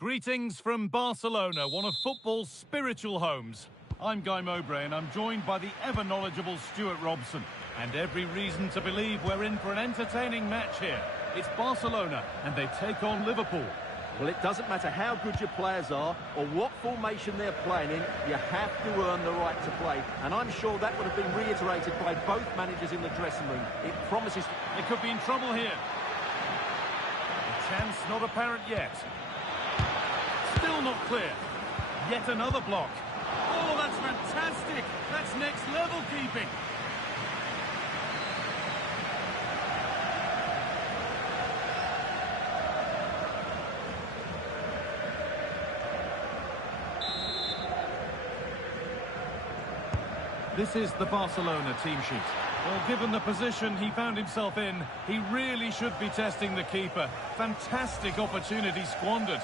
Greetings from Barcelona, one of football's spiritual homes. I'm Guy Mowbray and I'm joined by the ever-knowledgeable Stuart Robson. And every reason to believe we're in for an entertaining match here. It's Barcelona and they take on Liverpool. Well, it doesn't matter how good your players are or what formation they're playing in, you have to earn the right to play. And I'm sure that would have been reiterated by both managers in the dressing room. It promises... They could be in trouble here. A chance not apparent yet. Still not clear. Yet another block. Oh, that's fantastic. That's next level keeping. This is the Barcelona team sheet. Well, given the position he found himself in, he really should be testing the keeper. Fantastic opportunity squandered.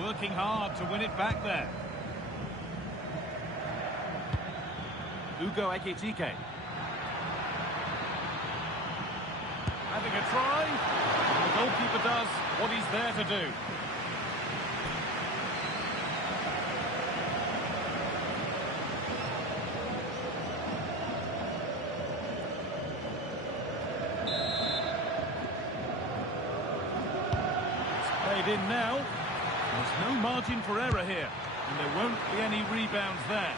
Working hard to win it back there. Hugo Ekitike. Having a try. The goalkeeper does what he's there to do. It's played in now. There's no margin for error here, and there won't be any rebounds there.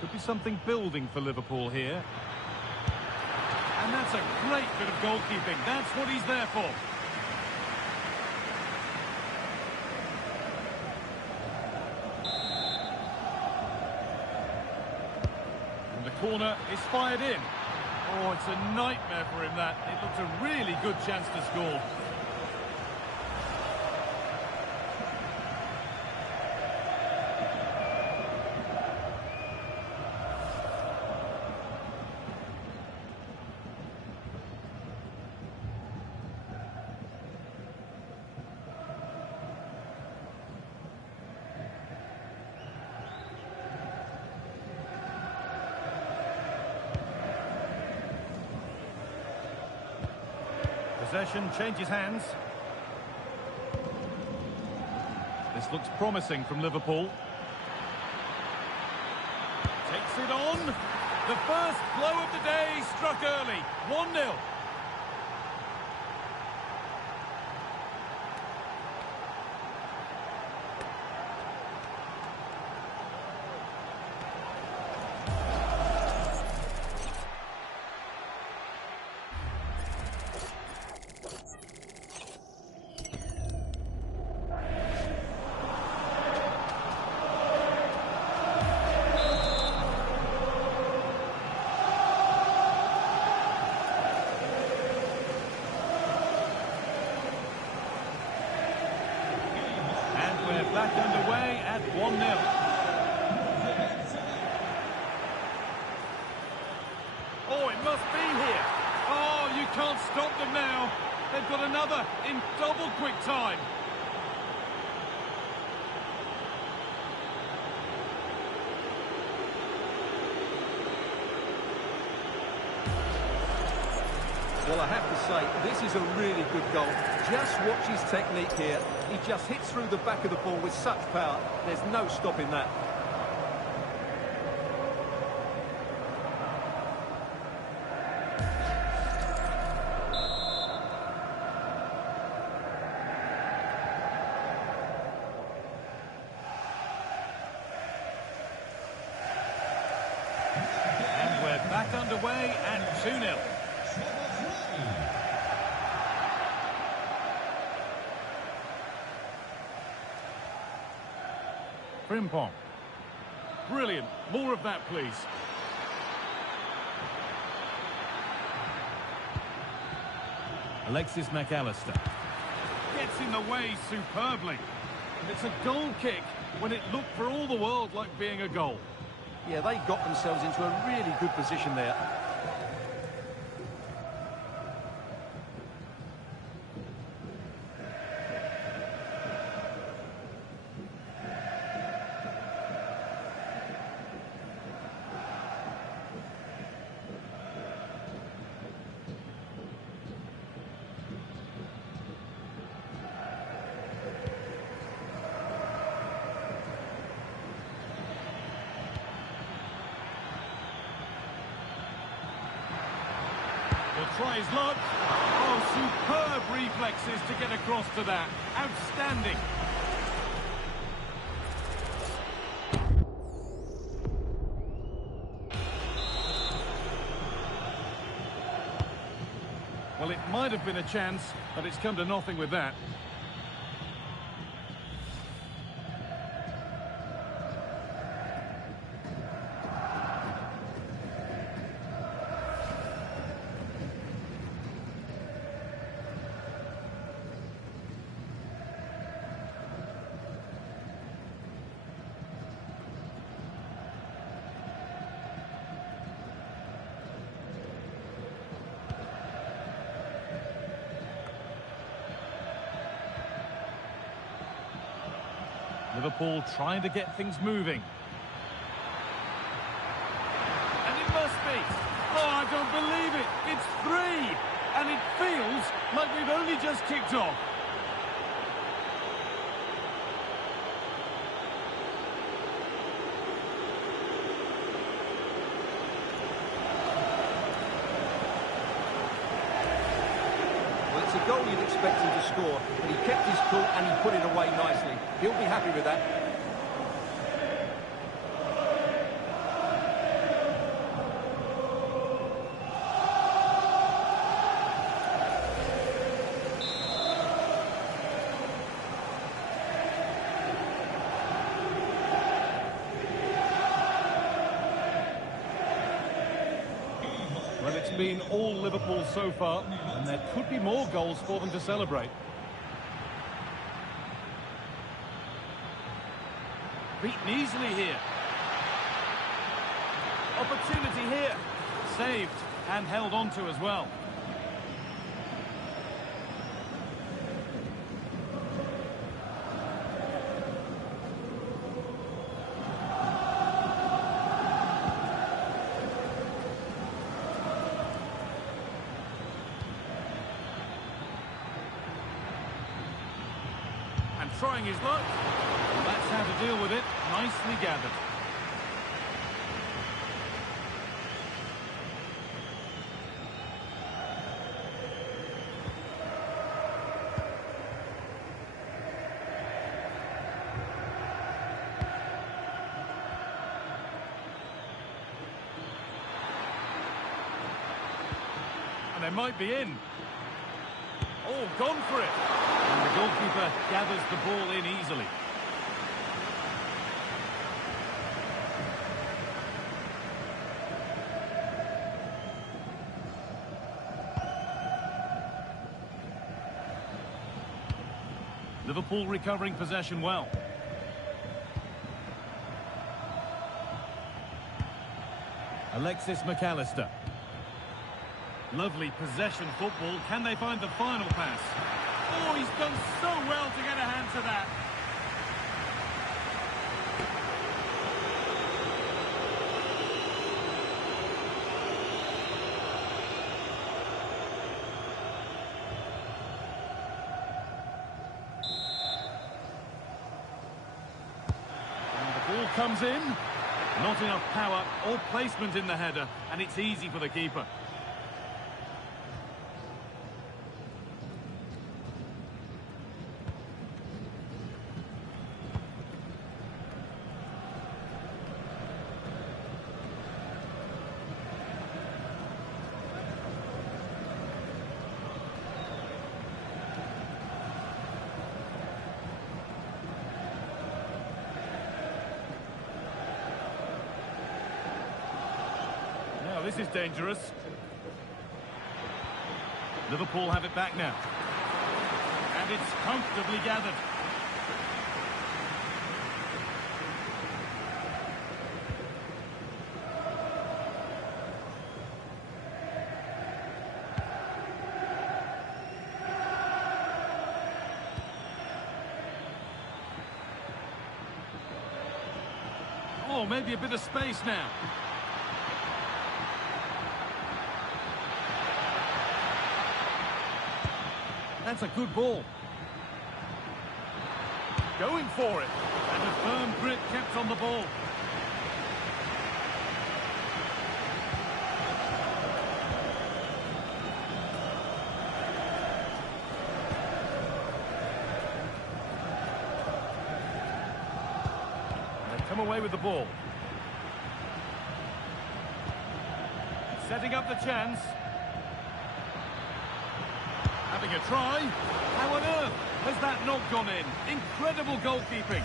Could be something building for Liverpool here. And that's a great bit of goalkeeping. That's what he's there for. Corner is fired in. Oh, it's a nightmare for him that. It looks a really good chance to score. Possession changes hands. This looks promising from Liverpool. Takes it on. The first blow of the day struck early. 1-0. Back underway at 1-0. Oh, it must be here. Oh, you can't stop them now. They've got another in double quick time. Well, I have to say, this is a really good goal. Just watch his technique here. He just hits through the back of the ball with such power. There's no stopping that. 2-0. Frimpong. Brilliant. More of that, please. Alexis McAllister. Gets in the way superbly. And it's a goal kick when it looked for all the world like being a goal. Yeah, they got themselves into a really good position there. He'll try his luck. Oh, superb reflexes to get across to that. Outstanding. Well, it might have been a chance, but it's come to nothing with that. Liverpool trying to get things moving. And it must be. Oh, I don't believe it. It's 3. And it feels like we've only just kicked off. It's a goal you'd expect him to score, but he kept his cool and he put it away nicely. He'll be happy with that. Well, it's been all Liverpool so far, and there could be more goals for them to celebrate. Beaten easily here. Opportunity here. Saved and held on to as well. And trying his luck. Well, that's how to deal with it. Nicely gathered. And they might be in. Oh, gone for it. And the goalkeeper gathers the ball in easily. Liverpool recovering possession well. Alexis McAllister. Lovely possession football. Can they find the final pass? Oh, he's done so well to get a hand to that. And the ball comes in. Not enough power or placement in the header, and it's easy for the keeper. This is dangerous. Liverpool have it back now. And it's comfortably gathered. Oh, maybe a bit of space now. That's a good ball. Going for it. And a firm grip kept on the ball. They come away with the ball. Setting up the chance. Having a try. How on earth has that not gone in? Incredible goalkeeping.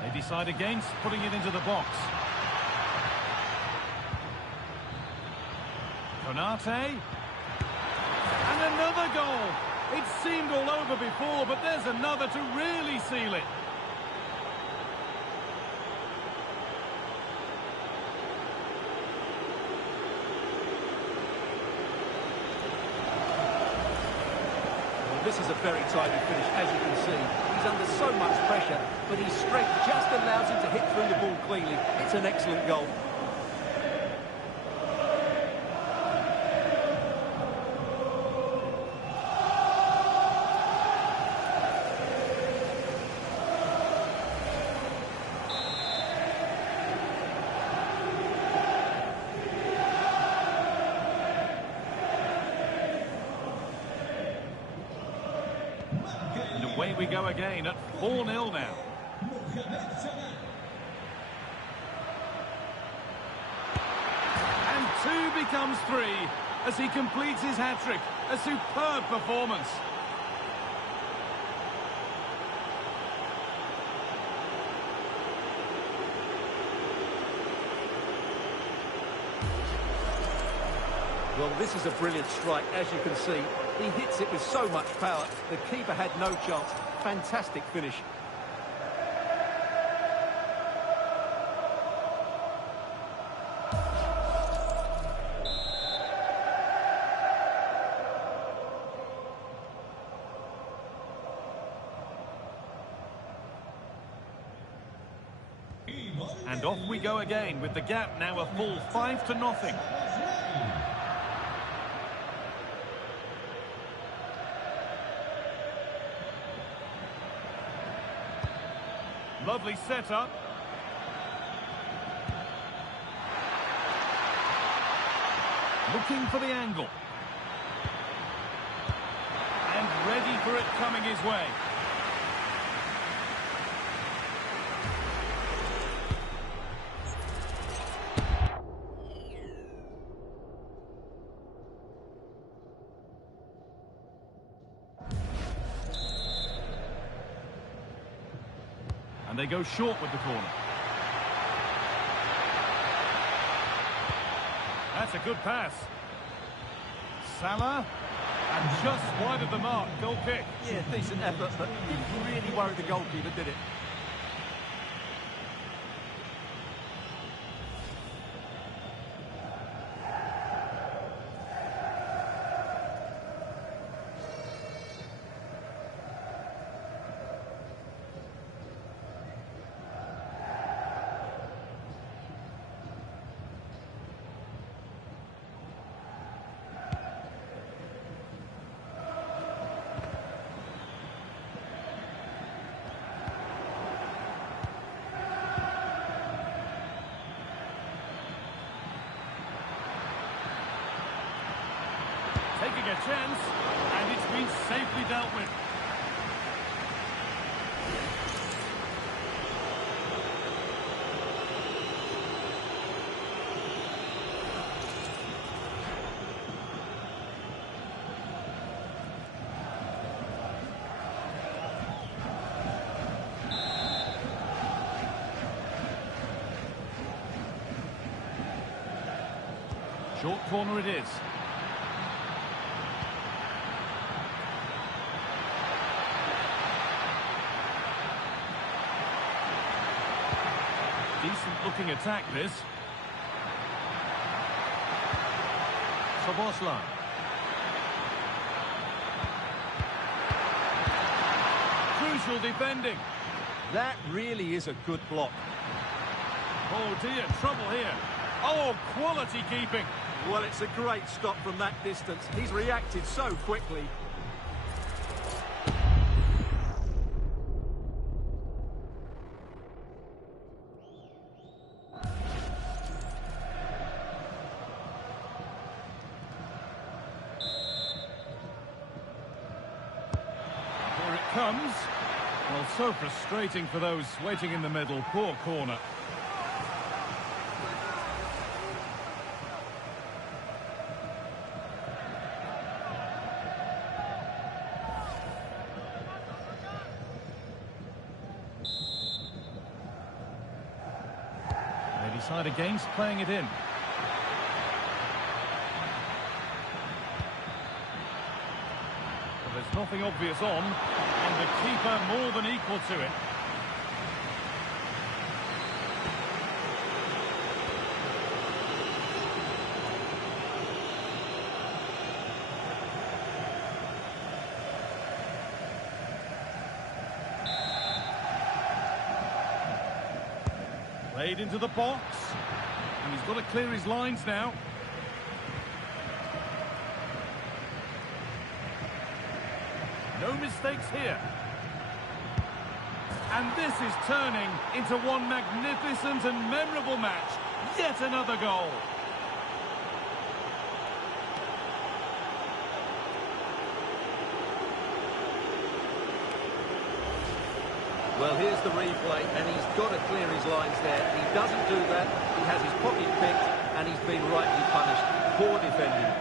They decide against putting it into the box. Konate. And another goal. It seemed all over before, but there's another to really seal it. Well, this is a very tidy finish, as you can see. He's under so much pressure, but his strength just allows him to hit through the ball cleanly. It's an excellent goal. And away we go again at 4-0 now. And 2 becomes 3 as he completes his hat-trick. A superb performance. Well, this is a brilliant strike, as you can see. He hits it with so much power. The keeper had no chance. Fantastic finish. And off we go again with the gap now a full 5-0. Lovely setup. Looking for the angle. And ready for it coming his way. And they go short with the corner. That's a good pass. Salah. And just wide of the mark. Goal kick. Yeah, decent effort, but didn't really worry the goalkeeper, did it? Taking a chance, and it's been safely dealt with. Short corner it is. Decent looking attack this. Szoboszlai. Crucial defending. That really is a good block. Oh dear, trouble here. Oh, quality keeping. Well, it's a great stop from that distance. He's reacted so quickly. Here it comes. Well, so frustrating for those waiting in the middle. Poor corner. They decide against playing it in. Well, there's nothing obvious on, and the keeper more than equal to it. Played into the box, and he's got to clear his lines now. No mistakes here. And this is turning into one magnificent and memorable match. Yet another goal. Well, here's the replay, and he's got to clear his lines there. He doesn't do that. He has his pocket picked, and he's been rightly punished. Poor defending.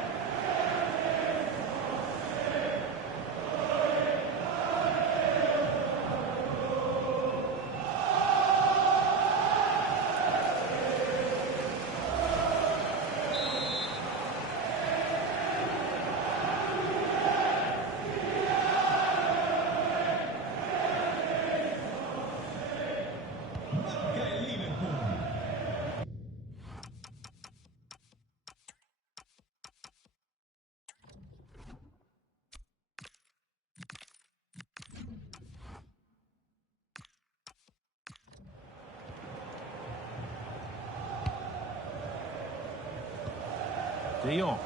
De Jong.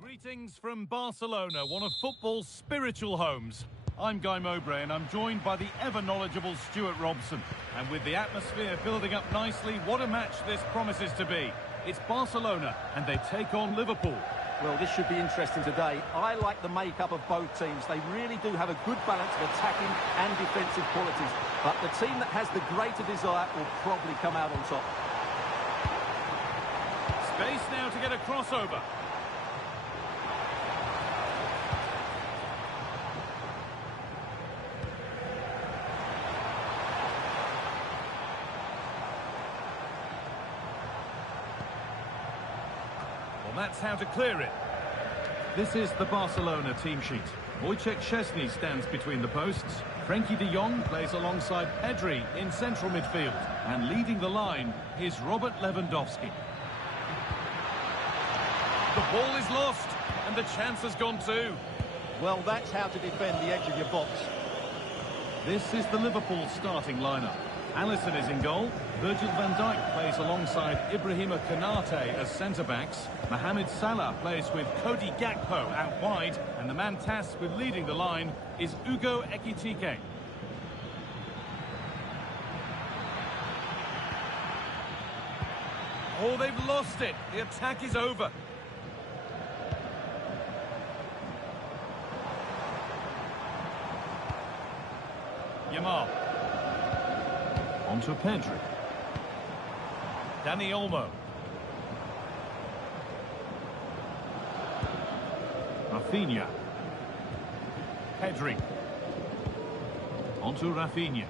Greetings from Barcelona, one of football's spiritual homes. I'm Guy Mowbray, and I'm joined by the ever-knowledgeable Stuart Robson. And with the atmosphere building up nicely, what a match this promises to be. It's Barcelona, and they take on Liverpool. Well, this should be interesting today. I like the makeup of both teams. They really do have a good balance of attacking and defensive qualities. But the team that has the greater desire will probably come out on top. Space now to get a crossover. Well, that's how to clear it. This is the Barcelona team sheet. Wojciech Szczesny stands between the posts. Frenkie de Jong plays alongside Pedri in central midfield. And leading the line is Robert Lewandowski. The ball is lost, and the chance has gone too. Well, that's how to defend the edge of your box. This is the Liverpool starting lineup. Alisson is in goal. Virgil van Dijk plays alongside Ibrahima Konate as centre-backs. Mohamed Salah plays with Cody Gakpo out wide. And the man tasked with leading the line is Ugo Ekitike. Oh, they've lost it. The attack is over. Yamal. On to Pedri. Dani Olmo. Rafinha. Pedri. On to Rafinha.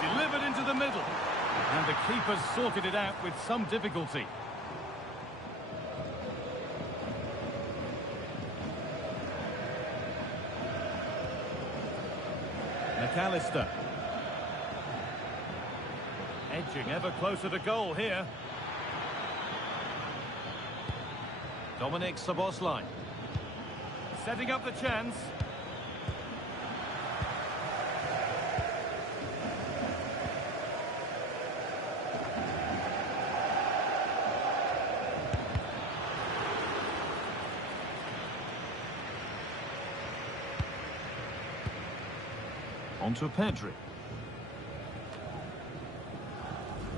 Delivered into the middle. And the keeper's sorted it out with some difficulty. McAllister. Edging ever closer to goal here. Dominic Szoboszlai. Setting up the chance. On to Pedri.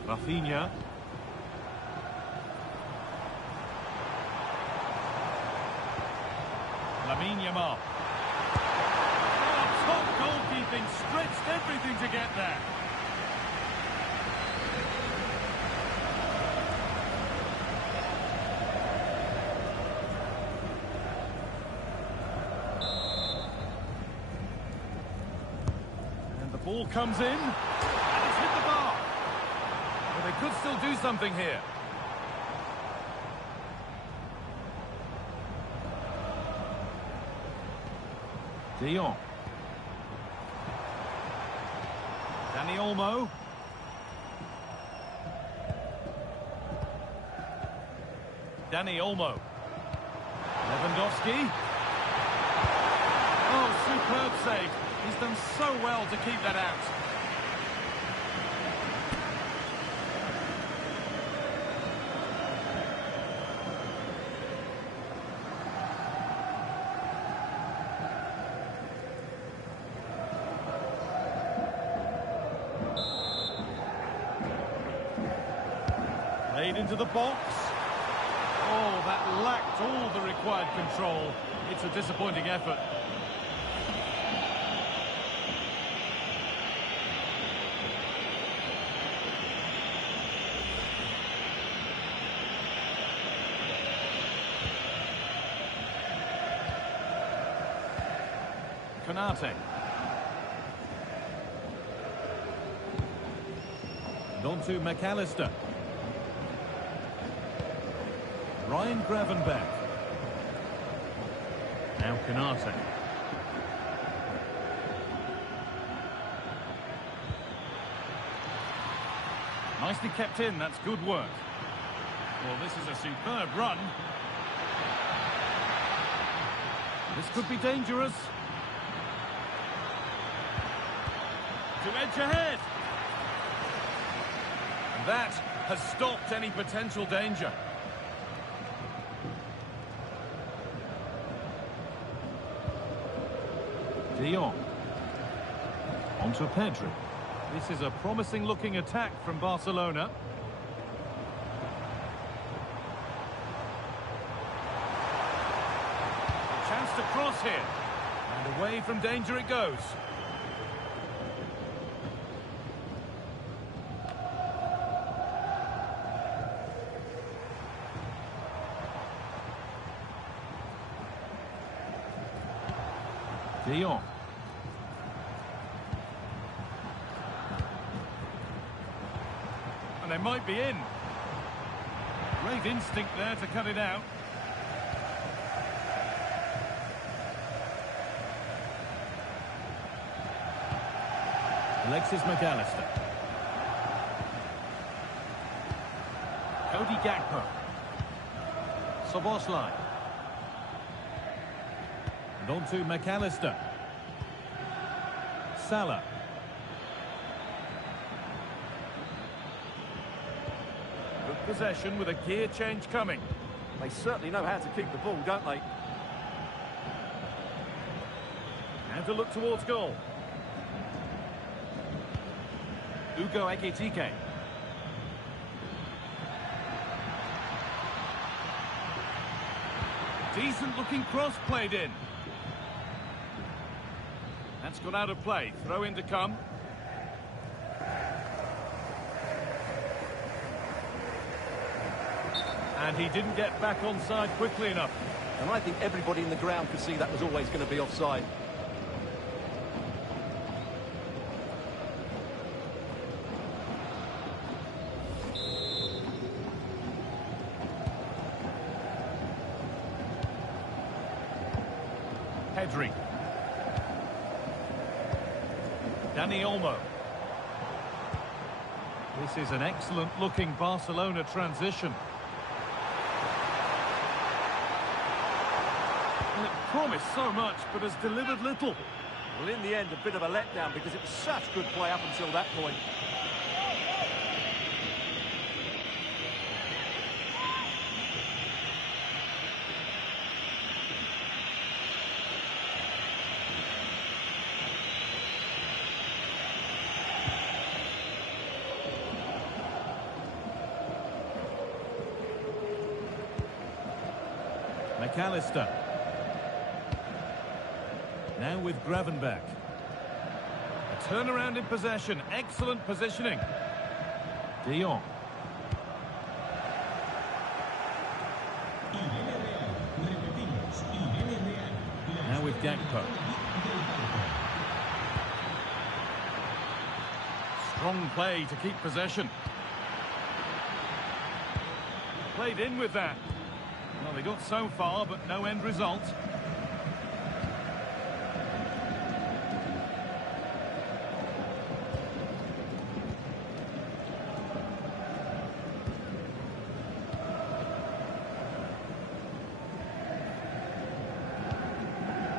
Rafinha. Lamine Yamal. Oh, top goalkeeping, stretched everything to get there. And the ball comes in, and it's hit the bar. Well, they could still do something here. De Jong. Dani Olmo. Dani Olmo. Lewandowski. Oh, superb save. He's done so well to keep that out. Played into the box. Oh, that lacked all the required control. It's a disappointing effort. Konate. And on to McAllister. Ryan Gravenberch. Now Konate. Nicely kept in, that's good work. Well, this is a superb run. This could be dangerous. To edge ahead. And that has stopped any potential danger. De Jong. On to Pedri. This is a promising-looking attack from Barcelona. A chance to cross here. And away from danger it goes. De Jong. And they might be in. Great instinct there to cut it out. Alexis McAllister. Cody Gakpo. Szoboszlai. And on to McAllister. Salah. Good possession with a gear change coming. They certainly know how to keep the ball, don't they? And to look towards goal. Ugo Ekitike. Decent looking cross played in. That's got out of play. Throw in to come. And he didn't get back onside quickly enough. And I think everybody in the ground could see that was always going to be offside. Pedri. Dani Olmo. This is an excellent-looking Barcelona transition. Well, it promised so much, but has delivered little. Well, in the end, a bit of a letdown because it was such good play up until that point. McAllister. Now with Gravenberch. A turnaround in possession. Excellent positioning. De Jong. Now with Gakpo. Strong play to keep possession. Played in with that. Well, they got so far, but no end result.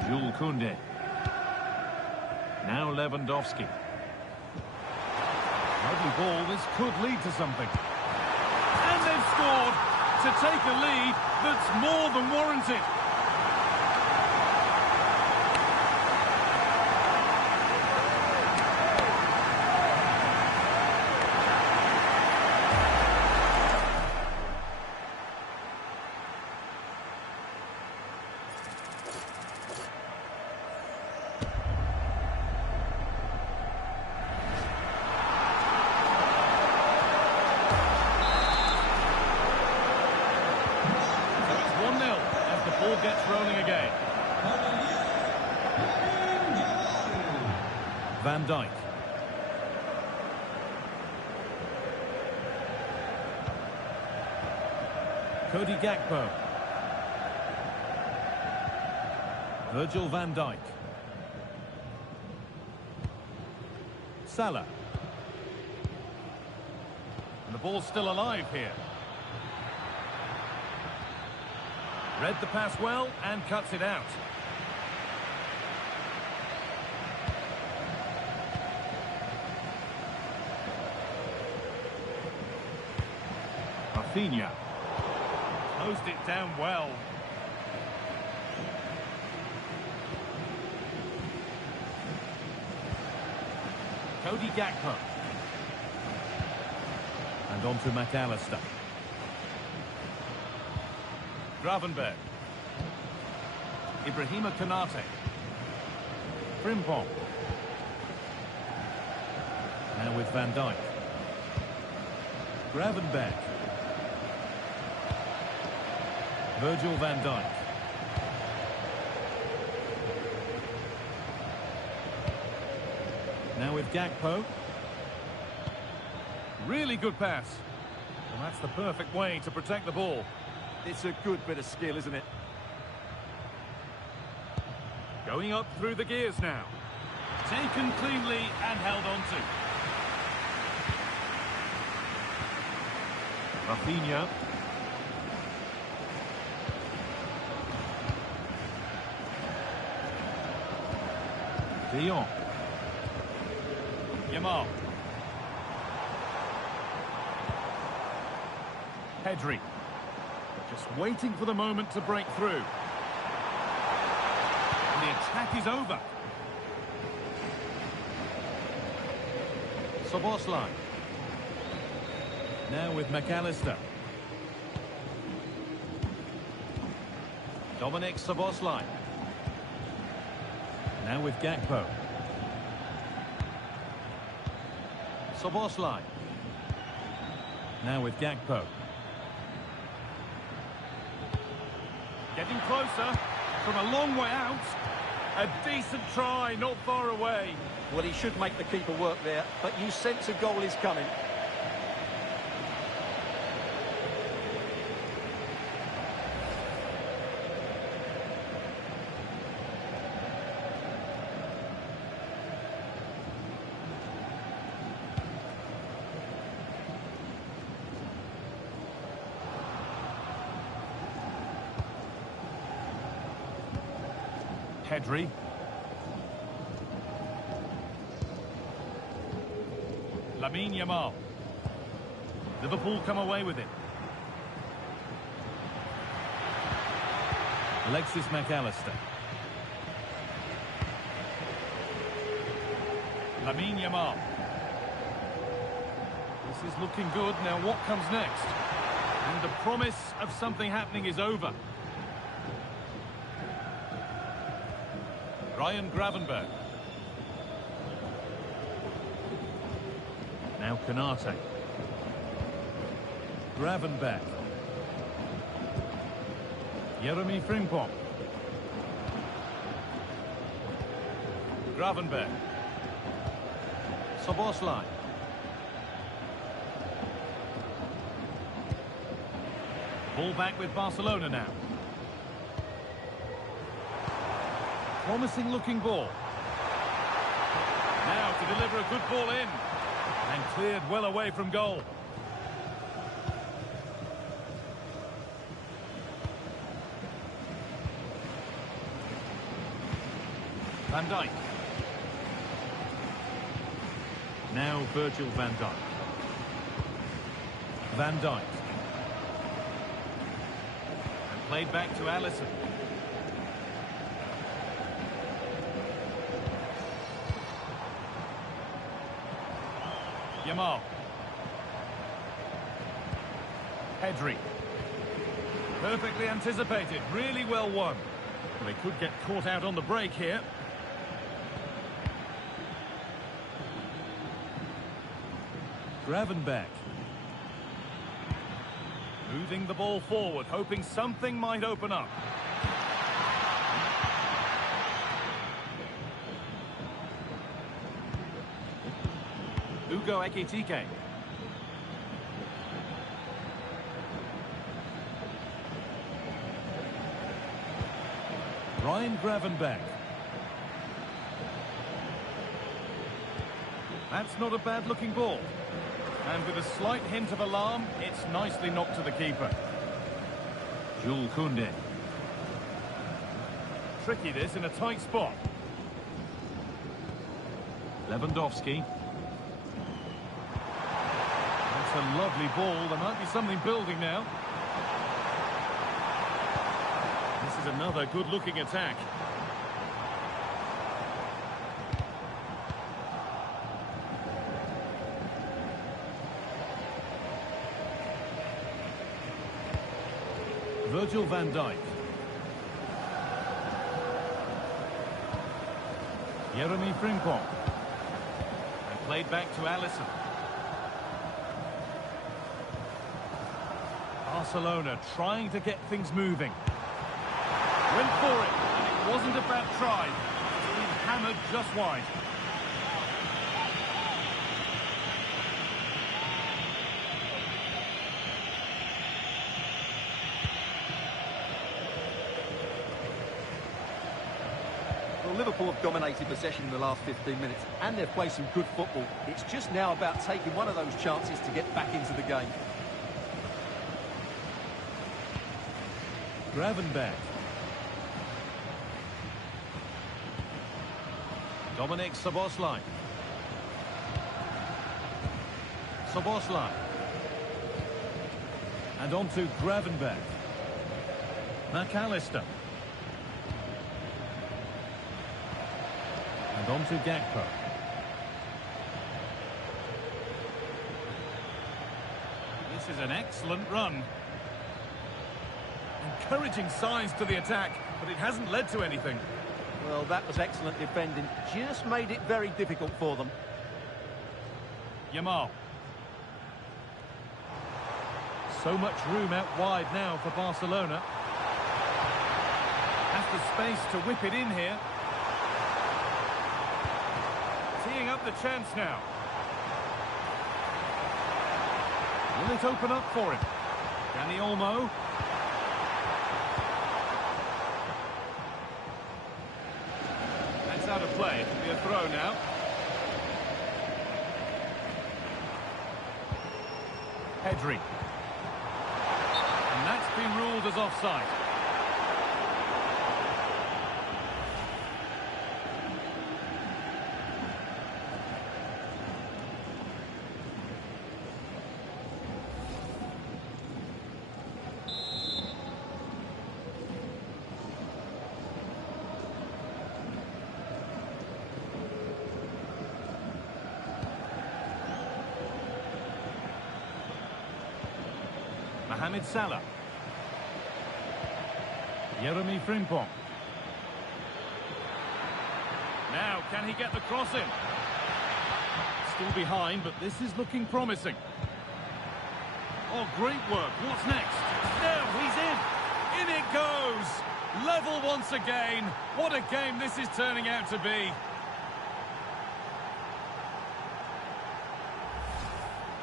Jules Koundé. Now Lewandowski. Lovely ball, this could lead to something. And they've scored to take a lead that's more than warranted. Ball gets rolling again. Van Dijk. Cody Gakpo. Virgil van Dijk. Salah. And the ball's still alive here. Read the pass well and cuts it out. Rafinha. Closed it down well. Cody Gakpo. And on to McAllister. Gravenberch. Ibrahima Konate. Frimpong. Now with Van Dijk. Gravenberch. Virgil van Dijk. Now with Gakpo. Really good pass. And that's the perfect way to protect the ball. It's a good bit of skill, isn't it? Going up through the gears now. Taken cleanly and held on to. Rafinha. De Jong. Yamal. Pedri. Just waiting for the moment to break through. And the attack is over. Szoboszlai. Now with McAllister. Dominic Szoboszlai. Now with Gakpo. Szoboszlai. Now with Gakpo. Getting closer from a long way out. A decent try, not far away. Well, he should make the keeper work there, but you sense a goal is coming. Pedri. Lamine Yamal. Liverpool come away with it. Alexis McAllister. Lamine Yamal. This is looking good. Now what comes next? And the promise of something happening is over. Ryan Gravenberg. Now Canate. Gravenberg. Jeremy Frimpong. Gravenberg. Szoboszlai. Ball back with Barcelona now. Promising looking ball. Now to deliver a good ball in. And cleared well away from goal. Van Dijk. Now Virgil van Dijk. Van Dijk. And played back to Alisson. Yamal. Pedri. Perfectly anticipated, really well won. They could get caught out on the break here. Gravenberg. Moving the ball forward, hoping something might open up. Ugo Ekitike. Ryan Gravenberg. That's not a bad-looking ball. And with a slight hint of alarm, it's nicely knocked to the keeper. Jules Koundé. Tricky this in a tight spot. Lewandowski. That's a lovely ball. There might be something building now. This is another good-looking attack. Virgil van Dijk. Jeremy Frimpong. And played back to Alisson. Barcelona trying to get things moving. Went for it, and it wasn't a bad try. It's been hammered just wide. Well, Liverpool have dominated possession in the last 15 minutes, and they've played some good football. It's just now about taking one of those chances to get back into the game. Gravenberg. Dominic Szoboszlai. Szoboszlai. And on to Gravenberg. McAllister. And on to Gakpo. This is an excellent run. Encouraging signs to the attack, but it hasn't led to anything. Well, that was excellent defending. Just made it very difficult for them. Yamal. So much room out wide now for Barcelona. Has the space to whip it in here. Teeing up the chance now. Will it open up for him? Dani Olmo. That's out of play. It'll be a throw now. Pedri. And that's been ruled as offside. Mohamed Salah. Jeremy Frimpong. Now, can he get the cross in? Still behind, but this is looking promising. Oh, great work. What's next? Now, he's in. In it goes. Level once again. What a game this is turning out to be.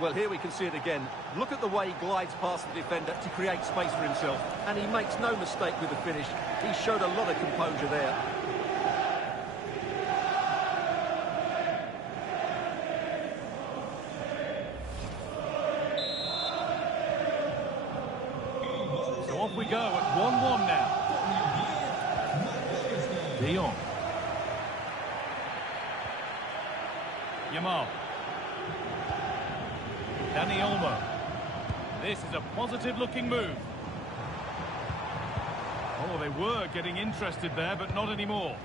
Well, here we can see it again. Look at the way he glides past the defender to create space for himself. And he makes no mistake with the finish. He showed a lot of composure there. So off we go at 1-1 now. De Jong. Yamal. Dani Olmo. This is a positive-looking move. Oh, they were getting interested there, but not anymore.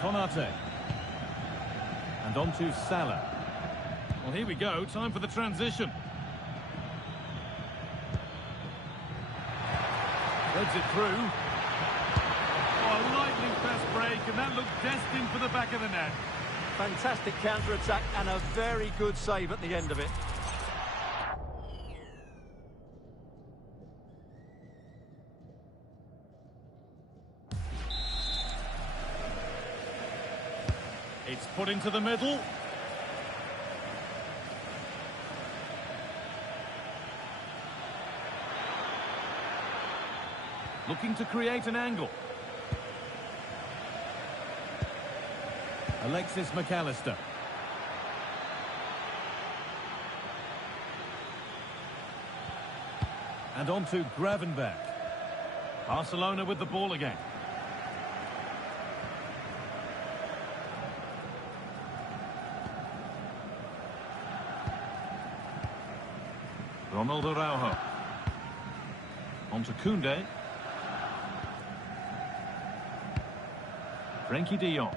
Konate. And on to Salah. Well, here we go. Time for the transition. Threads it through. Oh, a lightning fast break, and that looked destined for the back of the net. Fantastic counter-attack and a very good save at the end of it. It's put into the middle. Looking to create an angle. Alexis McAllister. And on to Gravenberch. Barcelona with the ball again. Ronald Araujo. On to Koundé. Frenkie de Jong.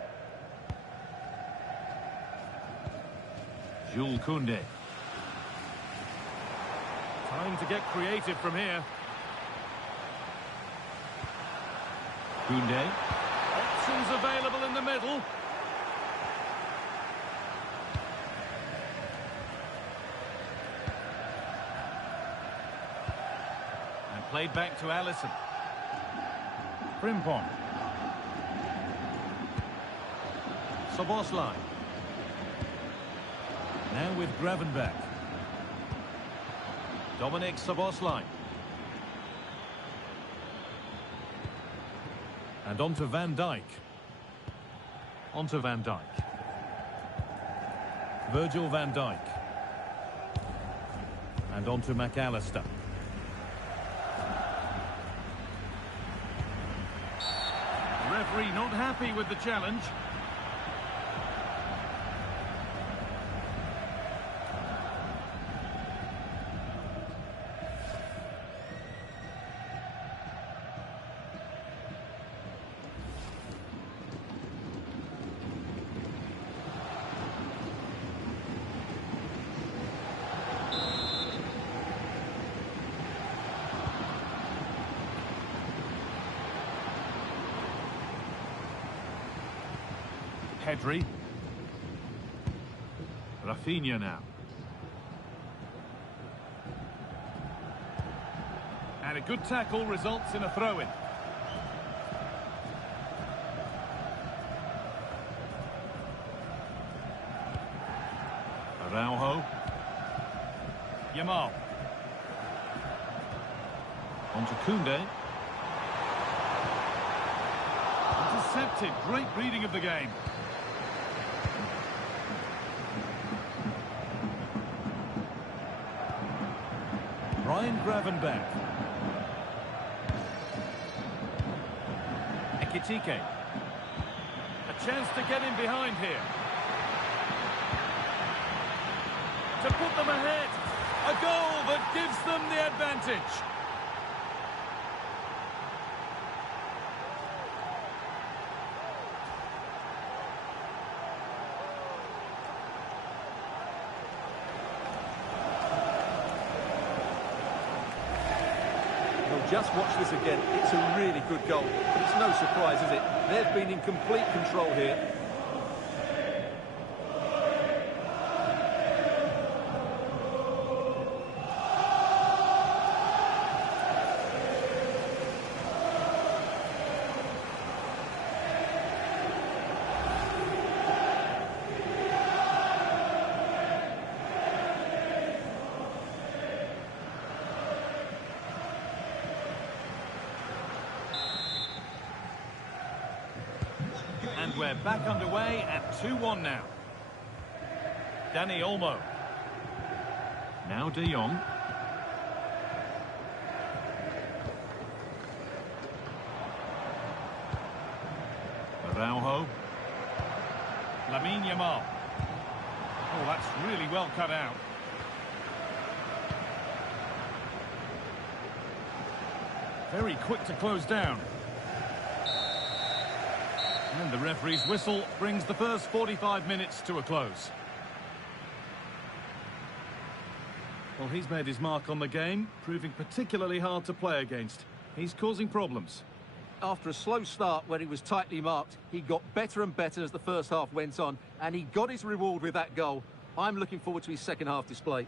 Jules Koundé. Time to get creative from here. Koundé. Options available in the middle. And played back to Alisson. Frimpong. Szoboszlai. Now with Gravenberch. Dominic Szoboszlai. And on to Van Dijk. On to Van Dijk. Virgil van Dijk. And on to McAllister. The referee not happy with the challenge. Pedri. Rafinha now. And a good tackle results in a throw-in. Araujo. Yamal. On to Koundé. Intercepted. Great reading of the game. Ryan Gravenberch. Ekitike. A chance to get in behind here. To put them ahead. A goal that gives them the advantage. Just watch this again. It's a really good goal. It's no surprise, is it? They've been in complete control here. And we're back underway at 2-1 now. Dani Olmo. Now De Jong. Araujo. Lamine Yamal. Oh, that's really well cut out. Very quick to close down. And the referee's whistle brings the first 45 minutes to a close. Well, he's made his mark on the game, proving particularly hard to play against. He's causing problems. After a slow start where he was tightly marked, he got better and better as the first half went on, and he got his reward with that goal. I'm looking forward to his second half display.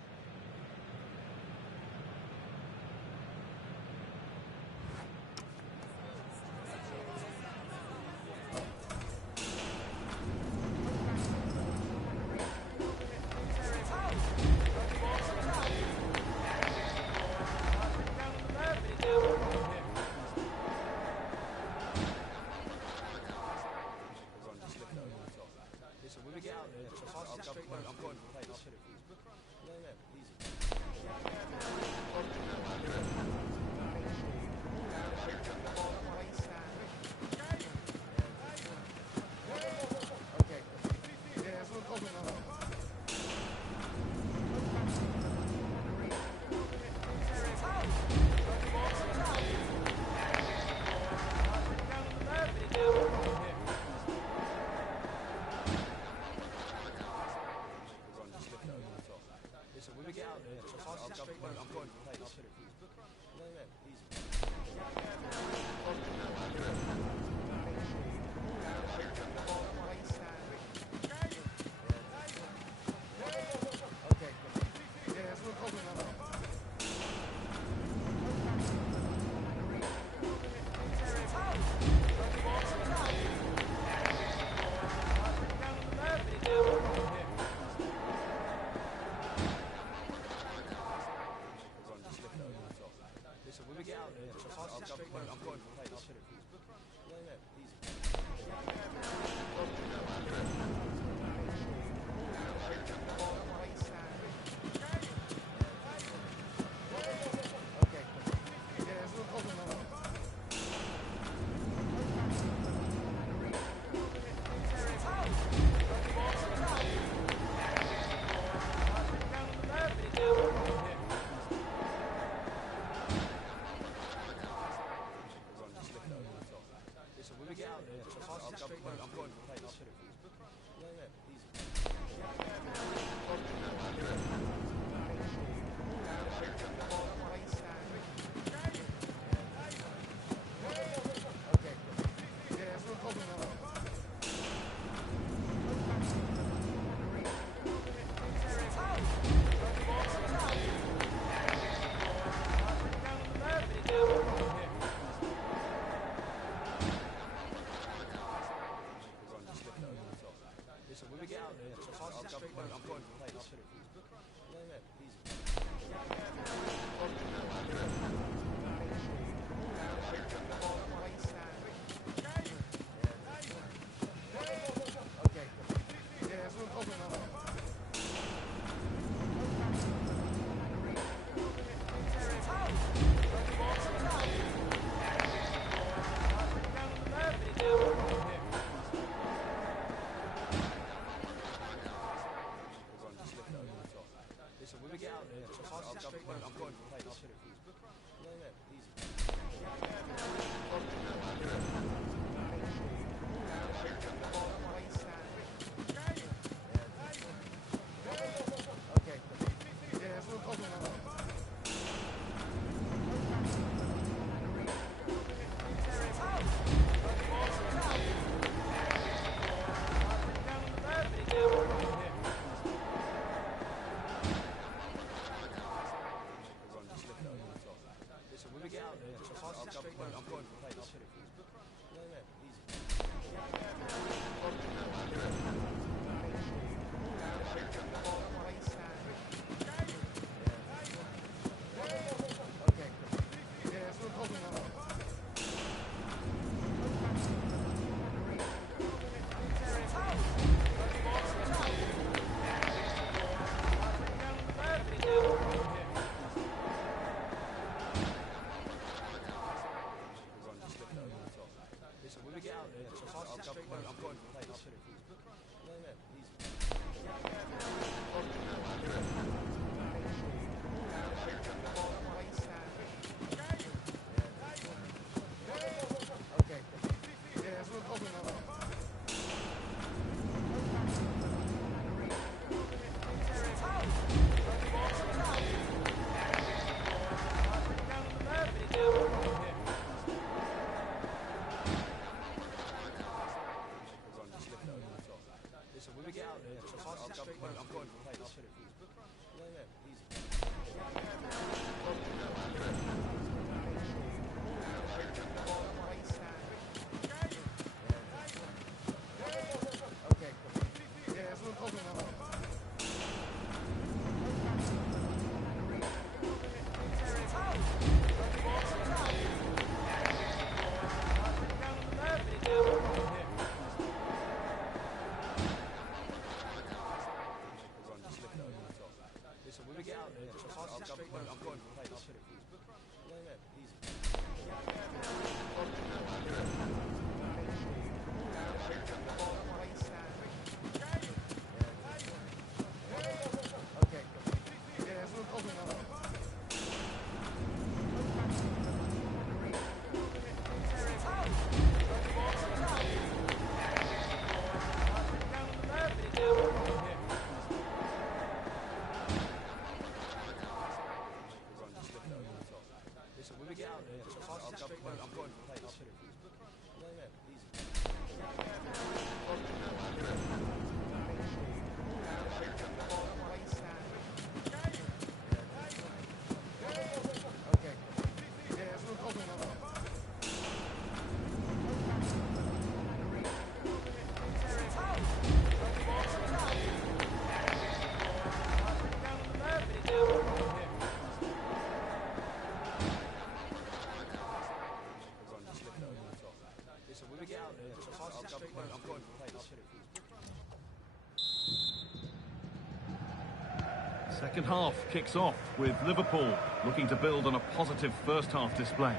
Second half kicks off with Liverpool looking to build on a positive first half display.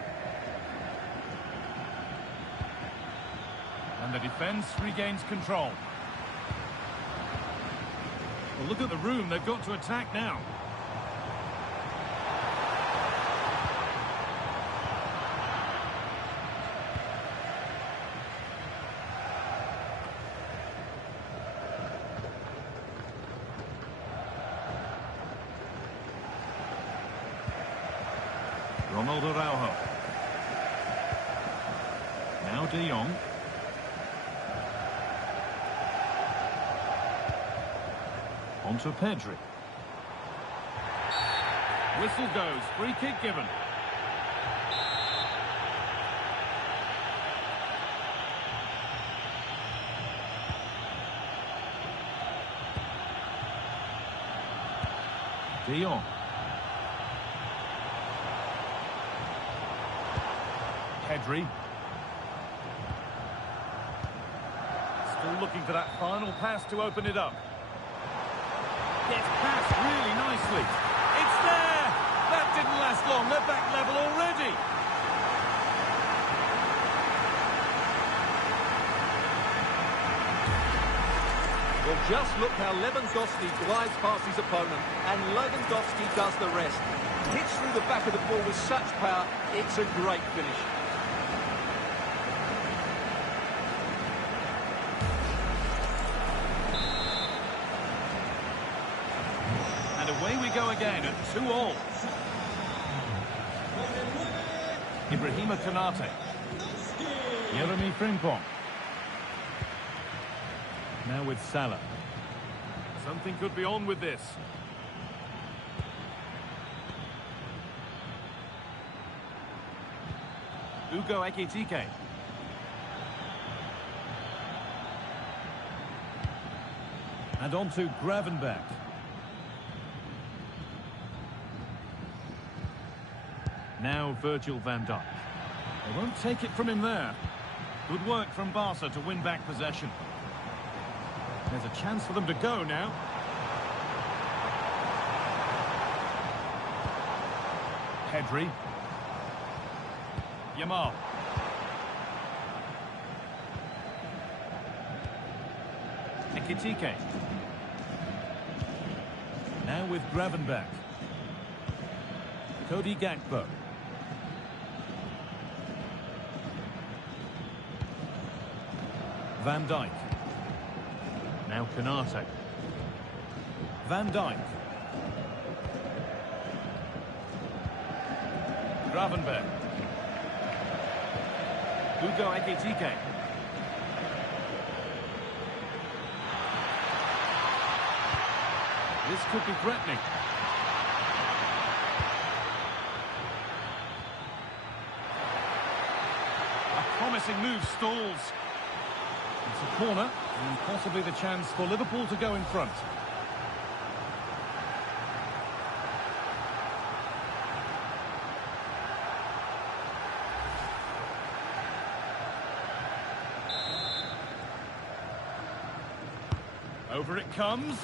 And the defence regains control. Well, look at the room they've got to attack now. Araujo. Now De Jong. On to Pedri. Whistle goes. Free kick given. De Jong. Pedri. Still looking for that final pass to open it up. Gets passed really nicely. It's there! That didn't last long. They're back level already. Well, just look how Lewandowski glides past his opponent, and Lewandowski does the rest. Hits through the back of the ball with such power, it's a great finish. Away we go again at 2-2. Ibrahima Konate. Jeremy Frimpong. Now with Salah. Something could be on with this. Ugo Ekitike. And on to Gravenberch. Now Virgil van Dijk. They won't take it from him there. Good work from Barca to win back possession. There's a chance for them to go now. Pedri. Yamal. Ekitike. Now with Gravenberch. Cody Gakpo. Van Dijk. Now Konate. Van Dijk. Gravenberch. Hugo Ekitike. This could be threatening. A promising move stalls. It's a corner, and possibly the chance for Liverpool to go in front. Over it comes.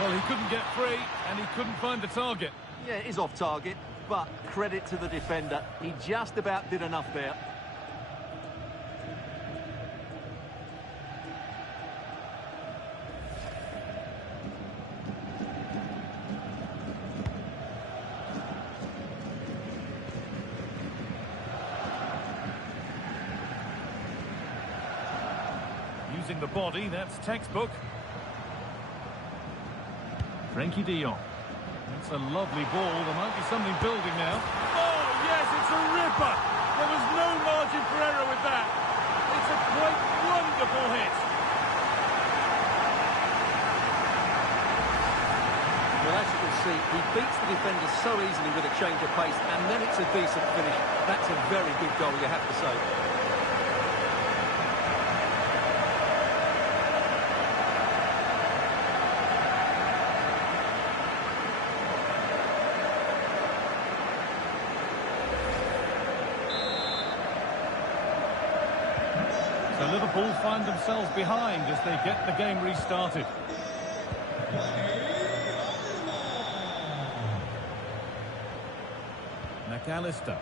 Well, he couldn't get free, and he couldn't find the target. Yeah, it is off target, but credit to the defender. He just about did enough there. Using the body, that's textbook. Frankie de Jong. That's a lovely ball. There might be something building now. Oh, yes, it's a ripper. There was no margin for error with that. It's a quite wonderful hit. Well, as you can see, he beats the defender so easily with a change of pace, and then it's a decent finish. That's a very good goal, you have to say. So Liverpool find themselves behind as they get the game restarted. McAllister.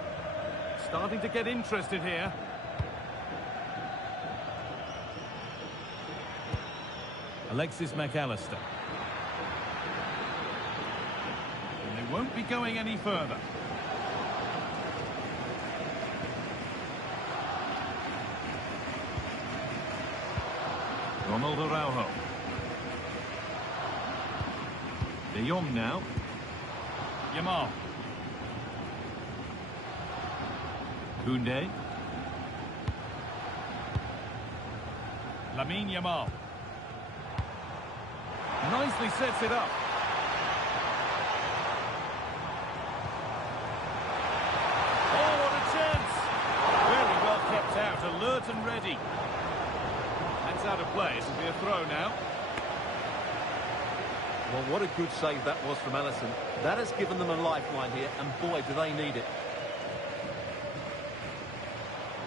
Starting to get interested here. Alexis McAllister. And they won't be going any further. Ronald Araujo. De Jong now. Yamal. Koundé. Lamine Yamal. Nicely sets it up. Oh, what a chance! Very well kept out, alert and ready. That's out of play. It'll be a throw now. Well, what a good save that was from Alisson. That has given them a lifeline here, and boy, do they need it.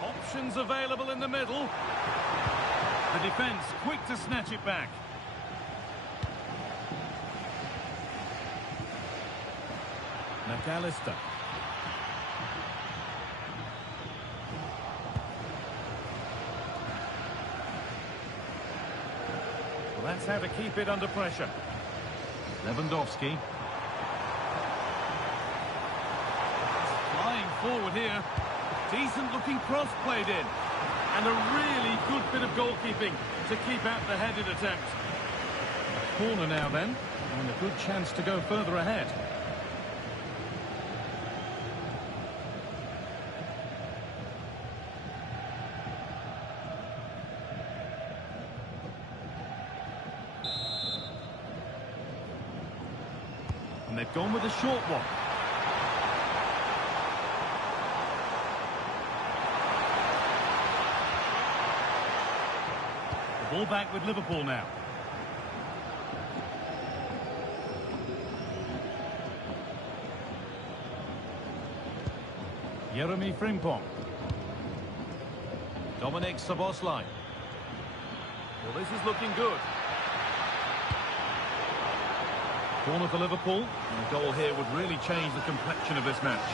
Options available in the middle. The defence quick to snatch it back. McAllister. Well, that's how to keep it under pressure. Lewandowski. Flying forward here. Decent looking cross played in. And a really good bit of goalkeeping to keep out the headed attempt. Corner now then. And a good chance to go further ahead. And they've gone with a short one. The ball back with Liverpool now. Jeremy Frimpong. Dominic Szoboszlai. Well, this is looking good. Corner for Liverpool, and a goal here would really change the complexion of this match.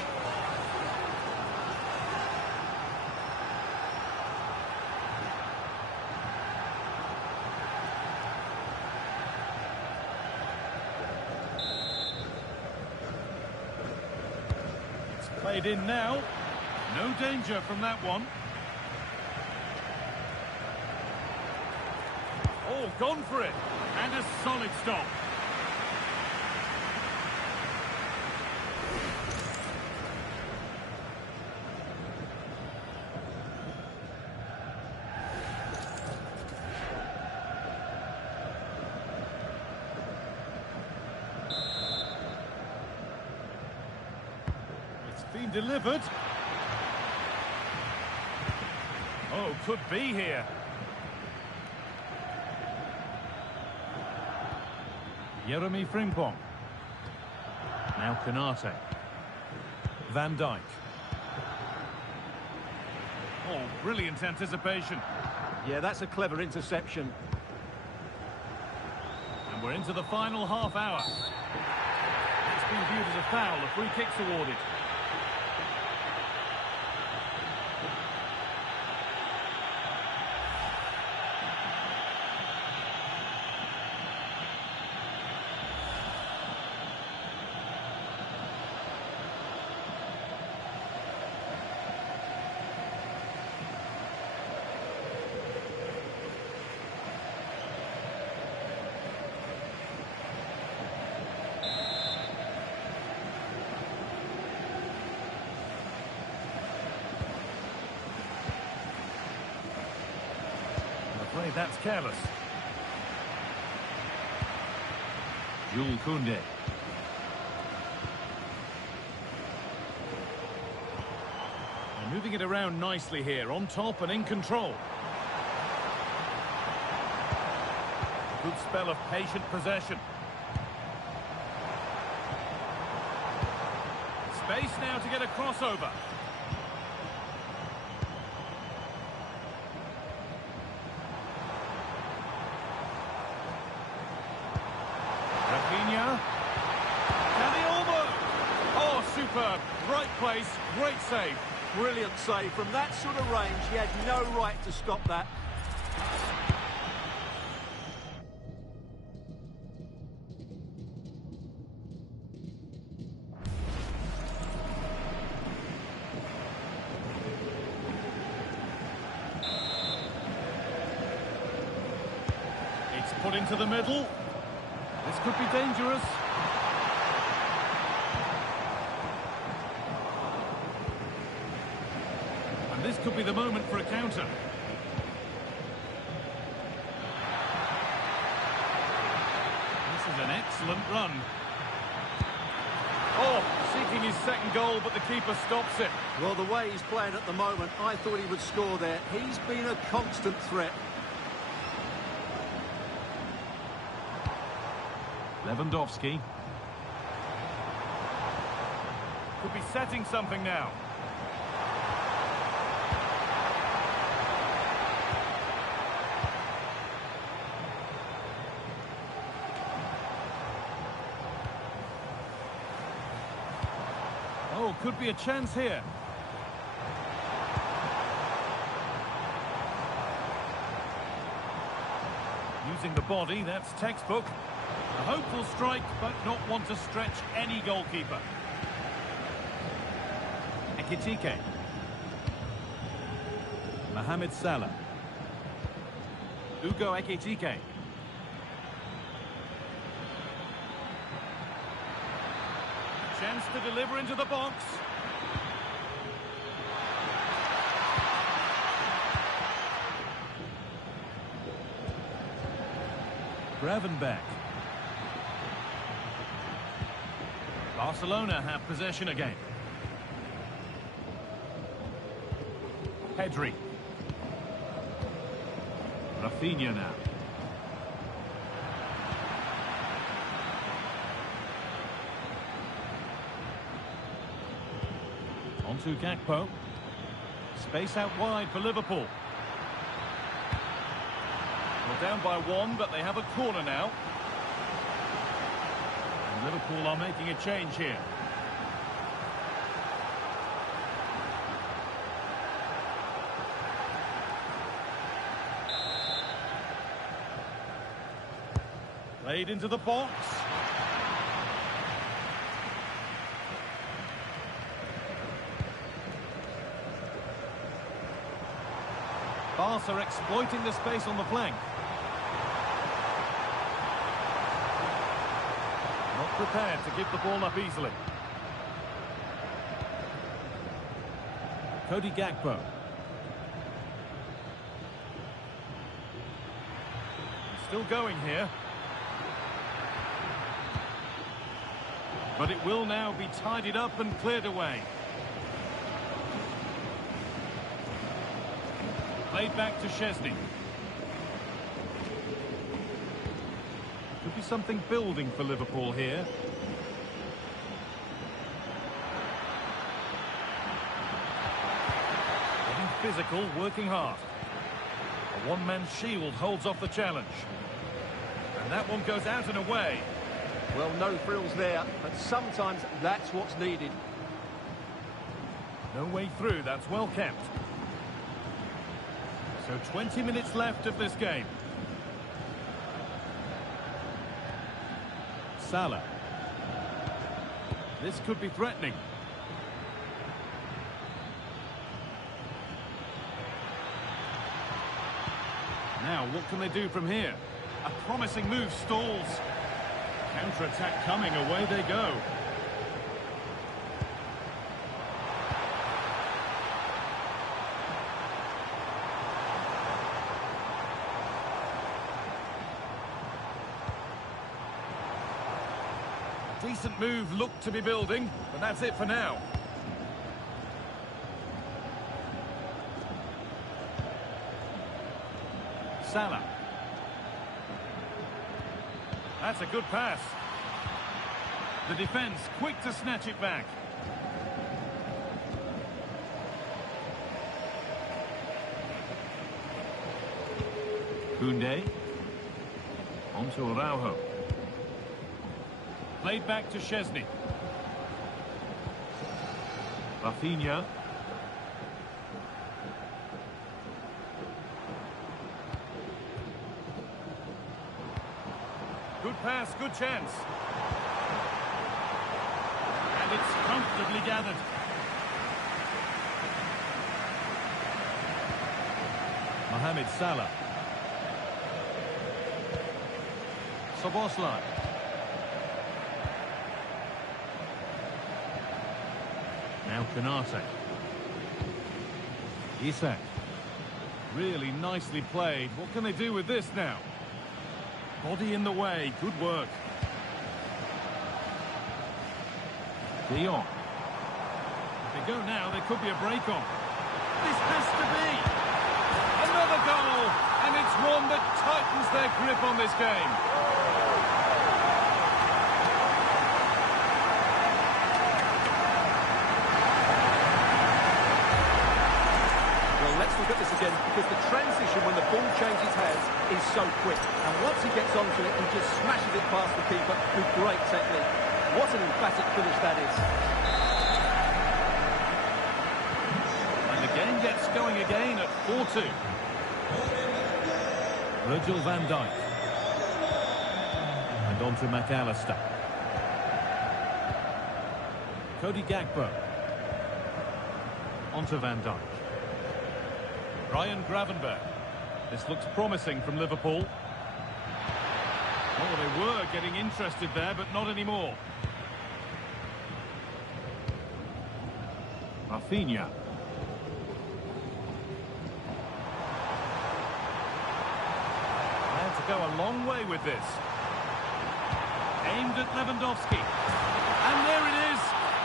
Played in now. No danger from that one. Oh, gone for it. And a solid stop. It's been delivered. Oh, could be here. Jeremy Frimpong. Now Canate. Van Dijk. Oh, brilliant anticipation. Yeah, that's a clever interception. And we're into the final half hour. It's been viewed as a foul. A free kick's awarded. That's careless. Jules Koundé. And moving it around nicely here, on top and in control. Good spell of patient possession. Space now to get a crossover. Superb. Right place, great save. Brilliant save. From that sort of range, he had no right to stop that. It's put into the middle. This could be dangerous. This could be the moment for a counter. This is an excellent run. Oh, seeking his second goal, but the keeper stops it. Well, the way he's playing at the moment, I thought he would score there. He's been a constant threat. Lewandowski. Could be setting something now. Oh, could be a chance here. Using the body, that's textbook. A hopeful strike, but not one to stretch any goalkeeper. Ekitike. Mohamed Salah. Ugo Ekitike. Chance to deliver into the box. Gravenberch. Barcelona have possession again. Pedri. Rafinha now. On to Gakpo. Space out wide for Liverpool. Well, down by one, but they have a corner now. And Liverpool are making a change here. Played into the box. Barca exploiting the space on the flank. Not prepared to give the ball up easily. Cody Gakpo. He's still going here. But it will now be tidied up and cleared away. Played back to Szczesny. Could be something building for Liverpool here. Getting physical, working hard. A one-man shield holds off the challenge. And that one goes out and away. Well, no frills there, but sometimes that's what's needed. No way through, that's well kept. So 20 minutes left of this game. Salah. This could be threatening. Now, what can they do from here? A promising move stalls. Counter-attack coming, away they go. Decent move looked to be building, but that's it for now. Salah. That's a good pass. The defence quick to snatch it back. Koundé. On to Araujo. Played back to Szczesny. Rafinha. Good pass, good chance. And it's comfortably gathered. Mohamed Salah. Szoboszlai. Now Konate. Isak. Really nicely played. What can they do with this now? Body in the way. Good work. De Jong. If they go now, there could be a break on. This has to be. Another goal. And it's one that tightens their grip on this game. Let's look at this again, because the transition when the ball changes hands is so quick. And once he gets onto it, he just smashes it past the keeper with great technique. What an emphatic finish that is. And the game gets going again at 4-2. Virgil van Dijk. And on to McAllister. Cody Gakpo. On to Van Dijk. Ryan Gravenberch. This looks promising from Liverpool. Oh, they were getting interested there, but not anymore. Rafinha. And to go a long way with this. Aimed at Lewandowski. And there it is.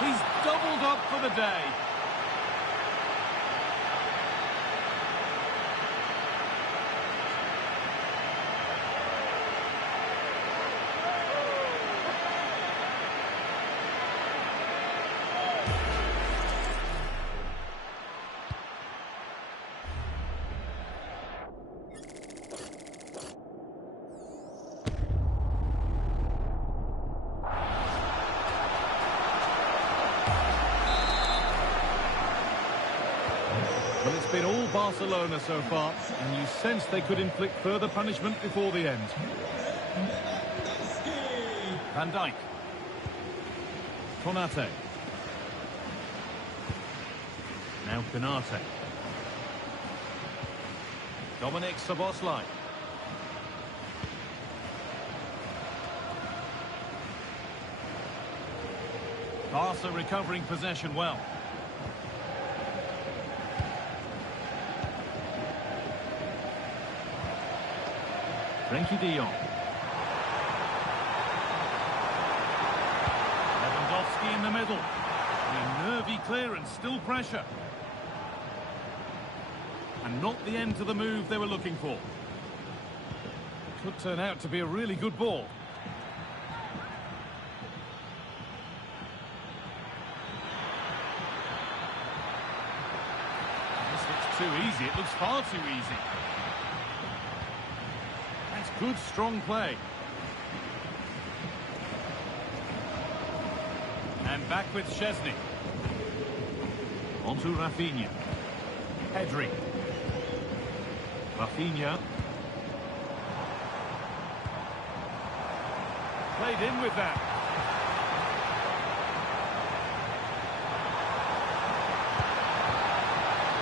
He's doubled up for the day. Well, it's been all Barcelona so far, and you sense they could inflict further punishment before the end. Van Dijk. Konate. Now Konate. Dominic Szoboszlai. Barca recovering possession well. Frenkie de Jong. Lewandowski in the middle. A nervy clearance, still pressure. And not the end to the move they were looking for. Could turn out to be a really good ball. This looks too easy. It looks far too easy. That's good, strong play. And back with Szczesny. On to Rafinha. Pedri. Rafinha. Played in with that.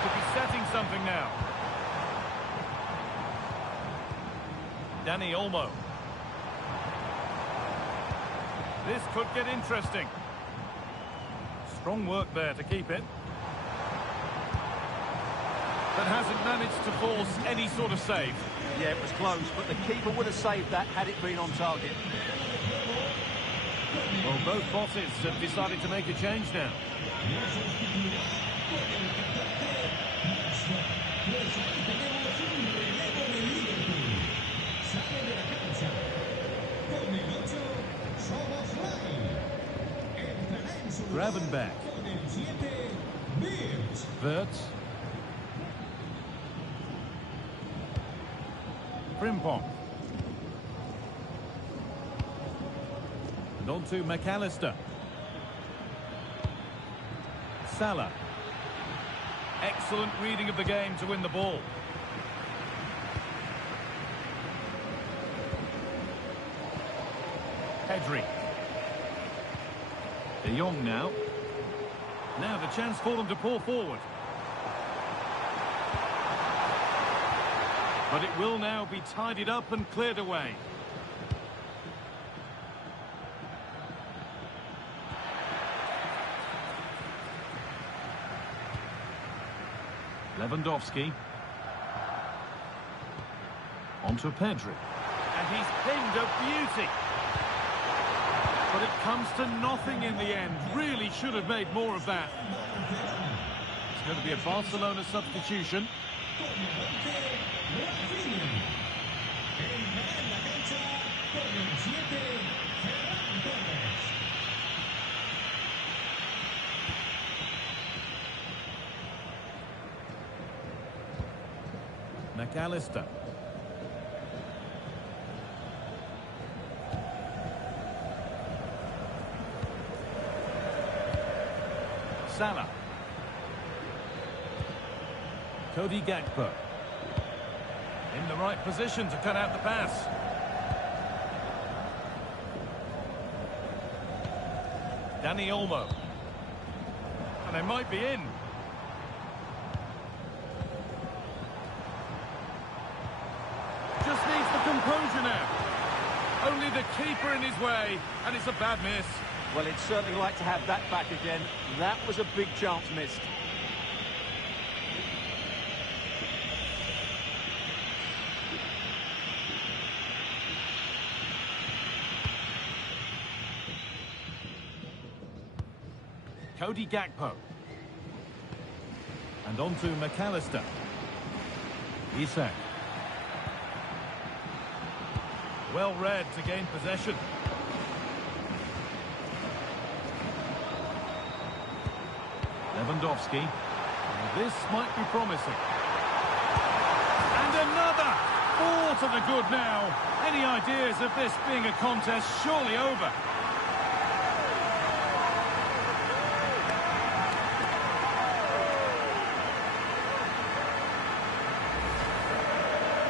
Could be setting something now. Dani Olmo. This could get interesting. Strong work there to keep it. But hasn't managed to force any sort of save. Yeah, it was close, but the keeper would have saved that had it been on target. Well, both bosses have decided to make a change now. Gravenberch. Wirtz. Frimpong. And on to McAllister. Salah. Excellent reading of the game to win the ball. Pedri. De Jong now. Now the chance for them to pour forward. But it will now be tidied up and cleared away. Lewandowski. On to Pedri. And he's pinned a beauty. But it comes to nothing in the end. Really should have made more of that. It's going to be a Barcelona substitution. McAllister. Salah. Cody Gakpo. In the right position to cut out the pass. Dani Olmo. And they might be in. Just needs the composure now. Only the keeper in his way, and it's a bad miss. Well, he'd certainly like to have that back again. That was a big chance missed. Cody Gakpo. And on to McAllister. Isak. Well read to gain possession. Lewandowski. This might be promising. And another! 4 to the good now. Any ideas of this being a contest surely over?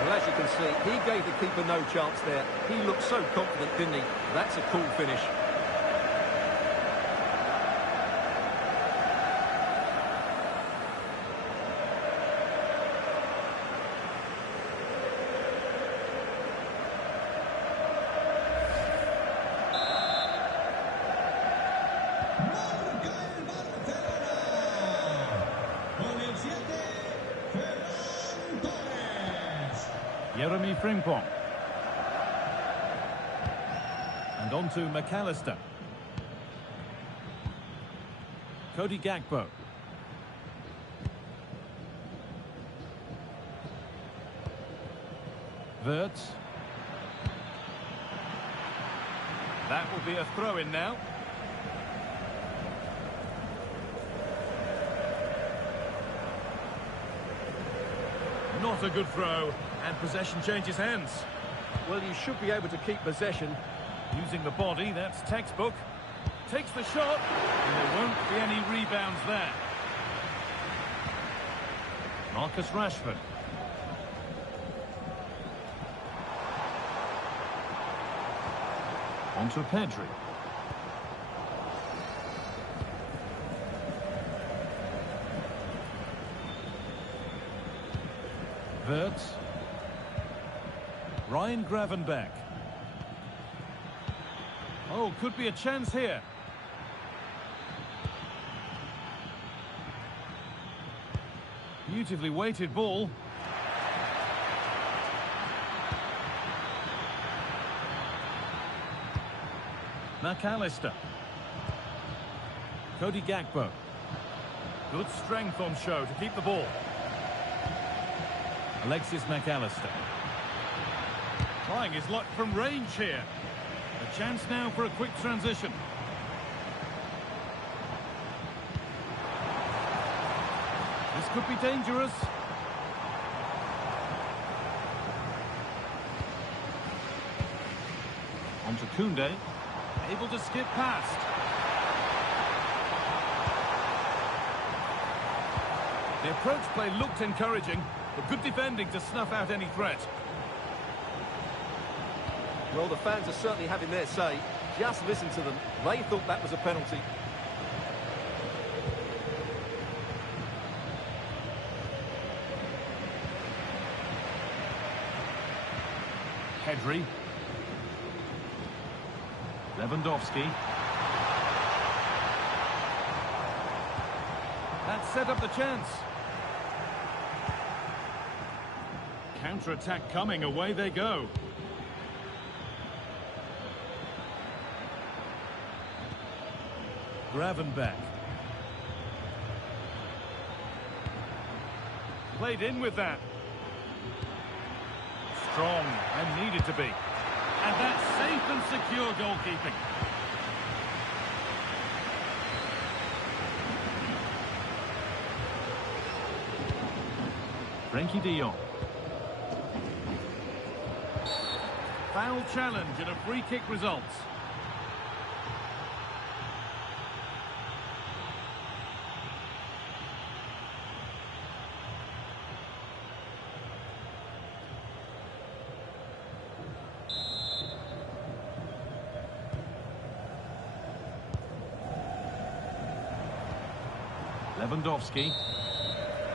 Well, as you can see, he gave the keeper no chance there. He looked so confident, didn't he? That's a cool finish. Jeremy Frimpong. And on to McAllister. Cody Gakpo. Wirtz. That will be a throw-in now. Not a good throw, and possession changes hands. Well, you should be able to keep possession. Using the body, that's textbook. Takes the shot, and there won't be any rebounds there. Marcus Rashford. On to Pedri. Wirtz. Ryan Gravenberch. Oh, could be a chance here. Beautifully weighted ball. McAllister. Cody Gakpo. Good strength on show to keep the ball. Alexis McAllister. Trying his luck from range here. A chance now for a quick transition. This could be dangerous. On to Koundé. Able to skip past. The approach play looked encouraging, but good defending to snuff out any threat. Well, the fans are certainly having their say. Just listen to them. They thought that was a penalty. Pedri. Lewandowski. That set up the chance. Counter-attack coming, away they go. Gravenberch. Played in with that. Strong and needed to be. And that's safe and secure goalkeeping. Frenkie de Jong. Foul challenge and a free kick results. Lewandowski.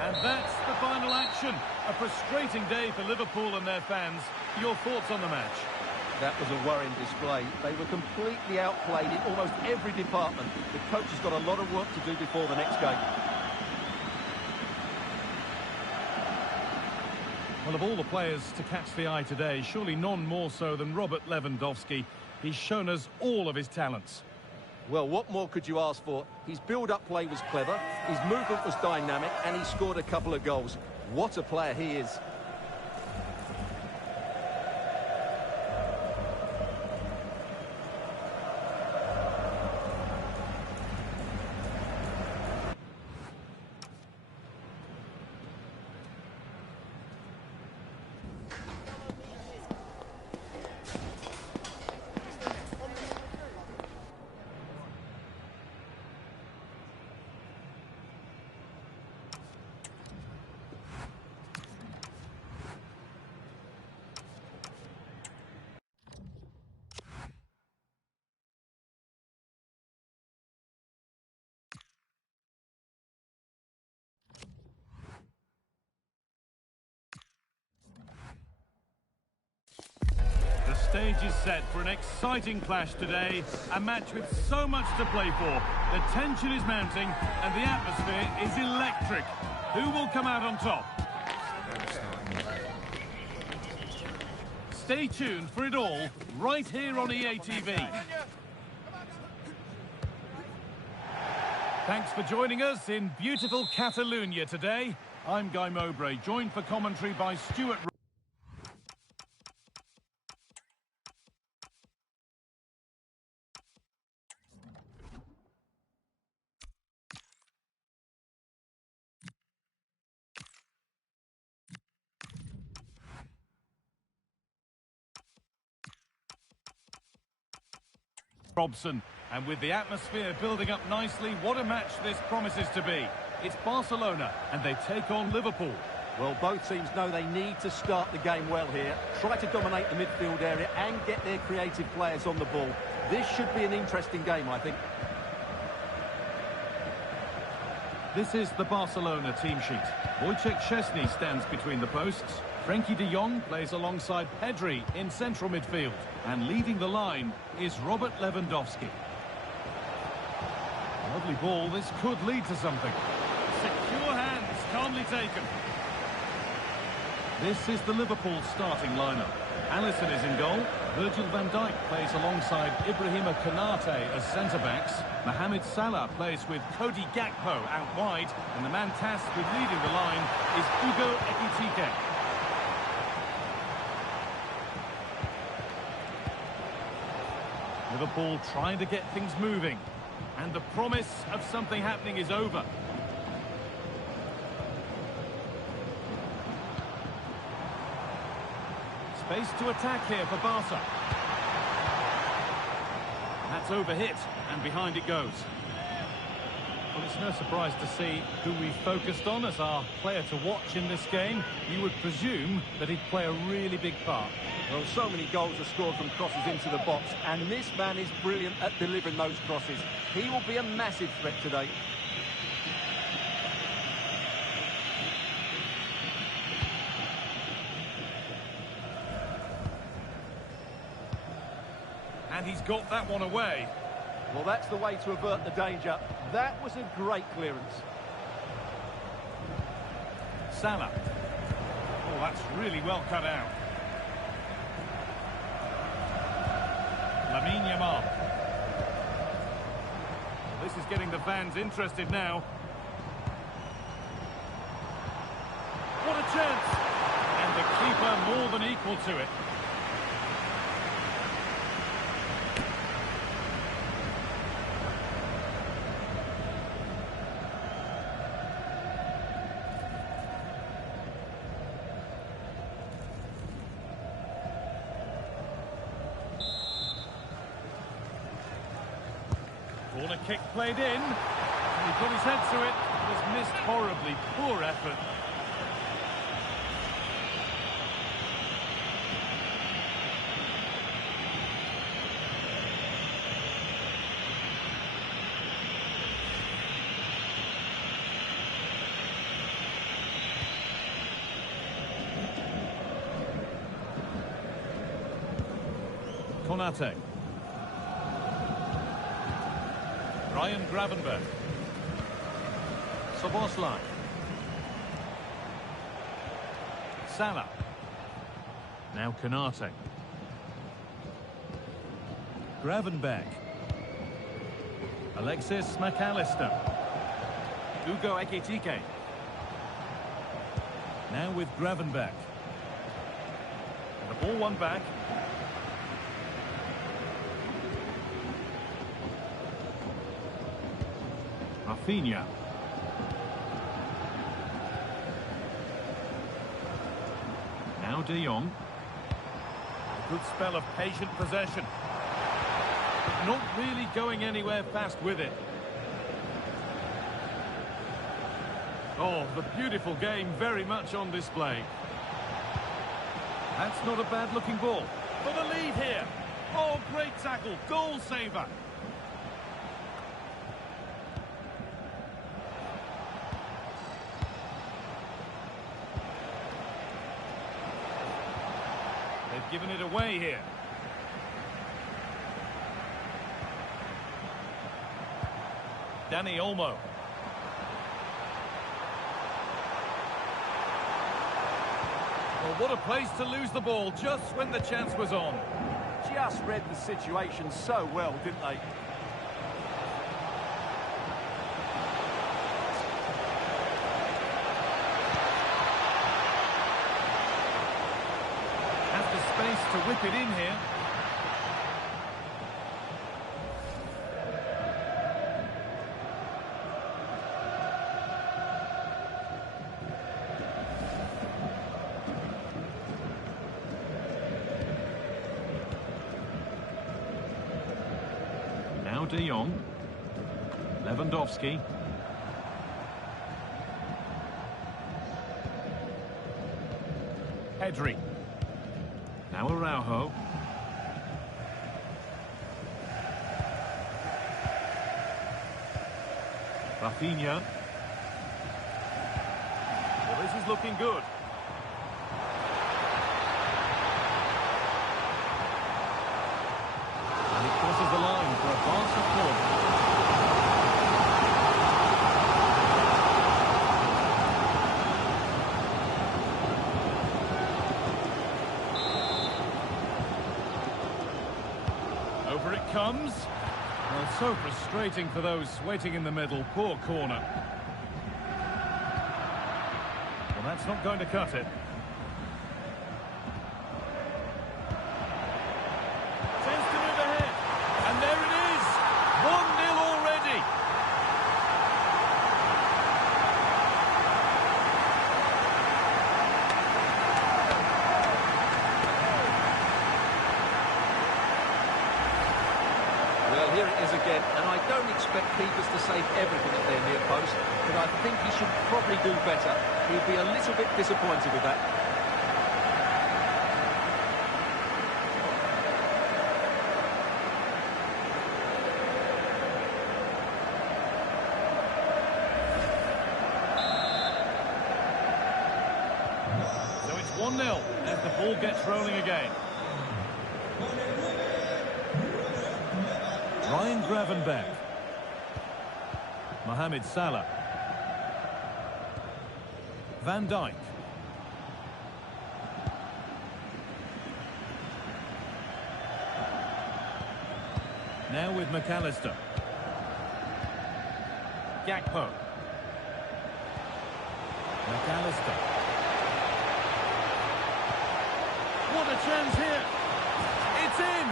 And that's the final action. A frustrating day for Liverpool and their fans. Your thoughts on the match? That was a worrying display. They were completely outplayed in almost every department. The coach has got a lot of work to do before the next game. Well, of all the players to catch the eye today, surely none more so than Robert Lewandowski. He's shown us all of his talents. Well, what more could you ask for? His build-up play was clever, his movement was dynamic, and he scored a couple of goals. What a player he is. The stage is set for an exciting clash today, a match with so much to play for. The tension is mounting and the atmosphere is electric. Who will come out on top? Stay tuned for it all, right here on EA TV. Thanks for joining us in beautiful Catalonia today. I'm Guy Mowbray, joined for commentary by Stuart Robson. And with the atmosphere building up nicely, what a match this promises to be. It's Barcelona, and they take on Liverpool. Well, both teams know they need to start the game well here. Try to dominate the midfield area and get their creative players on the ball. This should be an interesting game, I think. This is the Barcelona team sheet. Wojciech Szczesny stands between the posts. Frenkie de Jong plays alongside Pedri in central midfield. And leading the line is Robert Lewandowski. Lovely ball, this could lead to something. Secure hands, calmly taken. This is the Liverpool starting lineup. Alisson is in goal. Virgil van Dijk plays alongside Ibrahima Konate as centre-backs. Mohamed Salah plays with Cody Gakpo out wide. And the man tasked with leading the line is Ugo Ekitike. Liverpool trying to get things moving. And the promise of something happening is over. Space to attack here for Barca. That's overhit, and behind it goes. Well, it's no surprise to see who we focused on as our player to watch in this game. You would presume that he'd play a really big part. Well, so many goals are scored from crosses into the box, and this man is brilliant at delivering those crosses. He will be a massive threat today. And he's got that one away. Well, that's the way to avert the danger. That was a great clearance. Salah. Oh, that's really well cut out. Lamine Yamal. This is getting the fans interested now. What a chance! And the keeper more than equal to it. Corner kick played in. He put his head to it. It was missed horribly. Poor effort. Konate. Ryan Gravenberch. Szoboszlai. Salah. Now Konate. Gravenberch. Alexis McAllister. Ugo Ekitike. Now with Gravenberch. The ball won back. Rafinha. Now De Jong. A good spell of patient possession. But not really going anywhere fast with it. Oh, the beautiful game very much on display. That's not a bad-looking ball. For the lead here. Oh, great tackle. Goal saver. They've given it away here. Dani Olmo. Well, what a place to lose the ball just when the chance was on. Just read the situation so well, didn't they? Has the space to whip it in here. Now De Jong. Lewandowski. Pedri. Now Araujo. Rafinha. Well, this is looking good. And he crosses the line for a Barca corner. Over it comes. Well, so frustrating for those waiting in the middle. Poor corner. Well, that's not going to cut it. Chance to move ahead. And there it is. 1-0 already. Well, here it is again, and I don't expect keepers to save everything at their near post, but I think he should probably do better. He'll be a little bit disappointed with that. So it's 1-0 as the ball gets rolling again. Ryan Gravenberch. Mohamed Salah. Van Dijk. Now with McAllister. Gakpo. McAllister. What a chance here. It's in.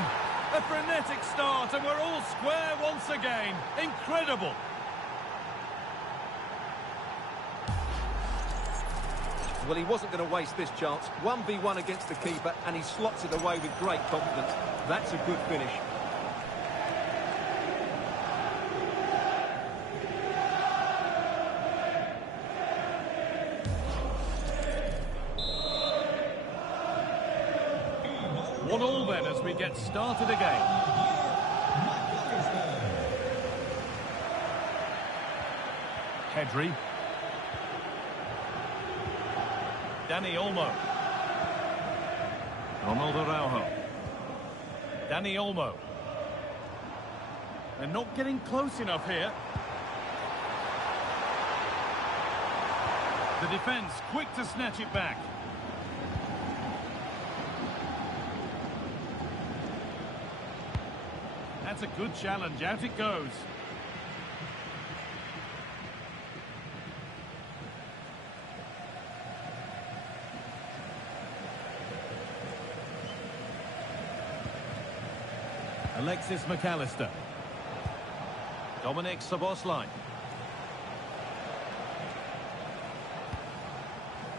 A frenetic start, and we're all square once again. Incredible. Well, he wasn't going to waste this chance. 1v1 against the keeper, and he slots it away with great confidence. That's a good finish. One all then as we get started again. Pedri. Dani Olmo. Ronald Araujo. Dani Olmo. They're not getting close enough here. The defence quick to snatch it back. That's a good challenge. Out it goes. Alexis McAllister. Dominic Szoboszlai.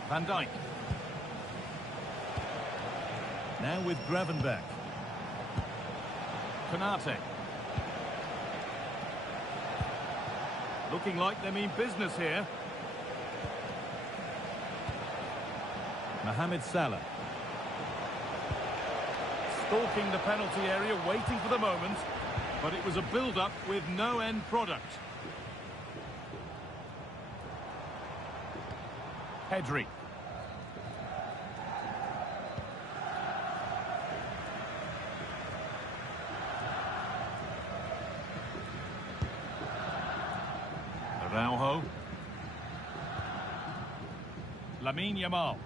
Van Dijk. Now with Gravenberch. Konate. Looking like they mean business here. Mohamed Salah. Stalking the penalty area, waiting for the moment. But it was a build-up with no end product. Pedri. Araujo. Lamine Yamal.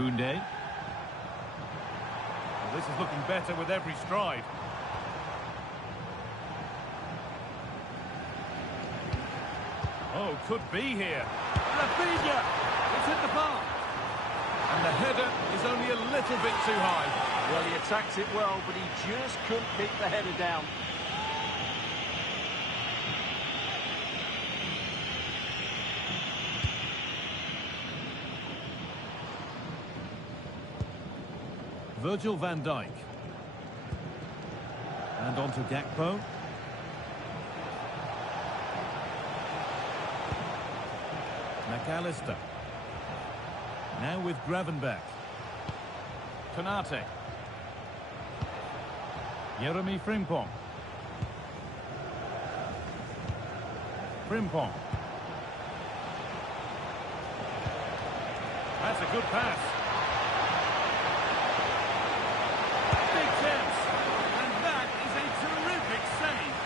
Koundé. Well, this is looking better with every stride. Oh, could be here. Rafinha! It's hit the bar. And the header is only a little bit too high. Well, he attacked it well, but he just couldn't keep the header down. Virgil van Dijk. And on to Gakpo. McAllister. Now with Gravenberch. Konate. Jeremy Frimpong. Frimpong. That's a good pass. Big chance. And that is a terrific save.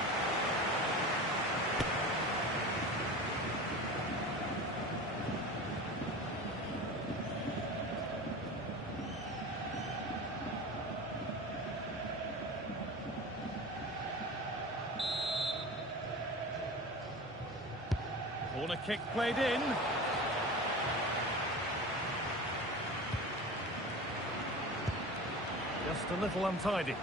Corner kick played in. Just a little untidy.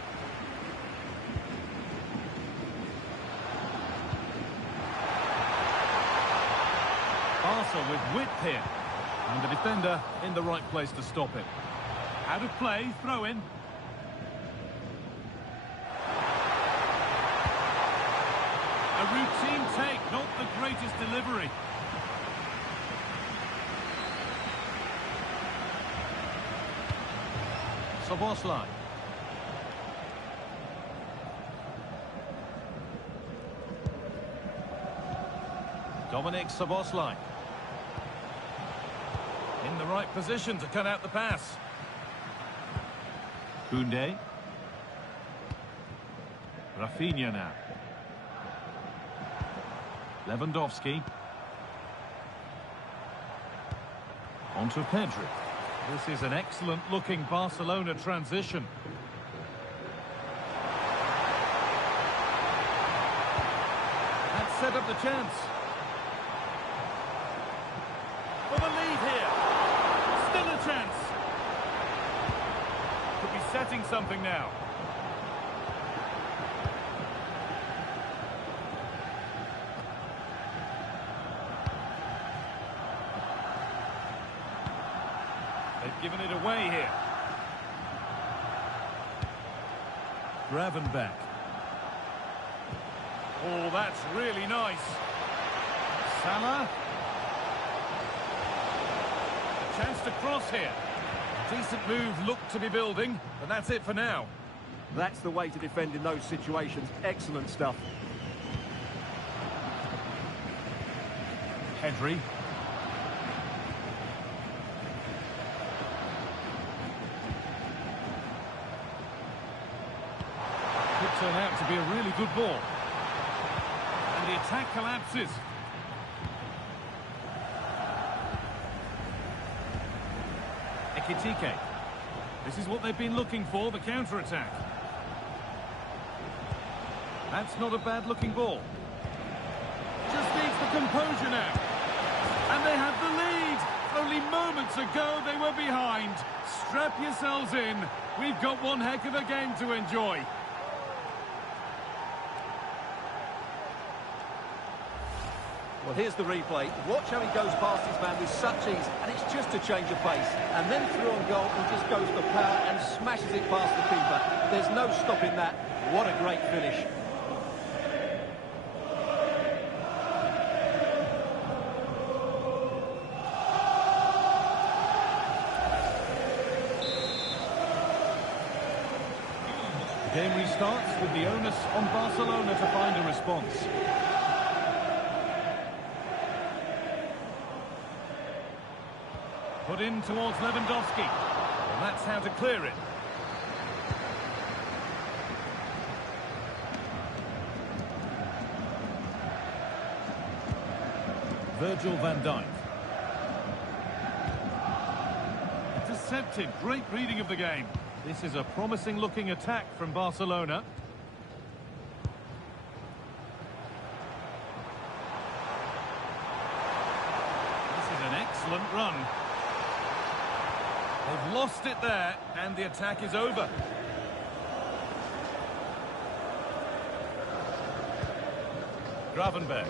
Barca with width here. And the defender in the right place to stop it. Out of play, throw in. A routine take, not the greatest delivery. Szoboszlai. Dominic Szoboszlai. In the right position to cut out the pass. Koundé. Rafinha now. Lewandowski. On to Pedri. This is an excellent-looking Barcelona transition. That set up the chance. For the lead here. Still a chance. Could be setting something now. They've given it away here. Gravenberch. Oh, that's really nice. Salah. A chance to cross here. Decent move looked to be building, but that's it for now. That's the way to defend in those situations. Excellent stuff. Pedri. Could turn out to be a really good ball. And the attack collapses. Ekitike. This is what they've been looking for, the counter-attack. That's not a bad-looking ball. Just needs the composure now. And they have the lead. Only moments ago they were behind. Strap yourselves in. We've got one heck of a game to enjoy. Well, here's the replay. Watch how he goes past his man with such ease, and it's just a change of pace. And then through on goal, he just goes for power and smashes it past the keeper. There's no stopping that. What a great finish. The game restarts with the onus on Barcelona to find a response. Put in towards Lewandowski. Well, that's how to clear it. Virgil van Dijk. It's a intercepted. Great reading of the game. This is a promising-looking attack from Barcelona. This is an excellent run. They've lost it there, and the attack is over. Gravenberg.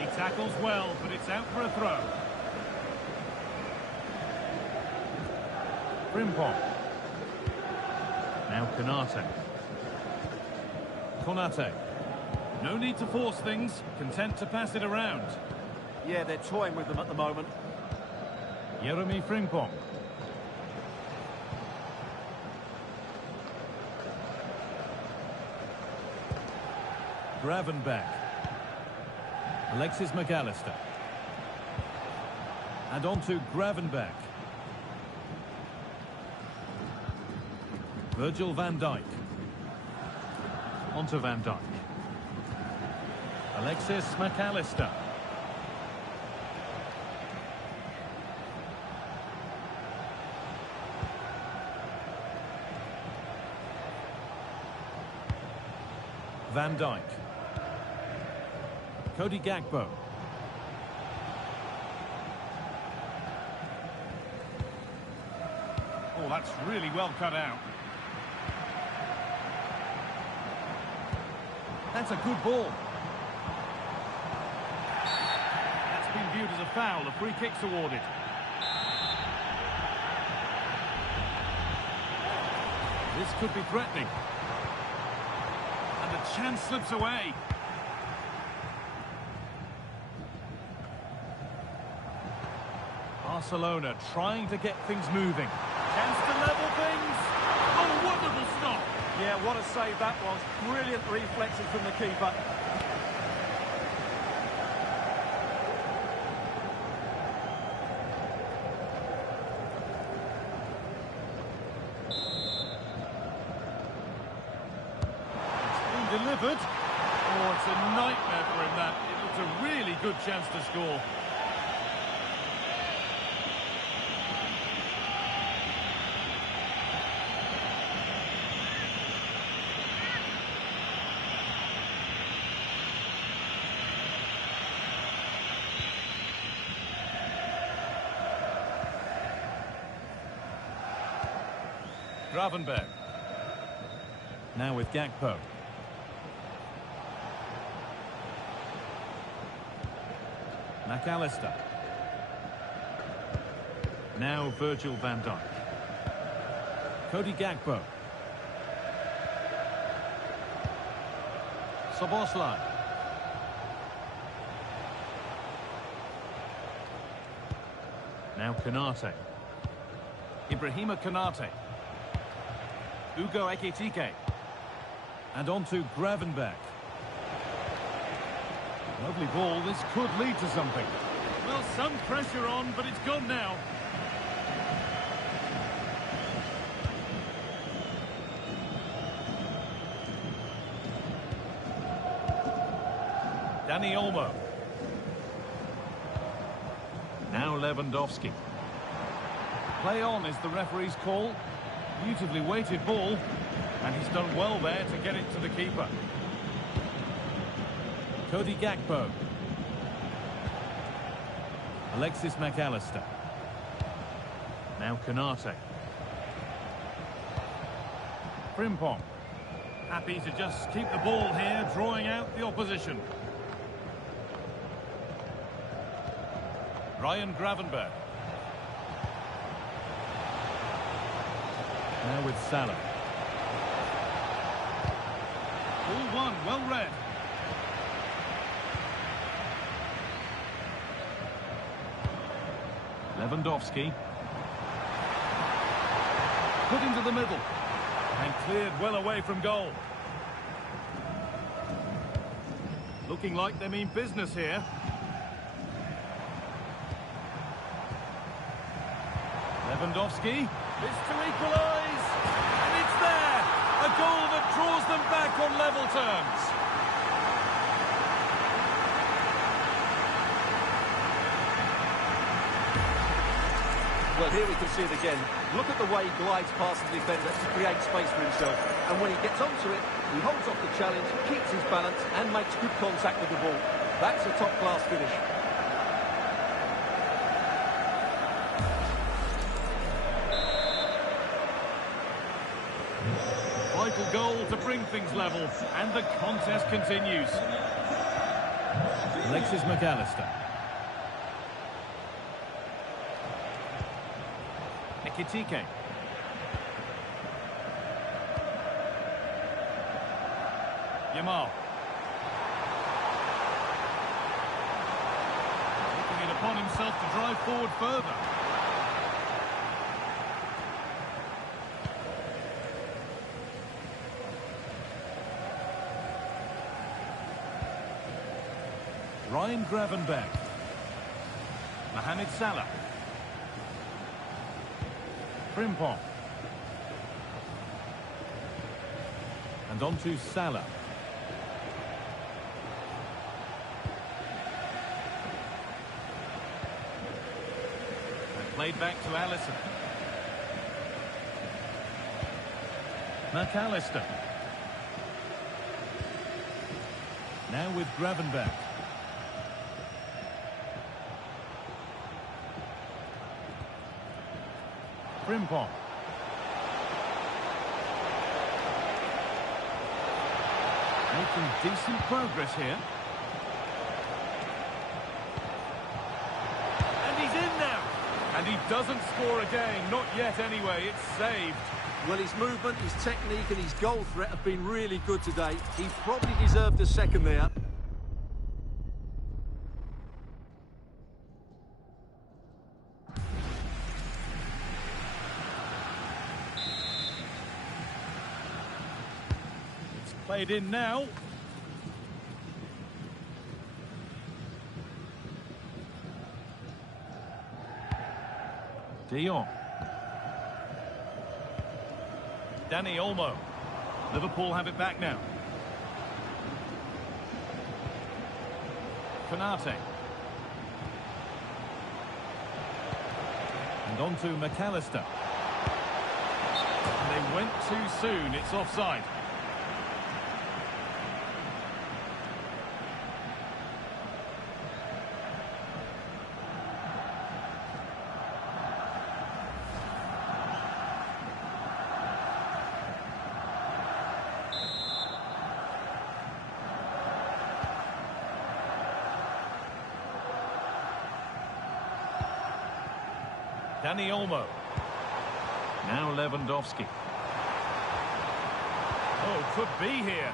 He tackles well, but it's out for a throw. Frimpong. Now Konate. Konate. No need to force things, content to pass it around. Yeah, they're toying with them at the moment. Jeremy Frimpong. Gravenberg. Alexis McAllister. And on to Gravenberg. Virgil van Dijk. On to Van Dijk. Alexis McAllister. Van Dijk. Cody Gakpo. Oh, that's really well cut out. That's a good ball. That's been viewed as a foul. A free kick's awarded. This could be threatening. And the chance slips away. Barcelona trying to get things moving. Chance to level things. Oh, wonderful stop. Yeah, what a save that was. Brilliant reflexes from the keeper. It's been delivered. Oh, it's a nightmare for him, that. It looks a really good chance to score. Gravenberg. Now with Gakpo. McAllister. Now Virgil van Dijk. Cody Gakpo. Szoboszlai. Now Konate. Ibrahima Konate. Ugo Ekitike. And on to Gravenberg. Lovely ball. This could lead to something. Well, some pressure on, but it's gone now. Dani Olmo. Now Lewandowski. Play on is the referee's call. Beautifully weighted ball, and he's done well there to get it to the keeper. Cody Gakpo. Alexis McAllister. Now Konate. Frimpong. Happy to just keep the ball here, drawing out the opposition. Ryan Gravenberg. Now with Salah. Ball one, well read. Lewandowski. Put into the middle. And cleared well away from goal. Looking like they mean business here. Lewandowski. It's to equalise, and it's there! A goal that draws them back on level terms. Well, here we can see it again. Look at the way he glides past the defender to create space for himself. And when he gets onto it, he holds off the challenge, keeps his balance, and makes good contact with the ball. That's a top-class finish. Vital goal to bring things level, and the contest continues. Alexis McAllister. Ekitike. Yamal. Taking it upon himself to drive forward further. Ryan Gravenberch. Mohamed Salah. Frimpong. And on to Salah. And played back to Alisson. McAllister. Now with Gravenberch. Frimpong. Making decent progress here. And he's in now. And he doesn't score again. Not yet anyway. It's saved. Well, his movement, his technique and his goal threat have been really good today. He probably deserved a second there. Played in now. De Jong. Dani Olmo. Liverpool have it back now. Konate. And on to McAllister. And they went too soon. It's offside. Dani Olmo. Now Lewandowski. Oh, could be here.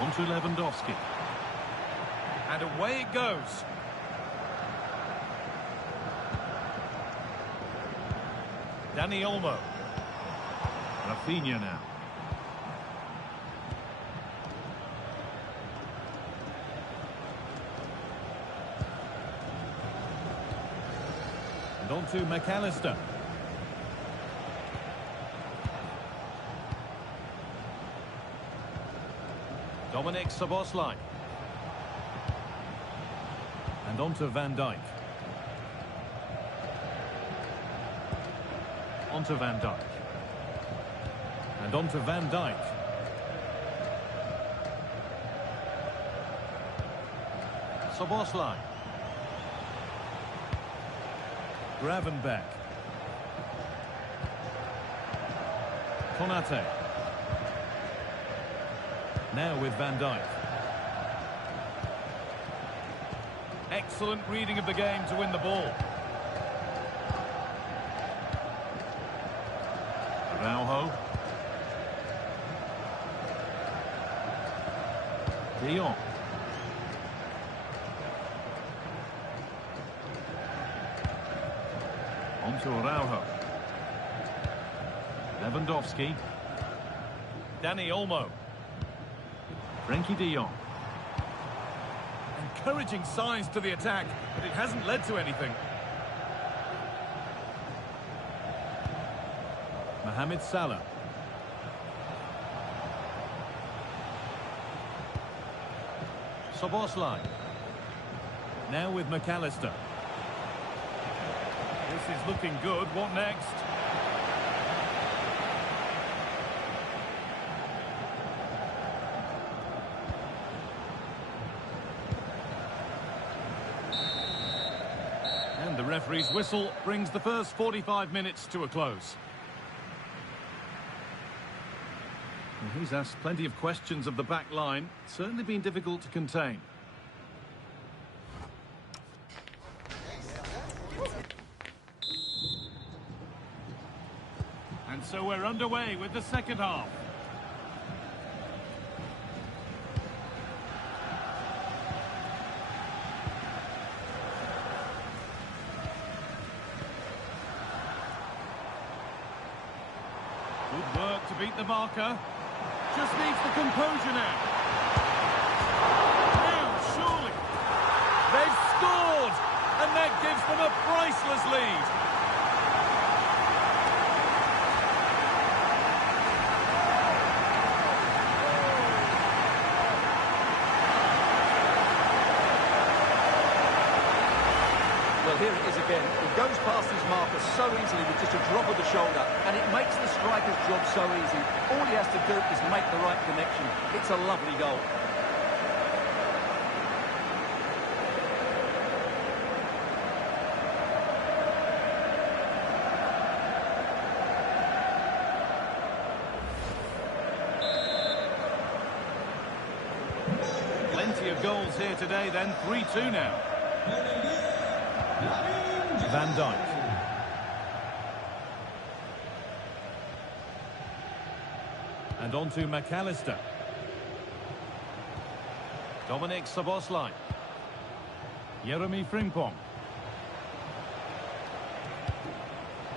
On to Lewandowski. And away it goes. Dani Olmo. Rafinha now. And on to McAllister. Dominic Szoboszlai. And on to Van Dijk. On to Van Dijk. And on to Van Dijk. Szoboszlai. Gravenberch. Konate. Now with Van Dijk. Excellent reading of the game to win the ball. Araujo. De Jong. On to Araujo. Lewandowski. Dani Olmo. Frenkie de Jong. Encouraging signs to the attack, but it hasn't led to anything. Mohamed Salah. Szoboszlai. Now with McAllister. This is looking good. What next? And the referee's whistle brings the first 45 minutes to a close. Well, he's asked plenty of questions of the back line. Certainly been difficult to contain. And so we're underway with the second half. Good work to beat the Barca. Just needs the composure now. Now, surely. They've scored! And that gives them a priceless lead. Well, here it is again. He goes past his marker so easily with just a drop of the shoulder, and it makes the striker's job so easy. All he has to do is make the right connection. It's a lovely goal. Plenty of goals here today then. 3-2 now. Van Dijk. And on to McAllister. Dominic Szoboszlai. Jeremy Frimpong.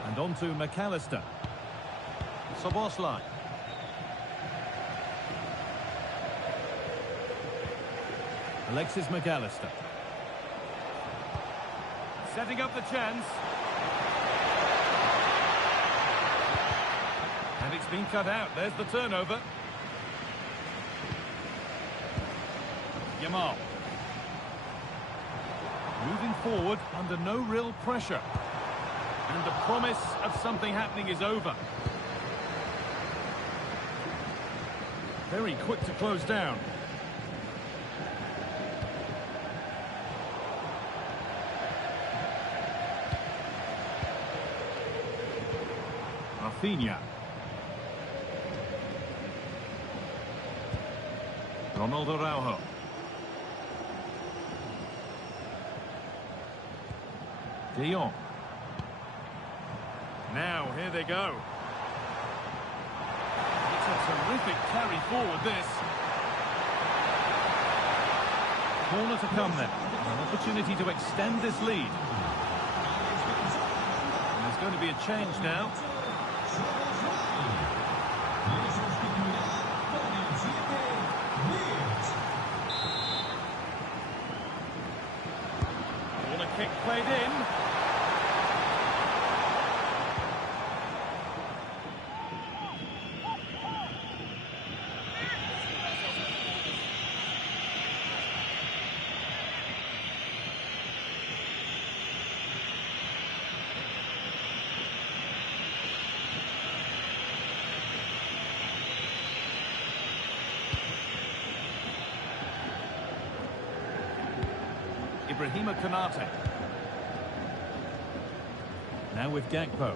And on to McAllister. Szoboszlai. Alexis McAllister. Setting up the chance. And it's been cut out. There's the turnover. Yamal. Moving forward under no real pressure. And the promise of something happening is over. Very quick to close down. Rafinha. Ronald Araujo. De Jong. Now, here they go. It's a terrific carry forward, this. Corner to come then. An opportunity to extend this lead. And there's going to be a change now. Corner kick played in. Ibrahima Konate. Now with Gakpo.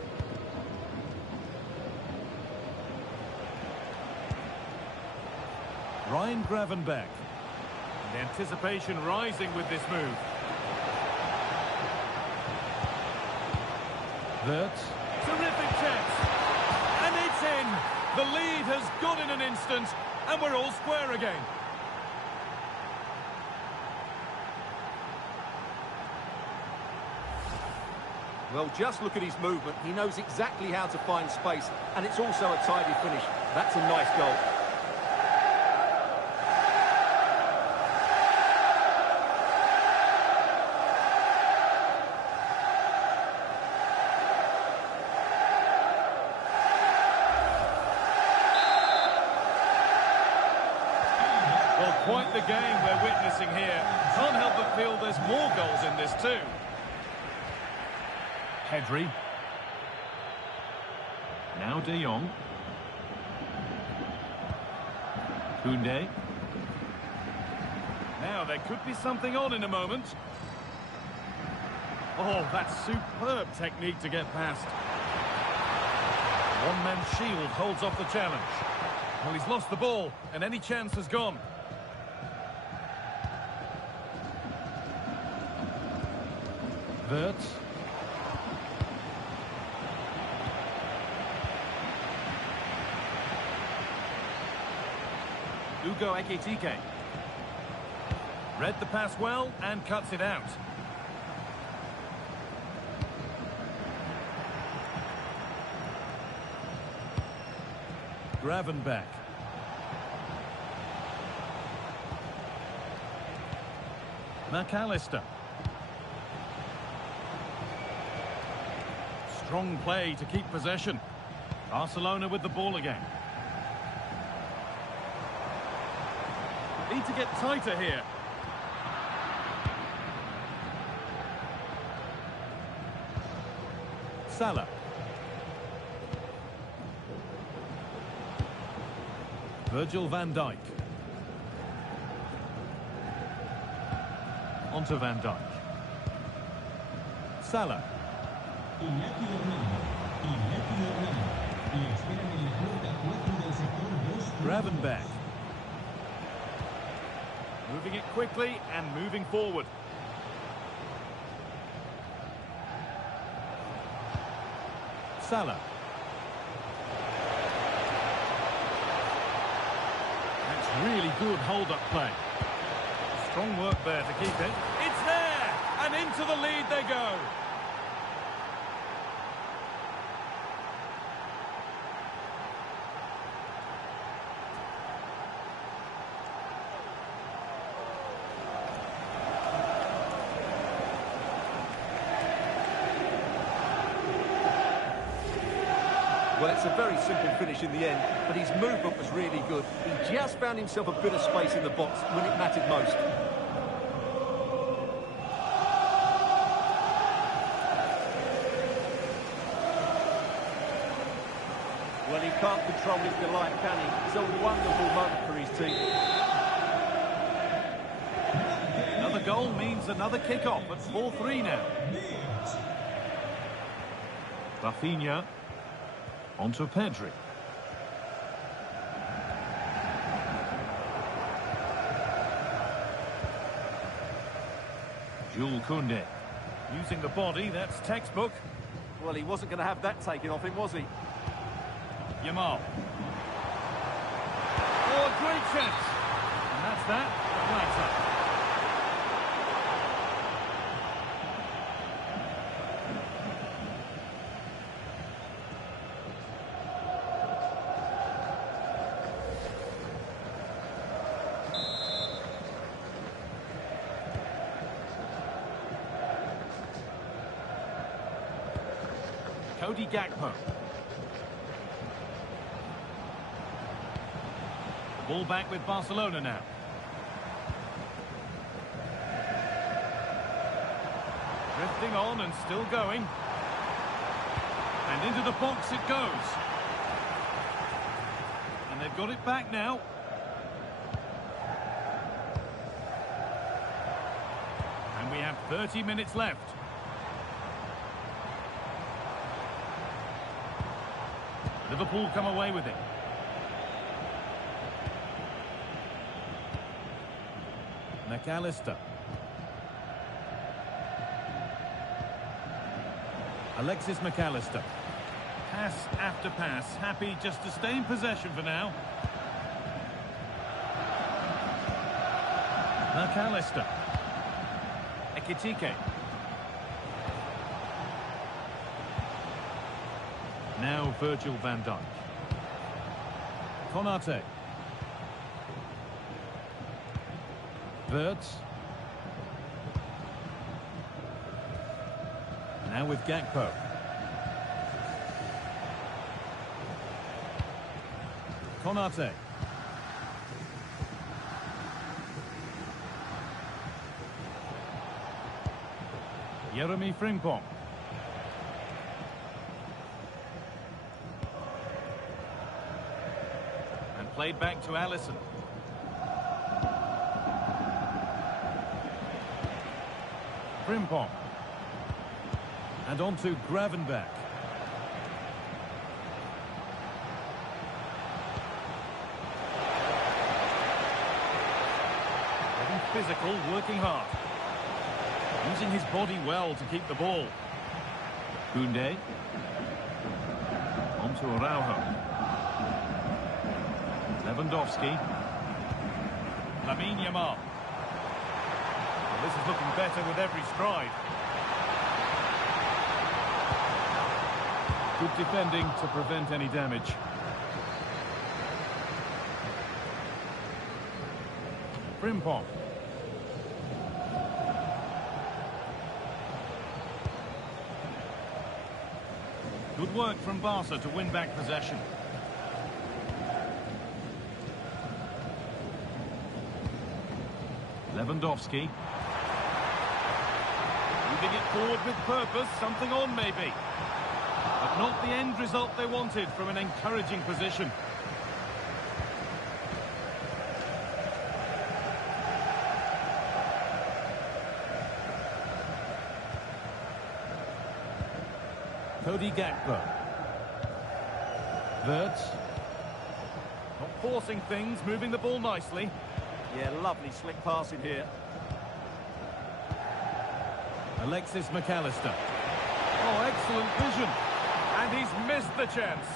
Ryan Gravenberch. The anticipation rising with this move. Wirtz. Terrific chance. And it's in. The lead has gone in an instant, and we're all square again. Well, just look at his movement. He knows exactly how to find space, and it's also a tidy finish. That's a nice goal. Well, quite Quite the game we're witnessing here. Can't help but feel there's more goals in this too. Pedri. Now De Jong. Koundé. Now there could be something on in a moment. Oh, that's superb technique to get past. One-man shield holds off the challenge. Well, he's lost the ball, and any chance has gone. Wirtz. Ugo Ekitike. Read the pass well and cuts it out. Gravenberch. McAllister. Strong play to keep possession. Barcelona with the ball again. Need to get tighter here. Salah. Virgil van Dijk. Onto Van Dijk. Salah. Gravenberch. Moving it quickly and moving forward. Salah. That's really good hold-up play. Strong work there to keep it. It's there! And into the lead they go. Well, it's a very simple finish in the end, but his movement was really good. He just found himself a bit of space in the box when it mattered most. Well, he can't control his delight, can he? It's a wonderful moment for his team. Another goal means another kick-off at 4-3 now. Rafinha. Onto Pedri. Jules Koundé. Using the body, that's textbook. Well, he wasn't going to have that taken off him, was he? Yamal. Oh, a great chance. And that's that. Flags up. Cody Gakpo. Ball back with Barcelona now. Drifting on and still going. And into the box it goes. And they've got it back now. And we have 30 minutes left. Liverpool come away with it. McAllister. Alexis McAllister. Pass after pass, happy just to stay in possession for now. McAllister. Ekitike. Now Virgil van Dijk. Konate. Wirtz. Now with Gakpo. Konate. Jeremy Frimpong. And played back to Alisson. Frimpong. And on to Gravenberch. Getting physical, working hard. Using his body well to keep the ball. Koundé. On to Araujo. Lewandowski. Lamine Yamal. Well, this is looking better with every stride. Good defending to prevent any damage. Frimpong. Good work from Barca to win back possession. Lewandowski. Moving it forward with purpose, something on maybe. But not the end result they wanted from an encouraging position. Cody Gakpo. Wirtz. Not forcing things, moving the ball nicely. Yeah, lovely slick passing here. Alexis McAllister. Oh, excellent vision. And he's missed the chance.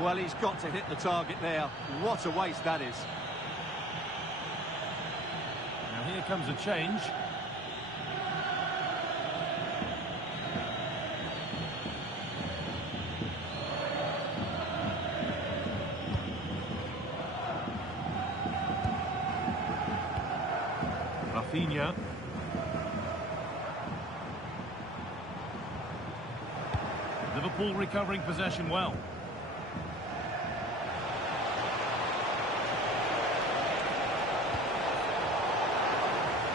Well, he's got to hit the target there. What a waste that is. Now here comes a change. Rafinha. Liverpool recovering possession well.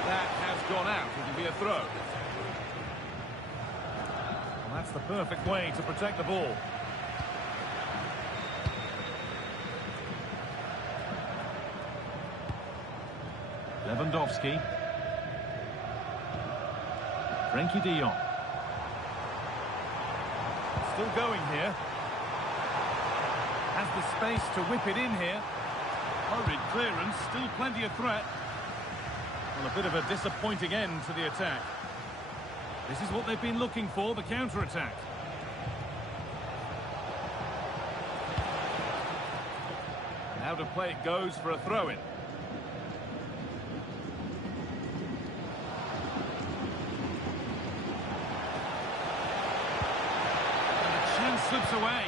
That has gone out. It'll be a throw. Well, that's the perfect way to protect the ball. Lewandowski. Frenkie de Jong. Still going here. Has the space to whip it in here. Hurried clearance, still plenty of threat. Well, a bit of a disappointing end to the attack. This is what they've been looking for, the counter-attack. Now to play it goes for a throw-in. Slips away.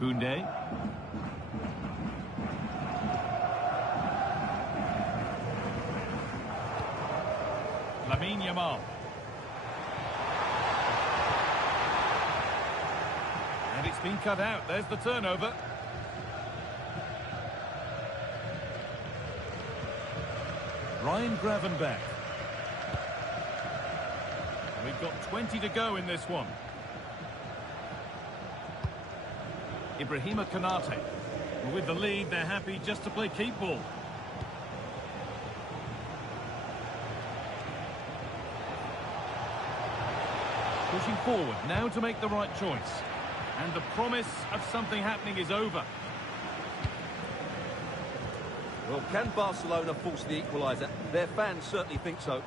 Koundé. Lamine Yamal. And it's been cut out. There's the turnover. Ryan Gravenberch. We've got 20 to go in this one. Ibrahima Konate. With the lead, they're happy just to play keep ball. Pushing forward, now to make the right choice. And the promise of something happening is over. Well, can Barcelona force the equaliser? Their fans certainly think so.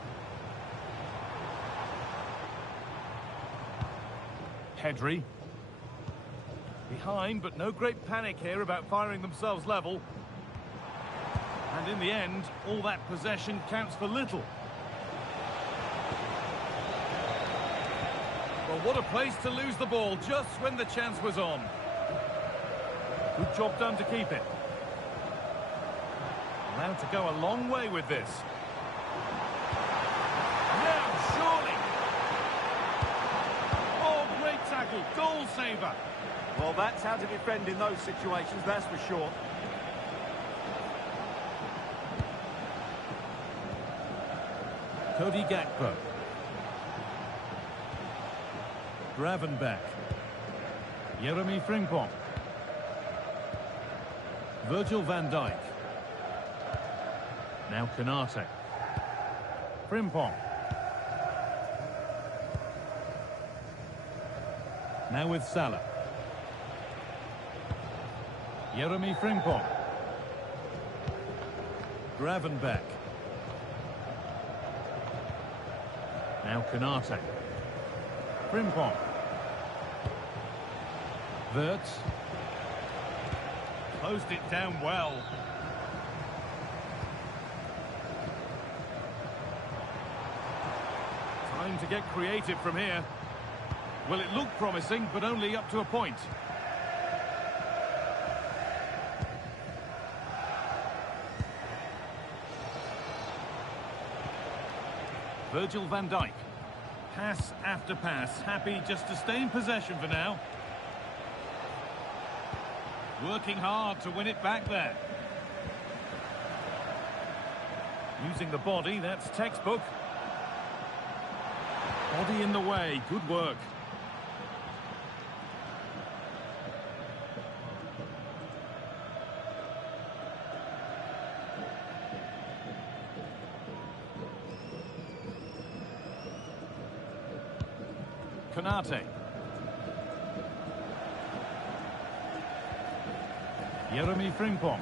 Pedri. Behind, but no great panic here about firing themselves level. And in the end, all that possession counts for little. Well, what a place to lose the ball just when the chance was on. Good job done to keep it. Allowed to go a long way with this. Now, surely. Oh, great tackle, goal saver. Well, that's how to defend in those situations, that's for sure. Cody Gakpo. Gravenberch. Jeremy Frimpong. Virgil van Dijk. Now Konate. Frimpong. Now with Salah. Jeremy Frimpong. Gravenberch. Now Konate. Frimpong. Wirtz. Closed it down well. Time to get creative from here. Well, it looked promising, but only up to a point. Virgil van Dijk. Pass after pass, happy just to stay in possession for now. Working hard to win it back there. Using the body, that's textbook. Body in the way, good work. Konate. Jeremy Frimpong.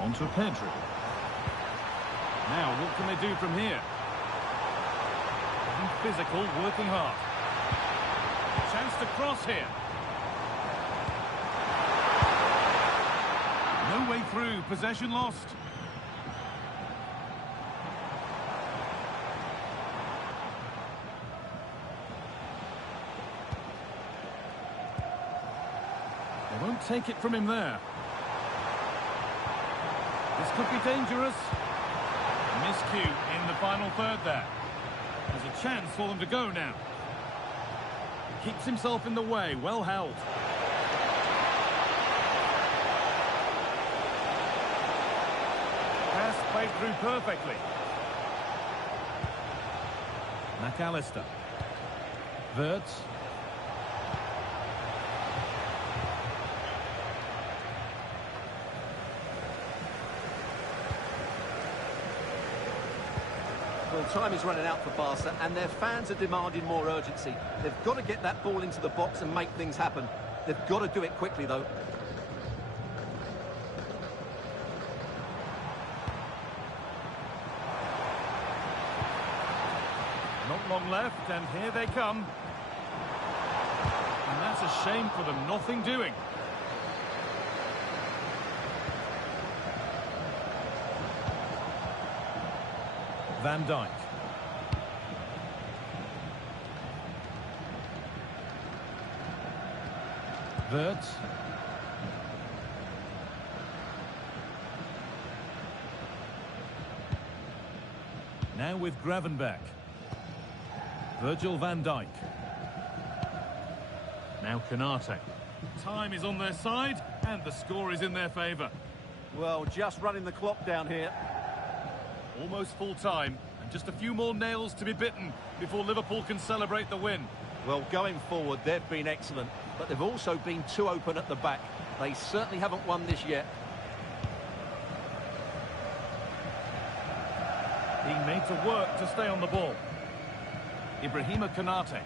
On to Pedro. Now, what can they do from here? Being physical, working hard. Chance to cross here. No way through, possession lost. They won't take it from him there. This could be dangerous. Miscue in the final third there. There's a chance for them to go now. Keeps himself in the way, well held. Pass played through perfectly. McAllister. Wirtz. Well, time is running out for Barca, and their fans are demanding more urgency. They've got to get that ball into the box and make things happen. They've got to do it quickly, though. Not long left, and here they come. And that's a shame for them, nothing doing. Van Dijk. Wirtz. Now with Gravenberch. Virgil van Dijk. Now Konate. Time is on their side, and the score is in their favour. Well, just running the clock down here. Almost full time, and just a few more nails to be bitten before Liverpool can celebrate the win. Well, going forward, they've been excellent, but they've also been too open at the back. They certainly haven't won this yet. Being made to work to stay on the ball. Ibrahima Konate.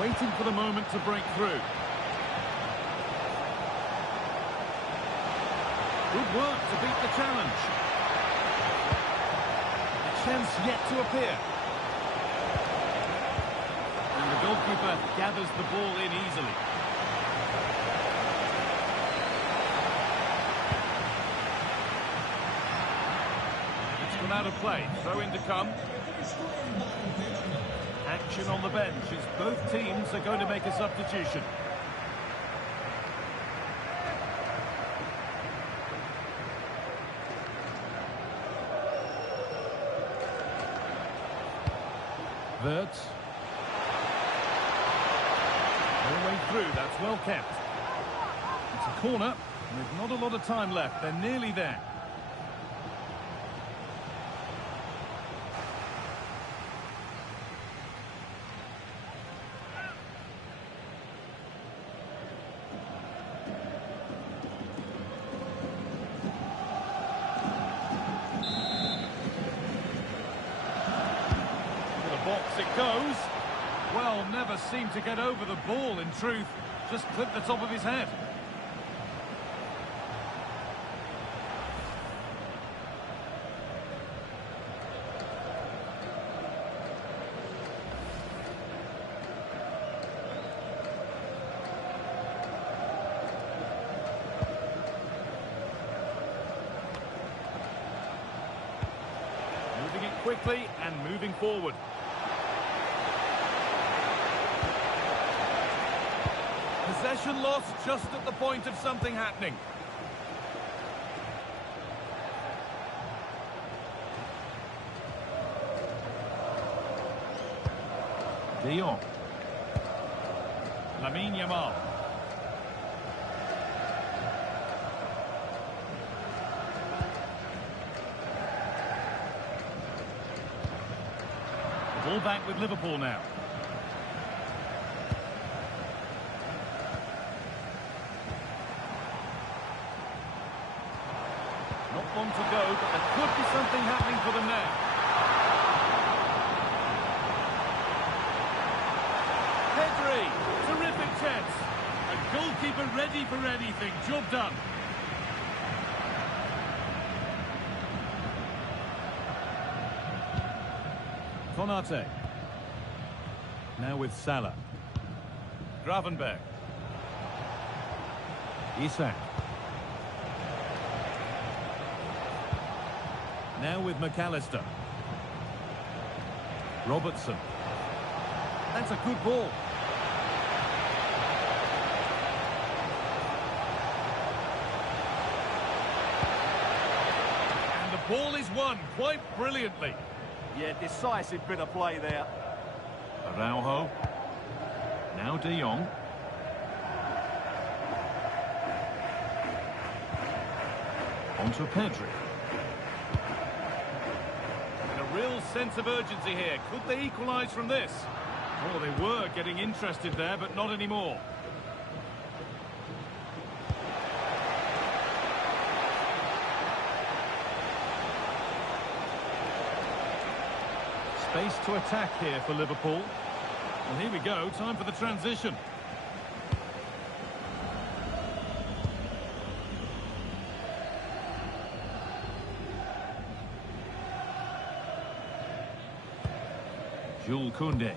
Waiting for the moment to break through. Good work to beat the challenge. A chance yet to appear. And the goalkeeper gathers the ball in easily. It's gone out of play. Throw in to come. Action on the bench as both teams are going to make a substitution. Wirtz. All the way through, that's well kept. It's a corner, and with not a lot of time left, they're nearly there. Box it goes. Well, never seemed to get over the ball in truth. Just clipped the top of his head. Moving it quickly and moving forward. Possession lost just at the point of something happening. De Jong. Lamine Yamal. The ball back with Liverpool now. Not long to go, but there could be something happening for them now. Pedri, terrific chance. A goalkeeper ready for anything. Job done. Konate. Now with Salah. Gravenberg. Isak. Now with McAllister. Robertson. That's a good ball. And the ball is won quite brilliantly. Yeah, decisive bit of play there. Araujo. Now De Jong. On to Pedri. Real sense of urgency here. Could they equalise from this? Oh, they were getting interested there, but not anymore. Space to attack here for Liverpool. And here we go, time for the transition. Jules Koundé.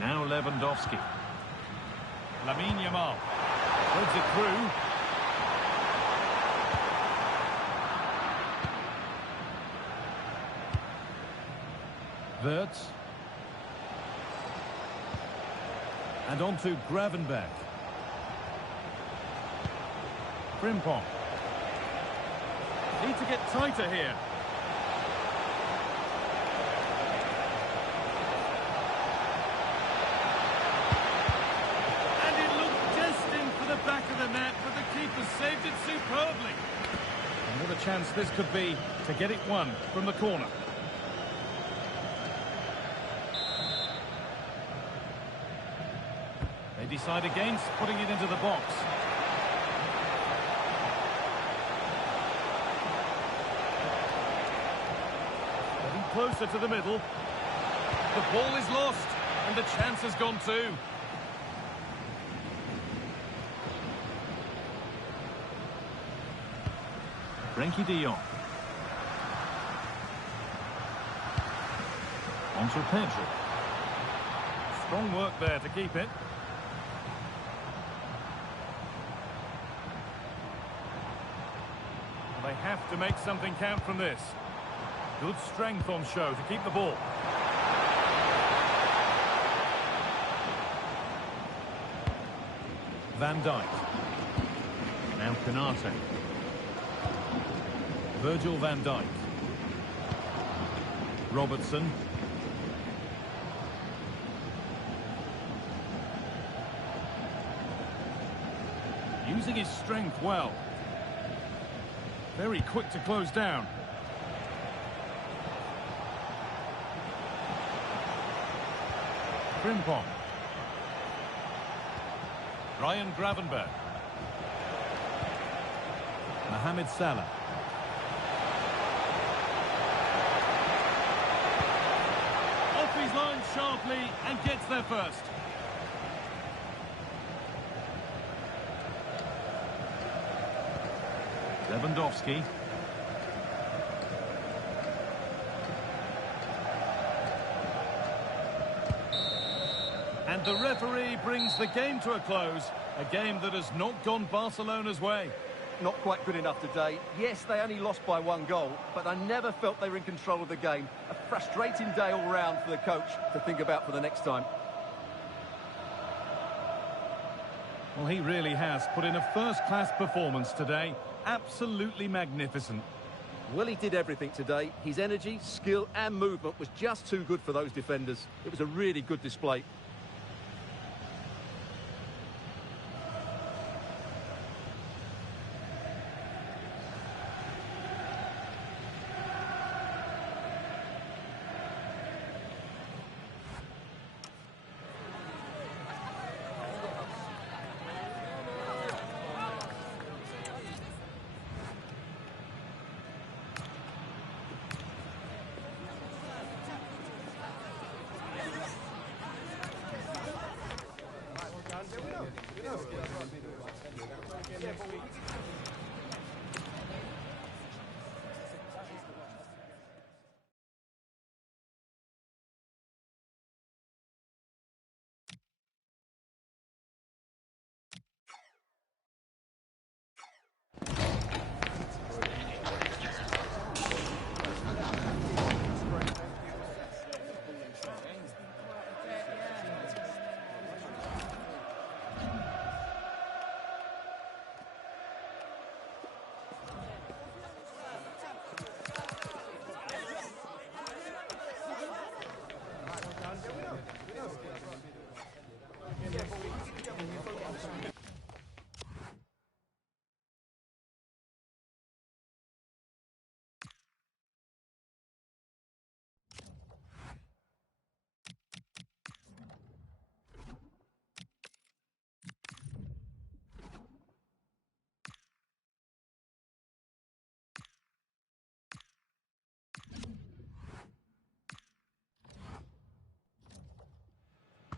Now Lewandowski. Lamine Yamal. Threads it through. Wirtz. And on to Gravenberg. Frimpong. Need to get tighter here. And it looked destined for the back of the net, but the keeper saved it superbly. And what a chance this could be to get it won from the corner. They decide against putting it into the box. Closer to the middle. The ball is lost, and the chance has gone too. Frenkie de Jong. On to Pedri. Strong work there to keep it. They have to make something count from this. Good strength on show to keep the ball. Van Dijk. Now Canate. Virgil van Dijk. Robertson. Using his strength well. Very quick to close down. Frimpong. Ryan Gravenberg. Mohamed Salah. Off his line sharply and gets there first. Lewandowski. And the referee brings the game to a close. A game that has not gone Barcelona's way. Not quite good enough today. Yes, they only lost by 1 goal, but I never felt they were in control of the game. A frustrating day all round for the coach to think about for the next time. Well, he really has put in a first-class performance today. Absolutely magnificent. Well, he did everything today. His energy, skill and movement was just too good for those defenders. It was a really good display.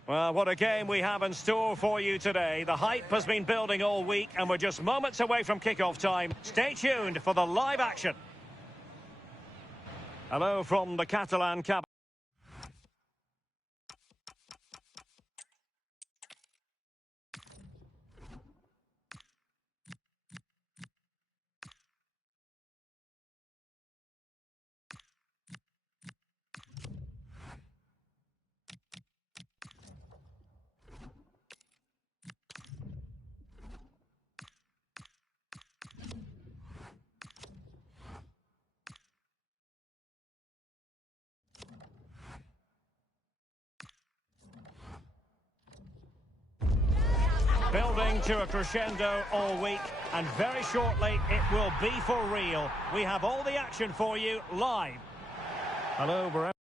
Well, what a game we have in store for you today. The hype has been building all week and we're just moments away from kickoff time. Stay tuned for the live action. Hello from the Catalan capital. Building to a crescendo all week, and very shortly it will be for real. We have all the action for you live. Hello, wherever.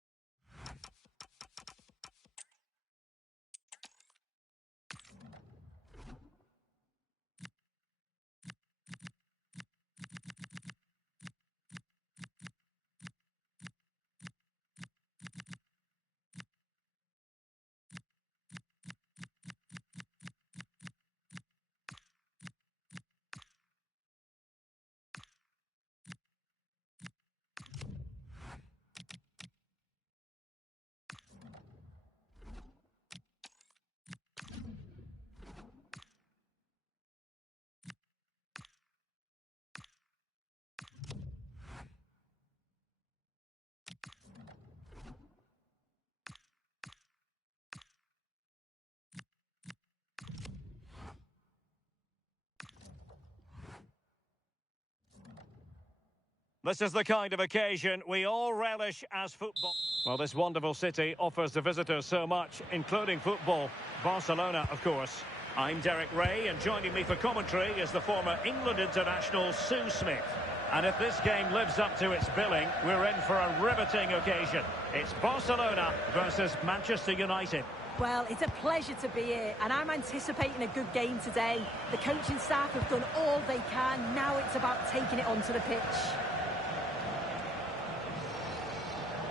This is the kind of occasion we all relish as football. Well, this wonderful city offers the visitors so much, including football. Barcelona, of course. I'm Derek Ray, and joining me for commentary is the former England international Sue Smith. And if this game lives up to its billing, we're in for a riveting occasion. It's Barcelona versus Manchester United. Well, it's a pleasure to be here, and I'm anticipating a good game today. The coaching staff have done all they can. Now it's about taking it onto the pitch.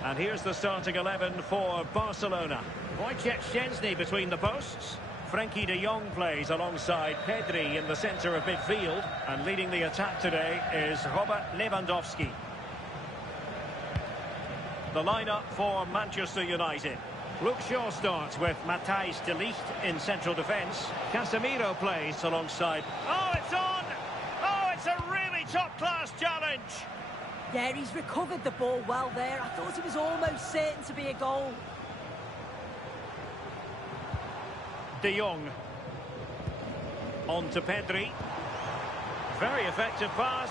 And here's the starting 11 for Barcelona. Wojciech Szczęsny between the posts. Frenkie de Jong plays alongside Pedri in the centre of midfield. And leading the attack today is Robert Lewandowski. The lineup for Manchester United. Luke Shaw starts with Matthijs de Ligt in central defence. Casemiro plays alongside... Oh, it's on! Oh, it's a really top-class challenge! Yeah, he's recovered the ball well there. I thought it was almost certain to be a goal. De Jong. On to Pedri. Very effective pass.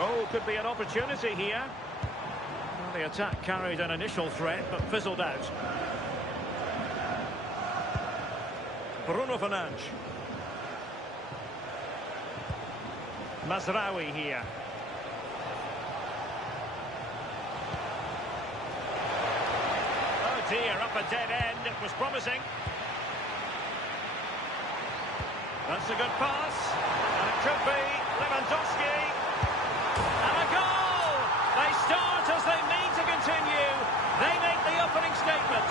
Oh, could be an opportunity here. Well, the attack carried an initial threat, but fizzled out. Bruno Fernandes. Mazraoui here. Oh dear, up a dead end. It was promising. That's a good pass. And it could be Lewandowski. And a goal! They start as they mean to continue. They make the opening statement.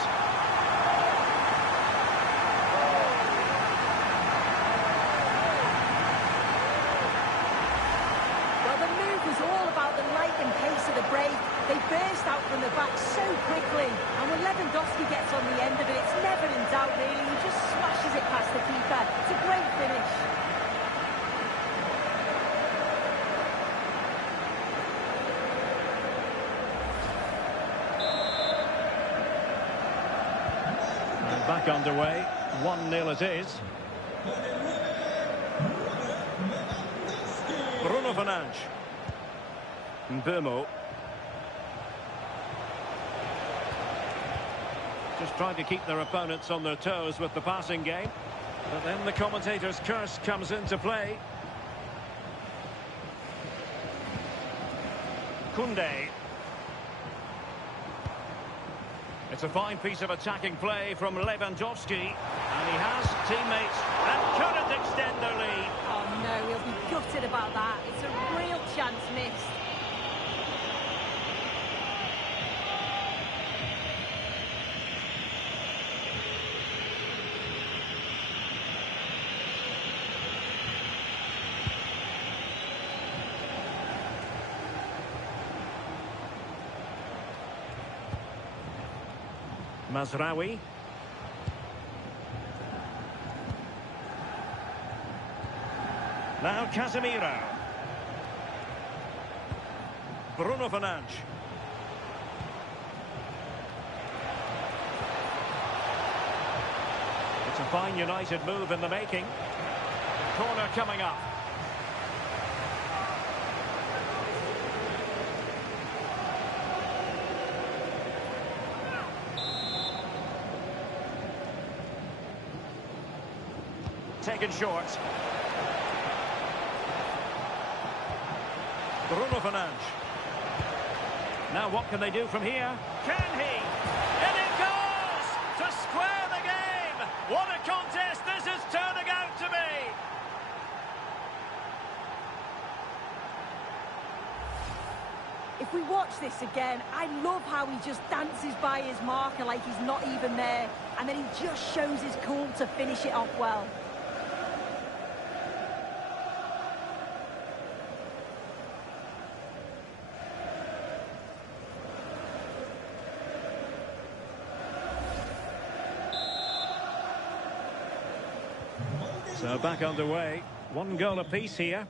All about the light and pace of the break. They burst out from the back so quickly, and when Lewandowski gets on the end of it, it's never in doubt really. He just smashes it past the keeper. It's a great finish. And back underway, 1-0 it is. Bruno Fernandes. Mbeumo. Just trying to keep their opponents on their toes with the passing game. But then the commentator's curse comes into play. Koundé. It's a fine piece of attacking play from Lewandowski. And he has teammates and couldn't extend their lead. Oh no, he'll be gutted about that. It's a real chance missed. Mazraoui. Now Casemiro. Bruno Fernandes. It's a fine United move in the making. Corner coming up. Taken short. Bruno Fernandes. Now what can they do from here? Can he? And it goes! To square the game! What a contest this is turning out to be! If we watch this again, I love how he just dances by his marker like he's not even there, and then he just shows his cool to finish it off well. So back underway. 1 goal apiece here.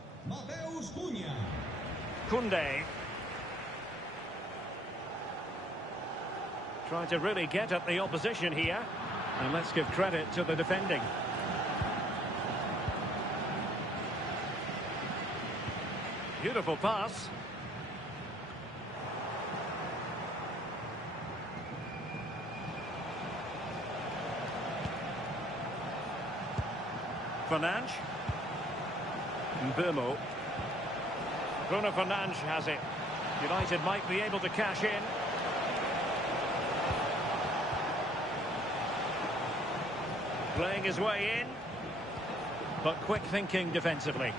Koundé. Trying to really get at the opposition here. And let's give credit to the defending. Beautiful pass. Fernandes. Mbeumo. Bruno Fernandes has it. United might be able to cash in. Playing his way in. But quick thinking defensively.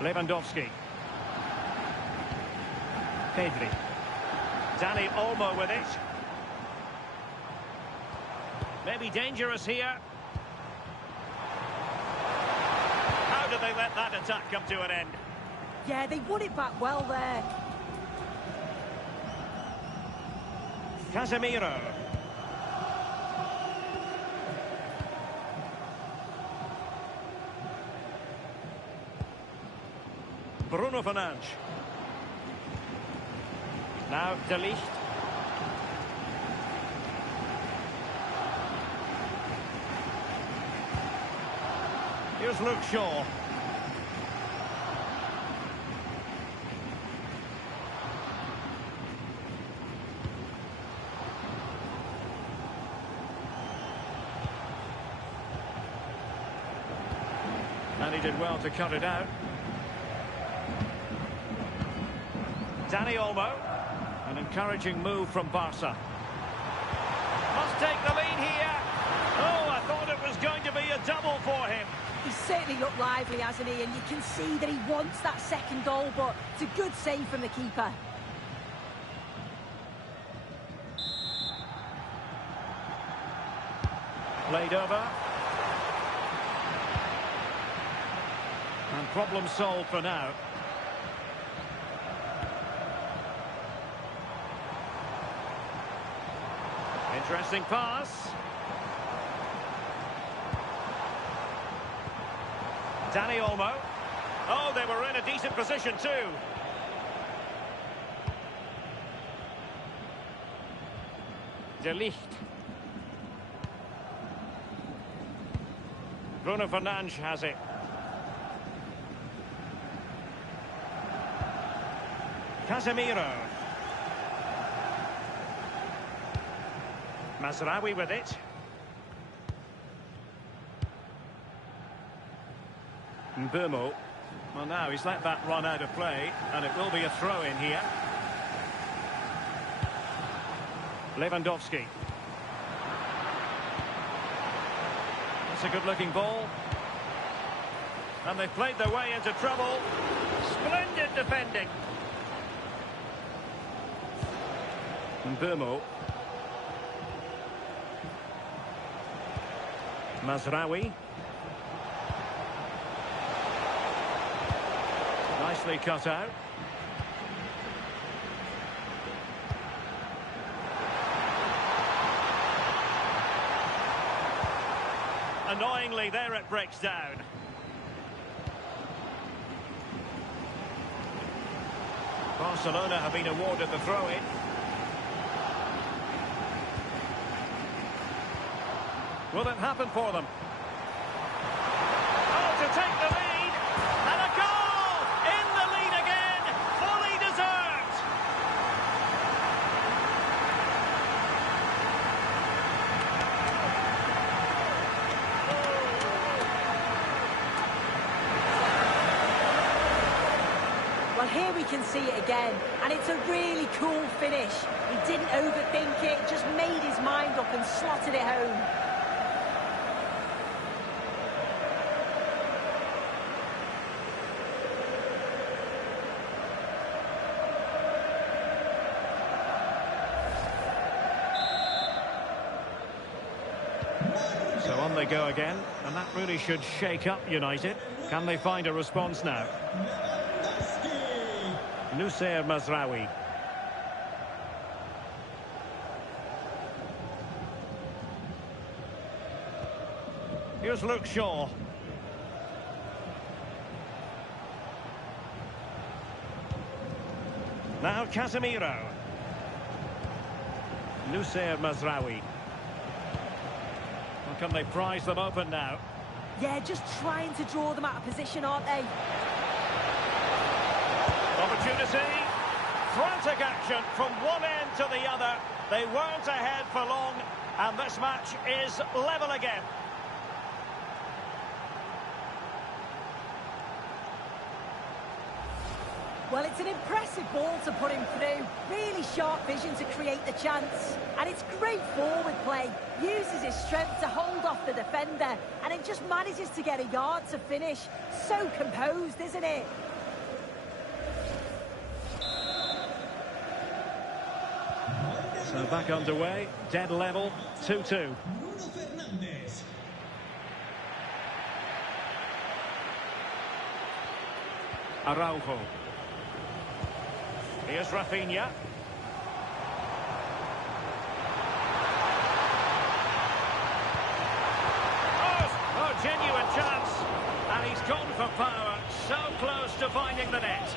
Lewandowski. Pedri. Dani Olmo with it. Maybe dangerous here. How did they let that attack come to an end? Yeah, they won it back well there. Casemiro. Bruno Fernandes. Now De Ligt. Here's Luke Shaw. And he did well to cut it out. Dani Olmo. An encouraging move from Barca. Must take the lead here. Oh, I thought it was going to be a double for him. He's certainly looked lively, hasn't he? And you can see that he wants that second goal, but it's a good save from the keeper. Played over. And problem solved for now. Interesting pass. Dani Olmo. Oh, they were in a decent position too. De Ligt. Bruno Fernandes has it. Casemiro. Mazraoui with it. Mbeumo. Well, now he's let that run out of play, and it will be a throw-in here. Lewandowski. That's a good-looking ball. And they've played their way into trouble. Splendid defending. Mbeumo. Mazraoui. Nicely cut out. Annoyingly, there it breaks down. Barcelona have been awarded the throw-in. Will it happen for them? Oh, to take the lead! And a goal! In the lead again! Fully deserved! Well, here we can see it again, and it's a really cool finish. He didn't overthink it, just made his mind up and slotted it home. So on they go again, and that really should shake up United. Can they find a response now? Noussair Mazraoui. Here's Luke Shaw. Now Casemiro. Nusayr Mazraoui. Well, can they prise them open now? Yeah, just trying to draw them out of position, aren't they? Opportunity. Frantic action from one end to the other. They weren't ahead for long, and this match is level again. Well, it's an impressive ball to put him through. Really sharp vision to create the chance. And it's great forward play. Uses his strength to hold off the defender. And it just manages to get a yard to finish. So composed, isn't it? So back underway. Dead level. 2-2. Araujo. Here's Rafinha. Oh, genuine chance. And he's gone for power. So close to finding the net.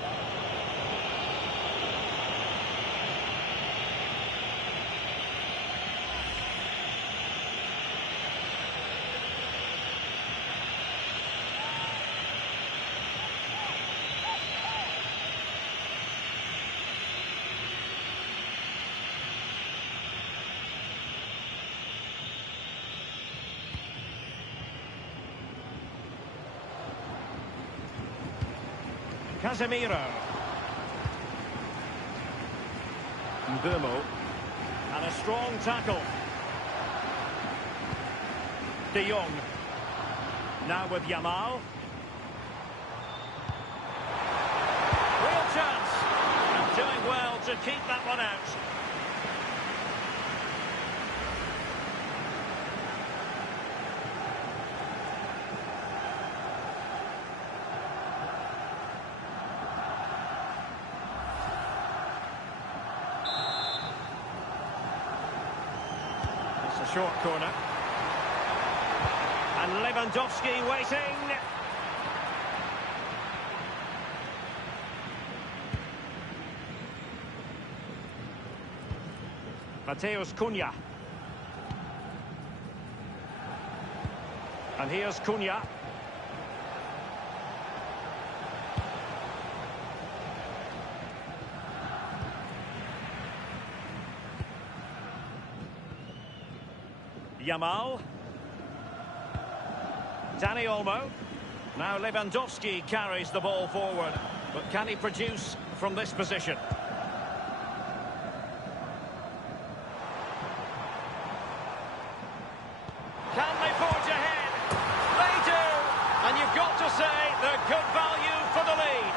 Casemiro. Mbeumo. And a strong tackle. De Jong. Now with Yamal. Real chance. And doing well to keep that one out. Short corner. And Lewandowski waiting. Mateus Cunha. And here's Cunha. Yamal. Dani Olmo. Now Lewandowski carries the ball forward. But can he produce from this position? Can they forge ahead? They do! And you've got to say they're good value for the lead.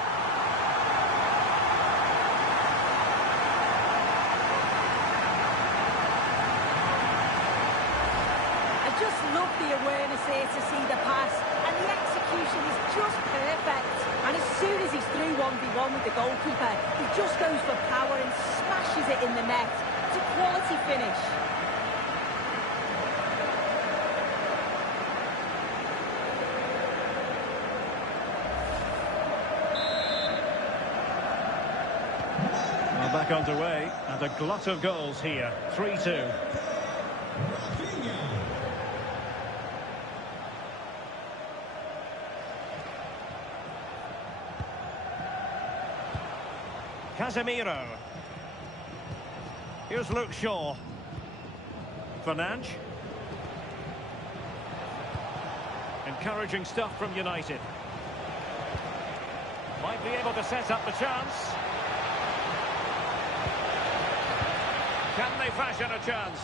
Just love the awareness here to see the pass, and the execution is just perfect. And as soon as he's through 1v1 with the goalkeeper, he just goes for power and smashes it in the net. It's a quality finish. Well, back underway, and a glut of goals here. 3-2. Casemiro. Here's Luke Shaw. Fernandes. Encouraging stuff from United. Might be able to set up the chance. Can they fashion a chance?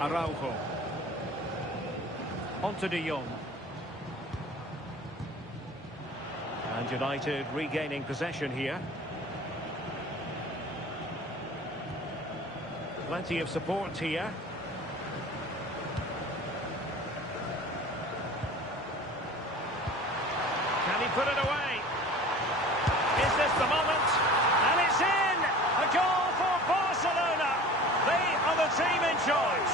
Araujo. Onto De Jong. And United regaining possession here. Plenty of support here. Can he put it away? Is this the moment? And it's in! charge.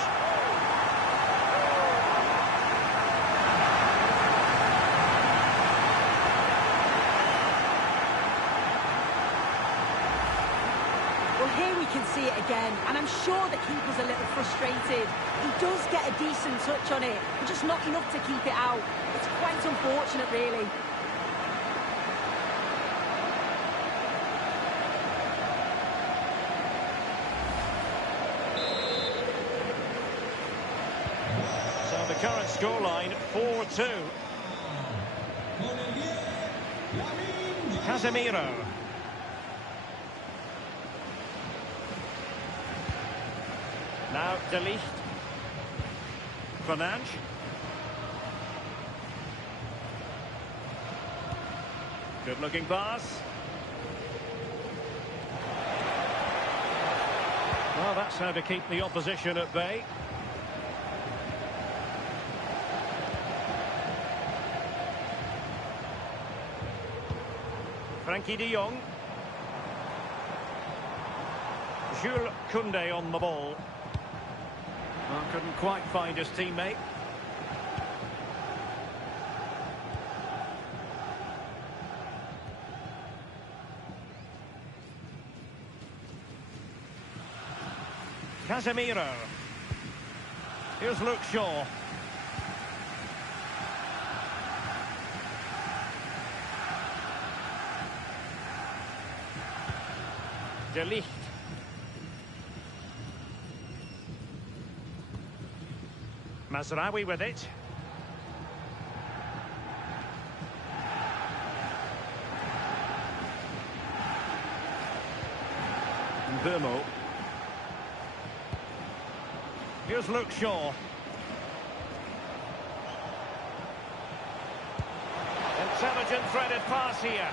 Well, here we can see it again, and I'm sure the keeper's a little frustrated. He does get a decent touch on it, but just not enough to keep it out. It's quite unfortunate, really. So the current scoreline, 4-2. Casemiro. Now De Ligt. Fernandes. Good looking pass. Well, that's how to keep the opposition at bay. Frankie de Jong. Jules Koundé on the ball. Well, couldn't quite find his teammate. Casemiro. Here's Luke Shaw. De Ligt. Mazraoui with it. Burmo. Here's Luke Shaw. Intelligent threaded pass here.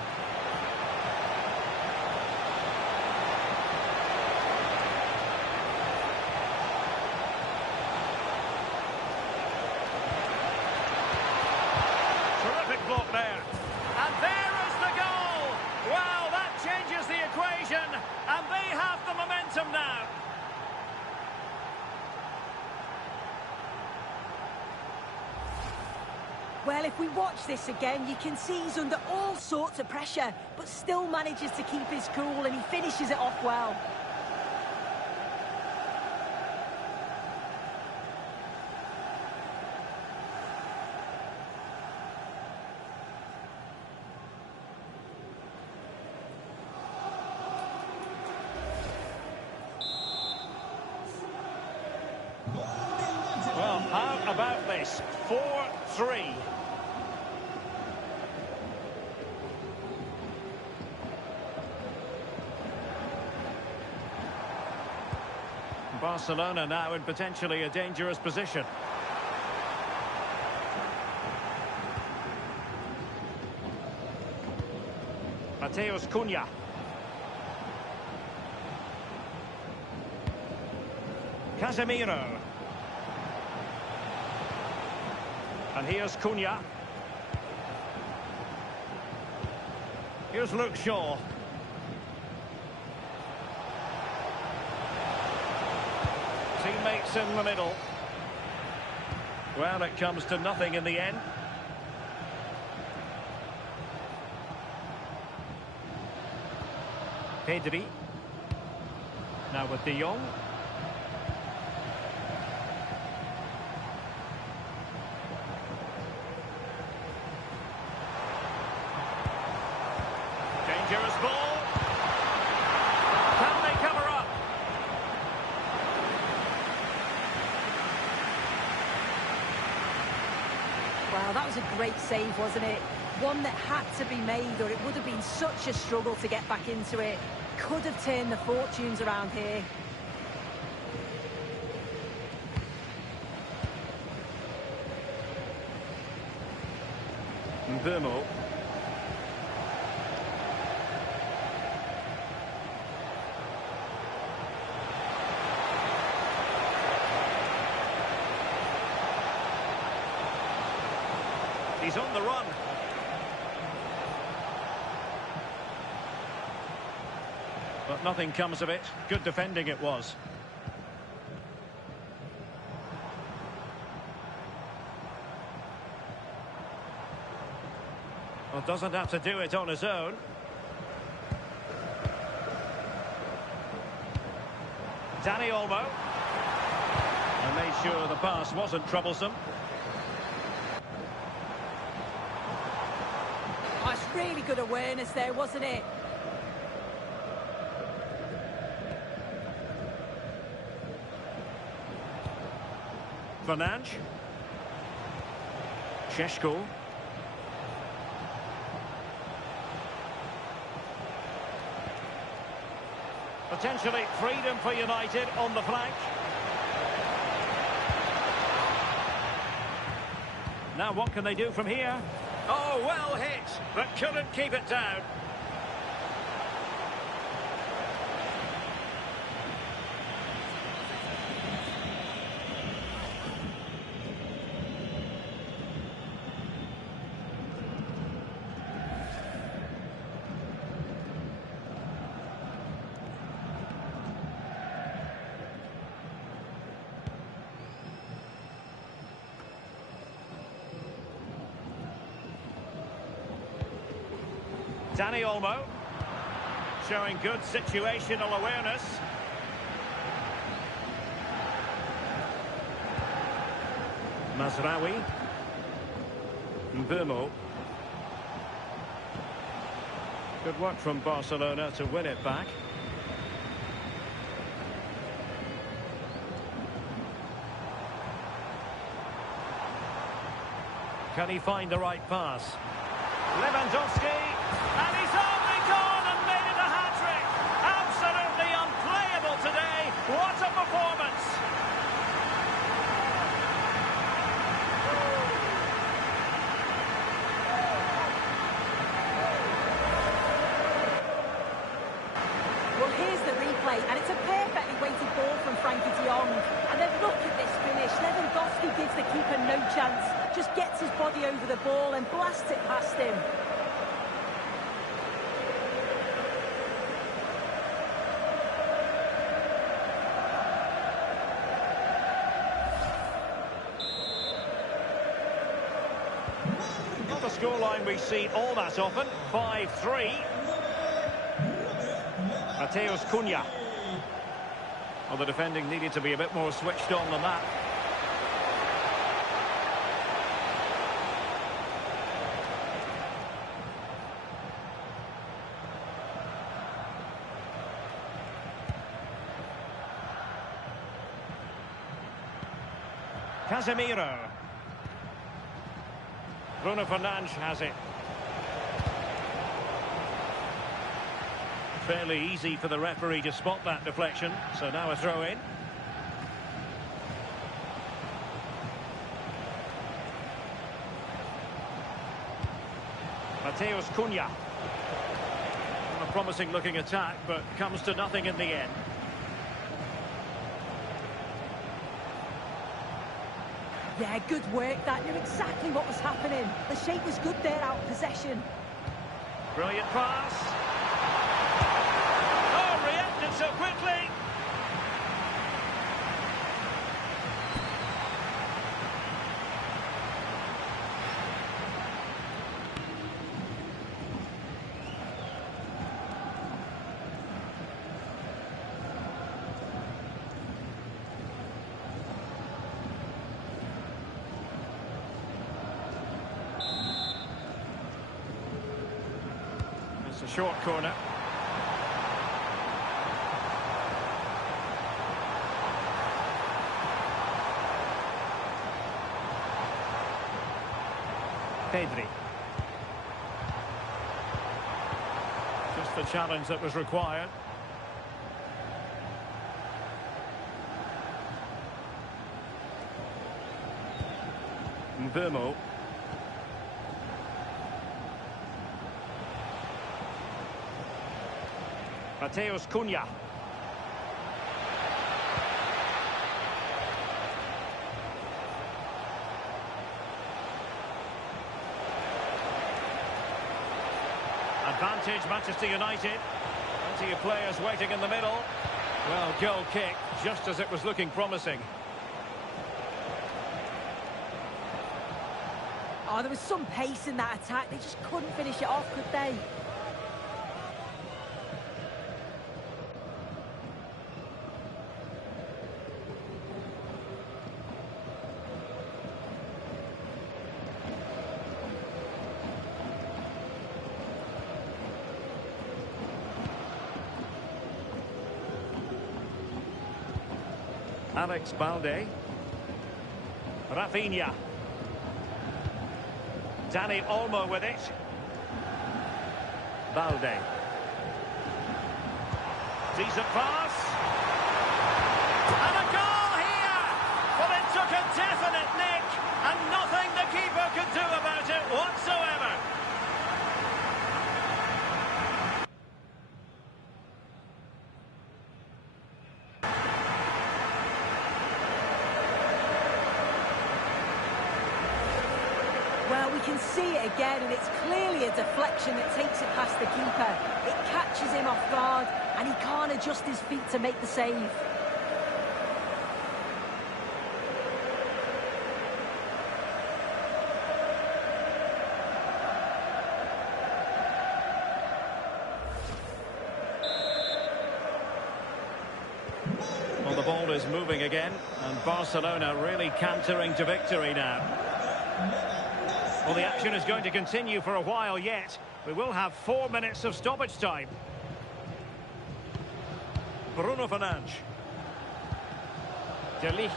Terrific block there. And there is the goal. Wow, that changes the equation. And they have the momentum now. Well, if we watch this again, you can see he's under all sorts of pressure, but still manages to keep his cool, and he finishes it off well. Well, how about this? 4-3. Barcelona now in potentially a dangerous position. Mateus Cunha. Casemiro. And here's Cunha. Here's Luke Shaw. Teammates in the middle. Well, it comes to nothing in the end. Pedri. Now with de Jong. Dangerous ball. Can they cover up? Wow, that was a great save, wasn't it? One that had to be made, or it would have been such a struggle to get back into it. Could have turned the fortunes around here. Burmo. He's on the run. But nothing comes of it. Good defending it was. doesn't have to do it on his own. Danny Olmo. And made sure the pass wasn't troublesome. That's really good awareness there, wasn't it? Fernandes. Šeško. Potentially freedom for United on the flank. Now what can they do from here? Oh, well hit, but couldn't keep it down. Danny Olmo, showing good situational awareness. Mazraoui. Mbeumo. Good work from Barcelona to win it back. Can he find the right pass? Lewandowski, and he's only gone and made it a hat-trick. Absolutely unplayable today. What a performance. Well, here's the replay, and it's a perfectly weighted ball from Frankie de Jong. And then look at this finish. Lewandowski gives the keeper no chance. Just gets his body over the ball and blasts it past him. Not a scoreline we see all that often. 5-3. Mateus Cunha. Well, the defending needed to be a bit more switched on than that. Casemiro. Bruno Fernandes has it. Fairly easy for the referee to spot that deflection, so now a throw in. Mateus Cunha. A promising looking attack, but comes to nothing in the end. Yeah, good work. That knew exactly what was happening. The shape was good there, out of possession. Brilliant pass. Oh, reacted so quickly. It's a short corner. Pedri. Just the challenge that was required. Mbeumo. Mateus Cunha. Advantage Manchester United. Plenty of players waiting in the middle. Well, goal kick, just as it was looking promising. Oh, there was some pace in that attack. They just couldn't finish it off, could they? Alex Balde. Rafinha. Dani Olmo with it. Balde. Decent pass. And a goal here! Well, it took a definite nick, and nothing the keeper could do about it whatsoever. Well, we can see it again, and it's clearly a deflection that takes it past the keeper. It catches him off guard, and he can't adjust his feet to make the save. Well, the ball is moving again, and Barcelona really cantering to victory now. Well, the action is going to continue for a while yet. We will have 4 minutes of stoppage time. Bruno Fernandes. De Ligt.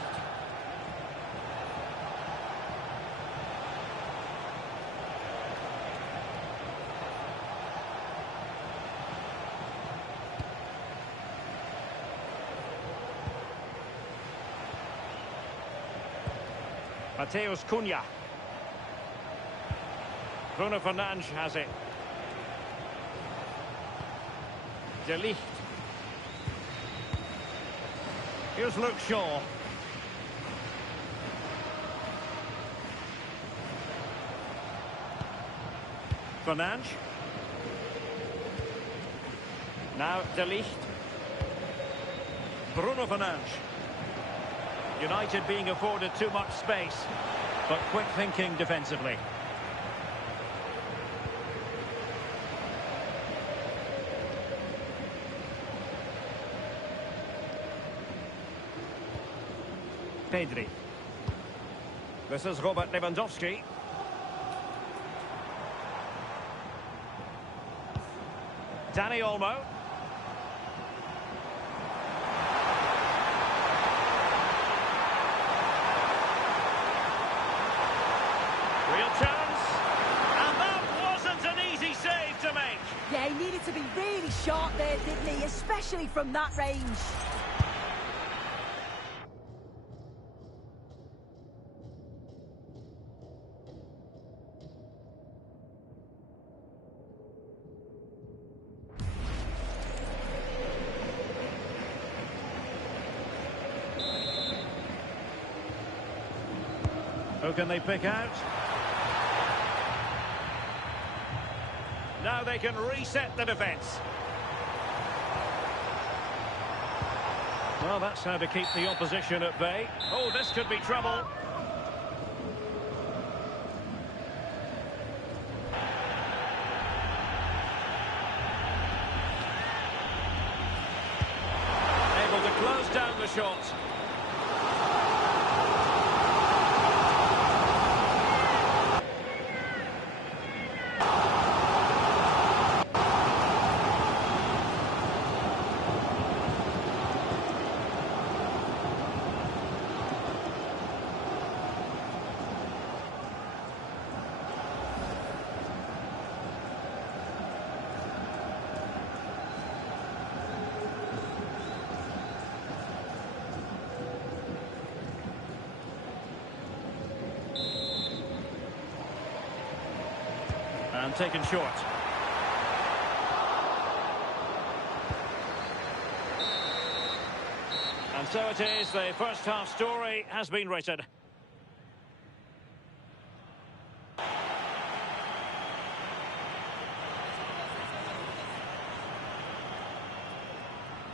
Mateus Cunha. Bruno Fernandes has it. De Ligt. Here's Luke Shaw. Fernandes. Now De Ligt. Bruno Fernandes. United being afforded too much space, but quick thinking defensively. Pedri. This is Robert Lewandowski. Dani Olmo. Real chance. And that wasn't an easy save to make. Yeah, he needed to be really sharp there, didn't he? Especially from that range. Who can they pick out? Now they can reset the defence. Well, that's how to keep the opposition at bay. Oh, this could be trouble. Able to close down the shot. And taken short. And so it is, the first half story has been written.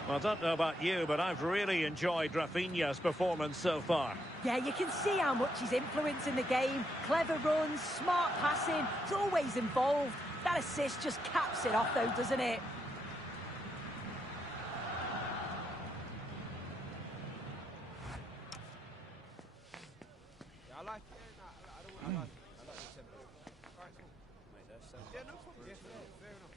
Well, I don't know about you, but I've really enjoyed Rafinha's performance so far. Yeah, you can see how much he's influencing the game. Clever runs, smart passing, he's always involved. That assist just caps it off though, doesn't it? Yeah, I like it. I like the tempo. All right, cool. Mate, that's yeah, no problem. Yeah, fair enough.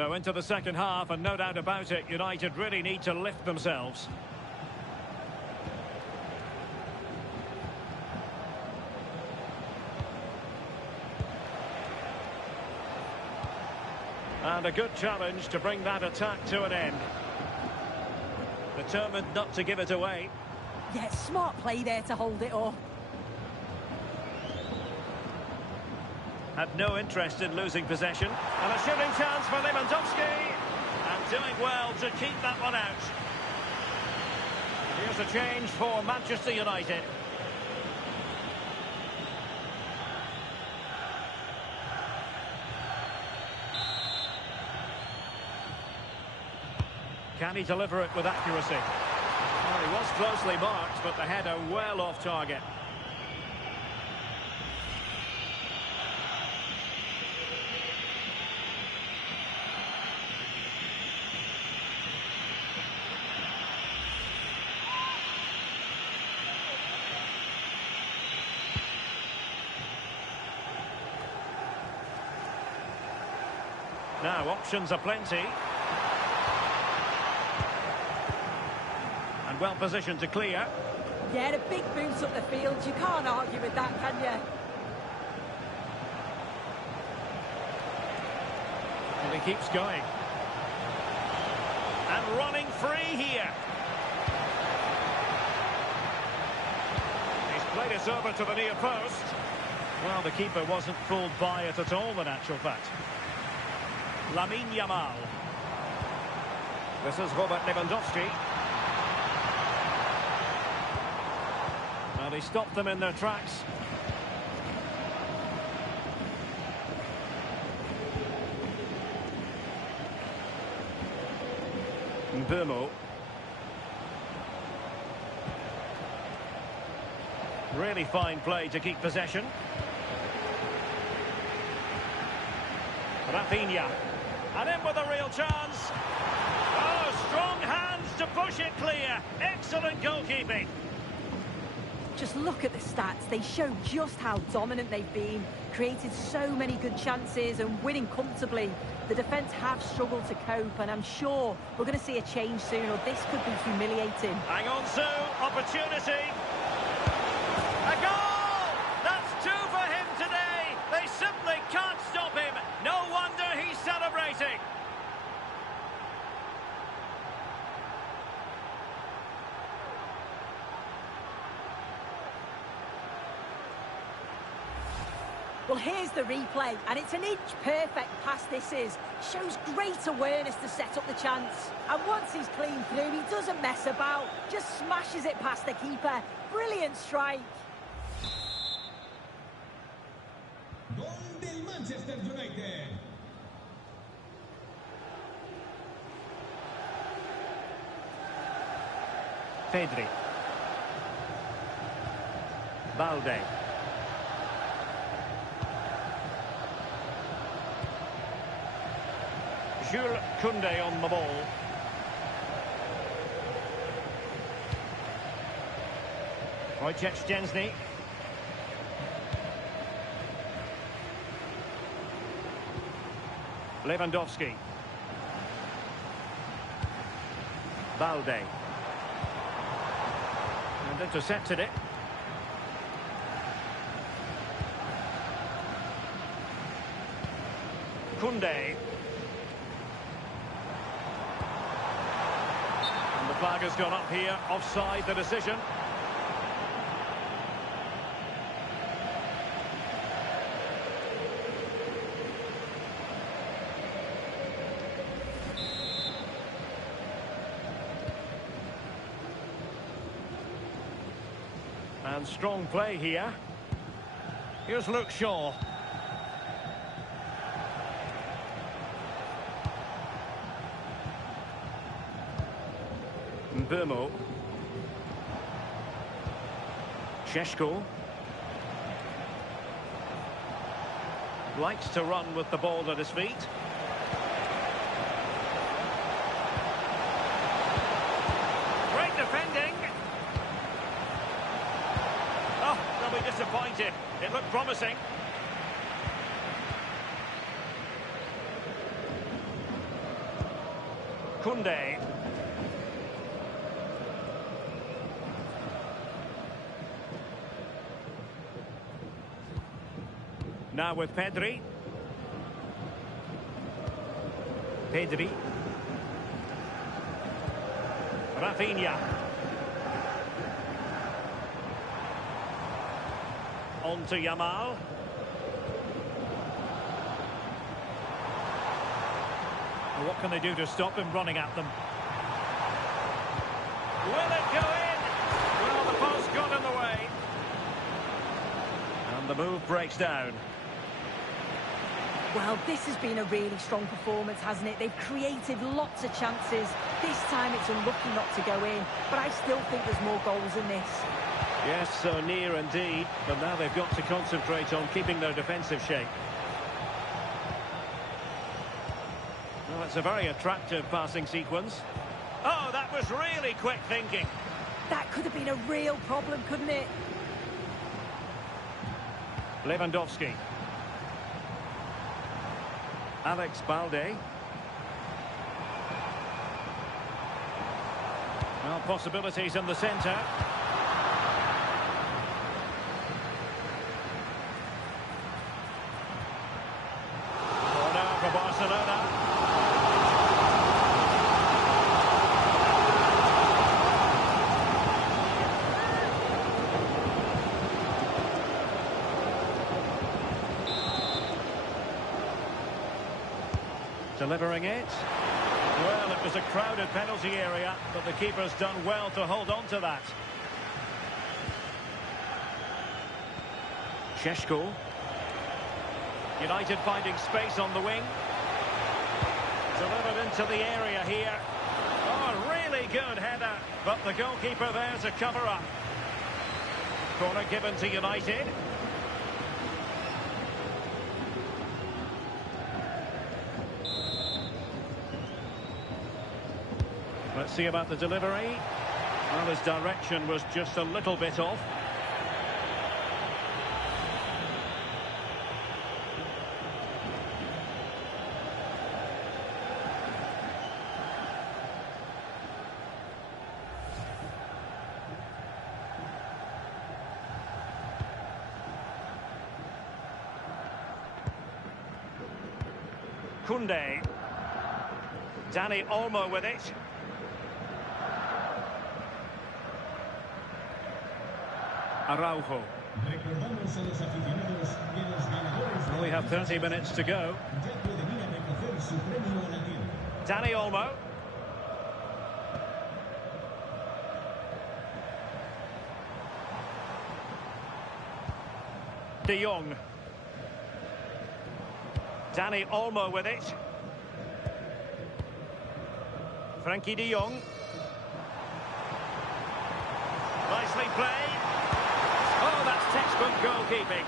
So into the second half, and no doubt about it, United really need to lift themselves. And a good challenge to bring that attack to an end. Determined not to give it away. Yeah, smart play there to hold it up. Had no interest in losing possession. And a shooting chance for Lewandowski. And doing well to keep that one out. Here's a change for Manchester United. Can he deliver it with accuracy? Well, he was closely marked, but the header well off target. Now, options are plenty. And well positioned to clear. Yeah, the big boots up the field. You can't argue with that, can you? And he keeps going. And running free here. He's played it over to the near post. Well, the keeper wasn't fooled by it at all, in actual fact. Lamine Yamal. This is Robert Lewandowski. Well, he stopped them in their tracks. Mbeumo. Really fine play to keep possession. Rafinha. And in with a real chance. Oh, strong hands to push it clear. Excellent goalkeeping. Just look at the stats. They show just how dominant they've been. Created so many good chances and winning comfortably. The defence have struggled to cope, and I'm sure we're going to see a change soon, or this could be humiliating. Hang on, Sue. Opportunity. A goal! That's two for him today. They simply can't stop him. No wonder he's celebrating. Well, here's the replay, and it's an inch-perfect pass this is. Shows great awareness to set up the chance. And once he's clean through, he doesn't mess about. Just smashes it past the keeper. Brilliant strike. Gol del Manchester United. Pedri. Balde. Jules Koundé on the ball. Wojciech Szczęsny. Lewandowski. Balde. And intercepted it. Koundé. And the flag has gone up here, offside the decision. And strong play here. Here's Luke Shaw. Mbeumo. Šeško. Likes to run with the ball at his feet. Great defending. Oh, they'll be disappointed. It looked promising. Koundé. Now with Pedri. Rafinha. On to Yamal. What can they do to stop him running at them? Will it go in? Well, the post got in the way. And the move breaks down. Well, this has been a really strong performance, hasn't it? They've created lots of chances. This time it's unlucky not to go in, but I still think there's more goals than this. Yes, so near indeed, but now they've got to concentrate on keeping their defensive shape. Well, it's a very attractive passing sequence. Oh, that was really quick thinking. That could have been a real problem, couldn't it? Lewandowski. Alex Balde. Well, possibilities in the centre. Corner for Barcelona. Delivering it. Well, it was a crowded penalty area, but the keeper's done well to hold on to that. Šeško. United finding space on the wing. Delivered into the area here. Oh, really good header, but the goalkeeper there to cover up. Corner given to United. Let's see about the delivery. Well, his direction was just a little bit off. Koundé. Dani Olmo with it. Araujo. Recordamos a los aficionados que los ganadores de Well, we have 30 minutes to go. ya pueden ir a recoger su premio a la tienda. Dani Olmo. De Jong. Dani Olmo with it. Frankie de Jong. Nicely played. Oh, that's textbook goalkeeping.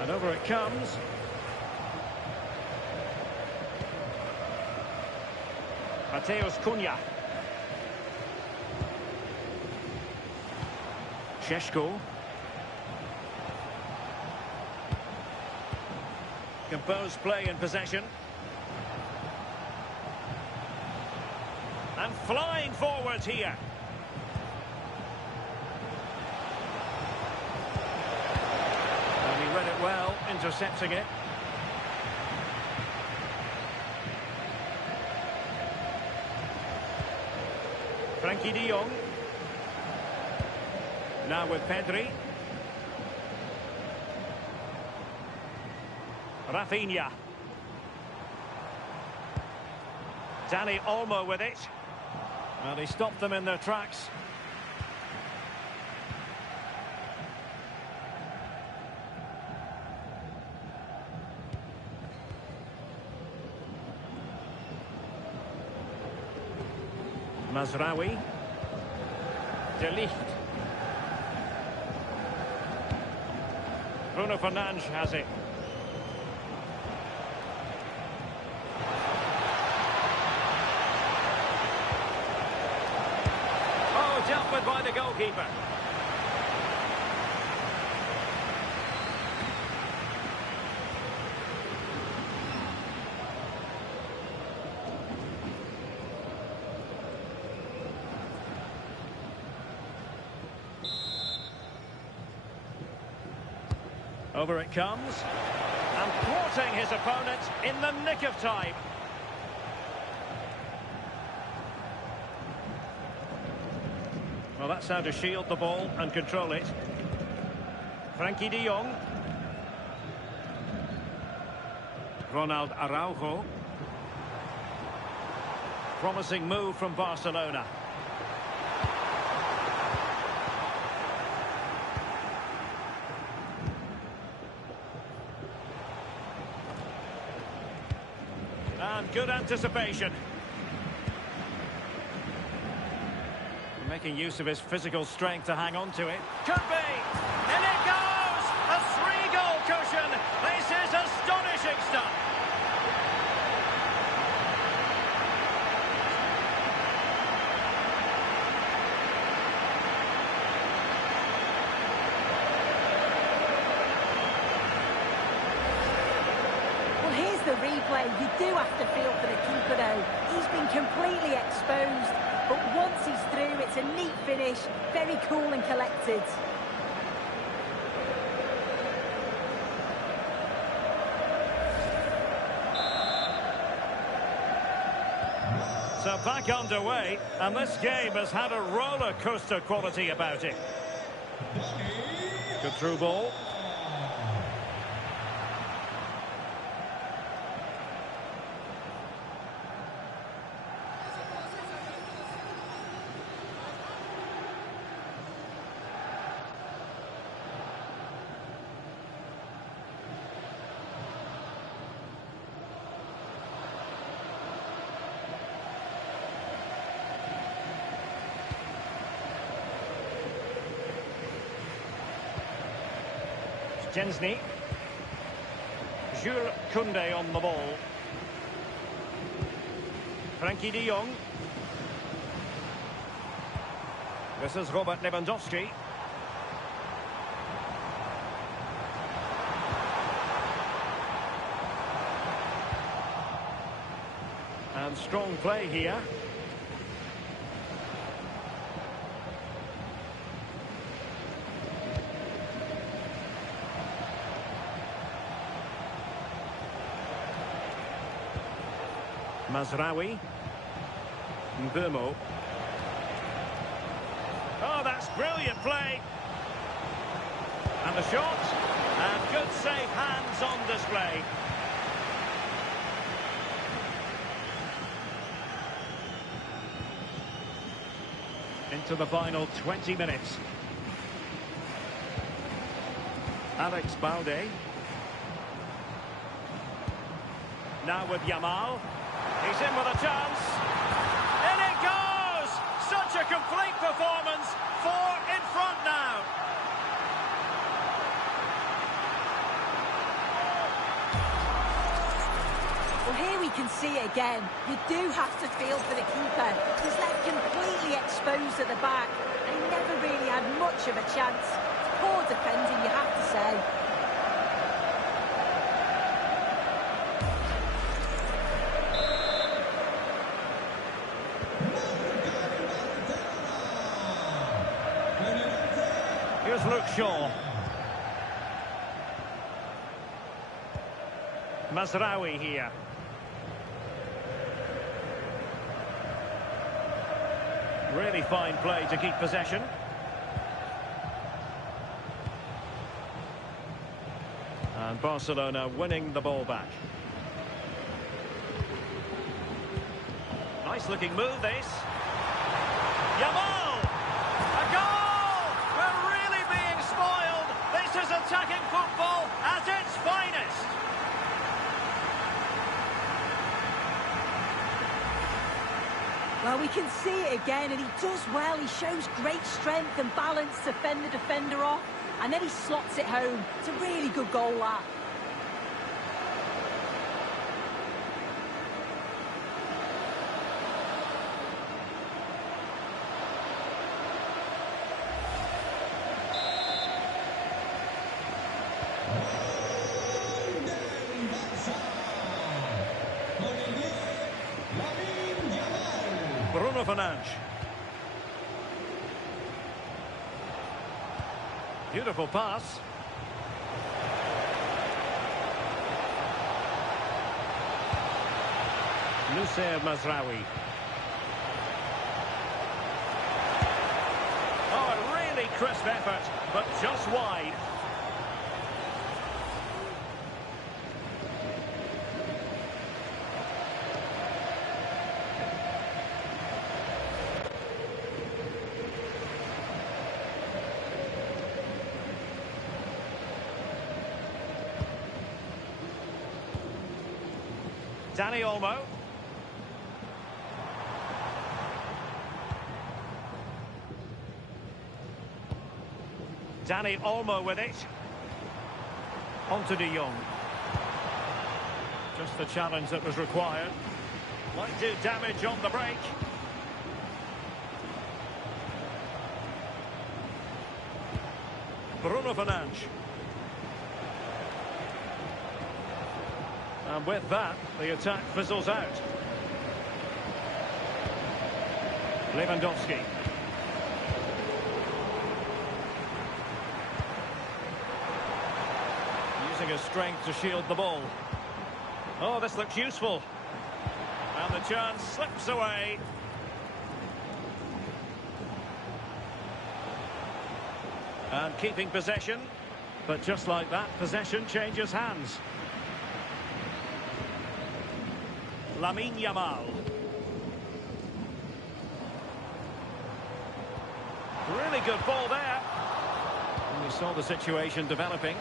And over it comes. Mateus Cunha. Šeško. Composed play in possession. And flying forwards here. And he read it well, intercepting it. Frankie de Jong. Now with Pedri. Rafinha. Dani Olmo with it. Well, he stopped them in their tracks. Mazraoui. De Ligt. Bruno Fernandes has it. by the goalkeeper. Over it comes, and thwarting his opponent in the nick of time. Well, that's how to shield the ball and control it. Frankie de Jong. Ronald Araujo. Promising move from Barcelona. And good anticipation. Making use of his physical strength to hang on to it. Could be! And it goes! A 3-goal cushion! This is astonishing stuff! Well, here's the replay. You do have to feel for the keeper, though. He's been completely exposed. But once he's through, it's a neat finish, very cool and collected. So back underway, and this game has had a roller coaster quality about it. Good through ball. Jensny. Jules Koundé on the ball. Frankie de Jong. This is Robert Lewandowski. And strong play here. Mazraoui. Mbermo. Oh, that's brilliant play. And the shot. And good safe hands on display. Into the final 20 minutes. Alex Balde. Now with Yamal. He's in with a chance. In it goes! Such a complete performance. 4 in front now. Well, here we can see it again. You do have to feel for the keeper. He's left completely exposed at the back, and he never really had much of a chance. Poor defending, you have to say. Here's Luke Shaw. Mazraoui here. Really fine play to keep possession. And Barcelona winning the ball back. Nice looking move this. Yamal! A goal! We're really being spoiled. This is attacking football at its finest. Well, we can see it again, and he does well. He shows great strength and balance to fend the defender off, and then he slots it home. It's a really good goal, that. Bruno Fernandes. Beautiful pass. Nusayr Mazraoui. Oh, a really crisp effort, but just wide. Dani Olmo. Dani Olmo with it. On to De Jong. Just the challenge that was required. Might do damage on the break. Bruno Fernandes. And with that, the attack fizzles out. Lewandowski. Using his strength to shield the ball. Oh, this looks useful. And the chance slips away. And keeping possession. But just like that, possession changes hands. Lamine Yamal. Really good ball there. And we saw the situation developing.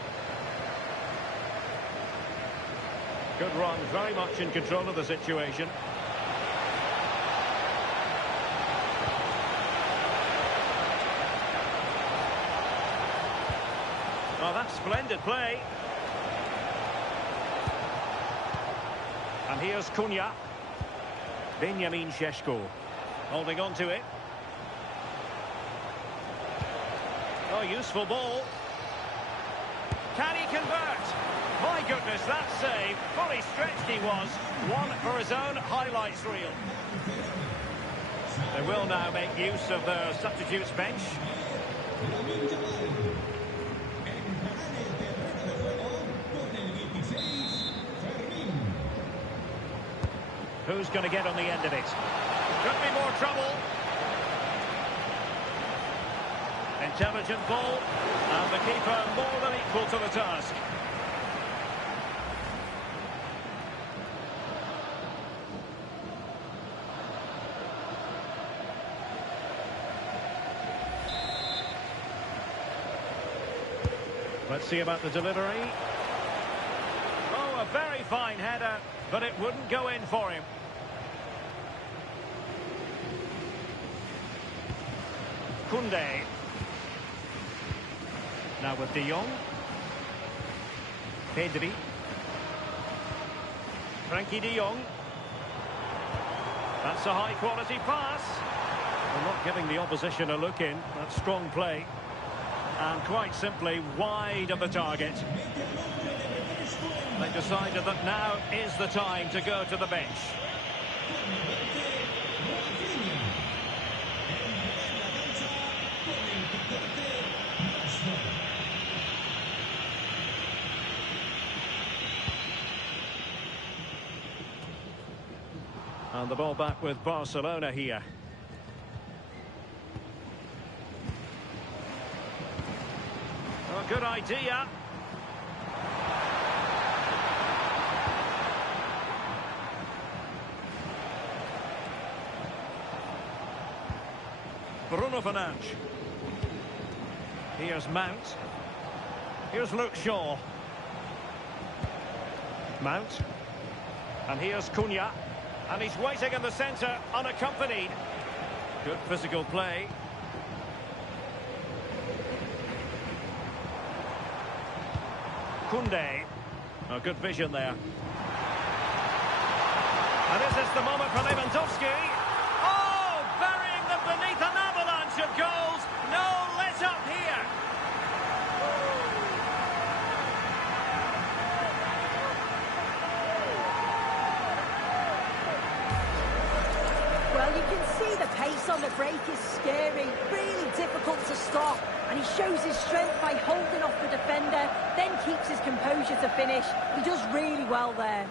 Good run, very much in control of the situation. Oh, that's splendid play. And here's Cunha. Benjamin Šeško holding on to it. Oh, useful ball. Can he convert? My goodness, that save. Fully stretched he was. One for his own highlights reel. They will now make use of their substitutes bench. Who's going to get on the end of it? Could be more trouble. Intelligent ball. And the keeper more than equal to the task. Let's see about the delivery. Oh, a very fine header, but it wouldn't go in for him. Koundé. Now with De Jong. Pedri. Frankie De Jong. That's a high-quality pass. Well, not giving the opposition a look in. That's strong play. And quite simply wide of the target. They decided that now is the time to go to the bench. And the ball back with Barcelona here. Oh, good idea. Bruno Fernandes. Here's Mount. Here's Luke Shaw. Mount. And here's Cunha. And he's waiting in the centre, unaccompanied. Good physical play. Koundé. Oh, good vision there. And is this the moment for Lewandowski? Oh, burying them beneath an avalanche of goals. No let up here. Well, you can see the pace on the break is scary, really difficult to stop. And he shows his strength by holding off the defender, then keeps his composure to finish. He does really well there.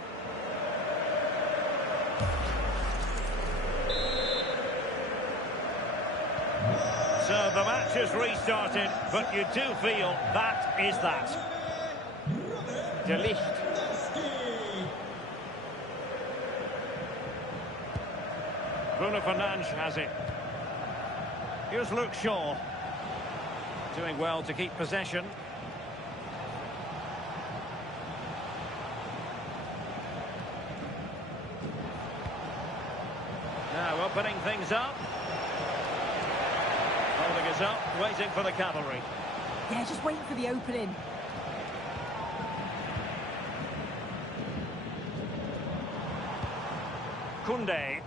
So the match has restarted, but you do feel that is that. De Ligt. Bruno Fernandes has it. Here's Luke Shaw. Doing well to keep possession. Now opening things up. Holding us up, waiting for the cavalry. Yeah, just waiting for the opening. Koundé.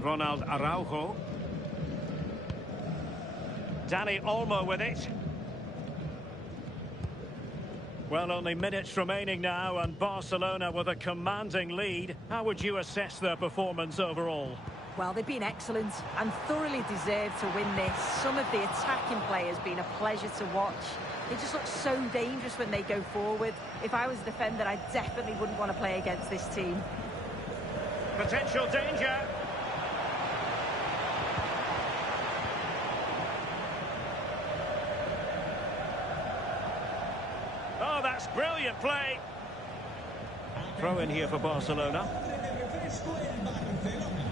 Ronald Araujo. Dani Olmo with it. Well, only minutes remaining now, and Barcelona with a commanding lead. How would you assess their performance overall? Well, they've been excellent and thoroughly deserved to win this. Some of the attacking play has been a pleasure to watch. They just look so dangerous when they go forward. If I was a defender, I definitely wouldn't want to play against this team. Potential danger. Oh, that's brilliant play. Throw in here for Barcelona.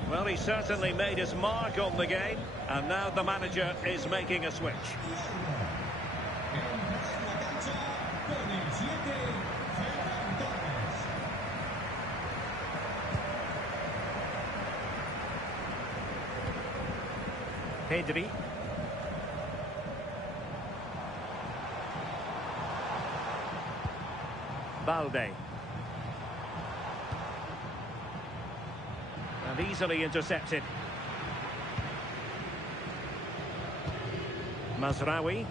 Well, he certainly made his mark on the game, and now the manager is making a switch. Pedri. Balde. And easily intercepted. Mazraoui.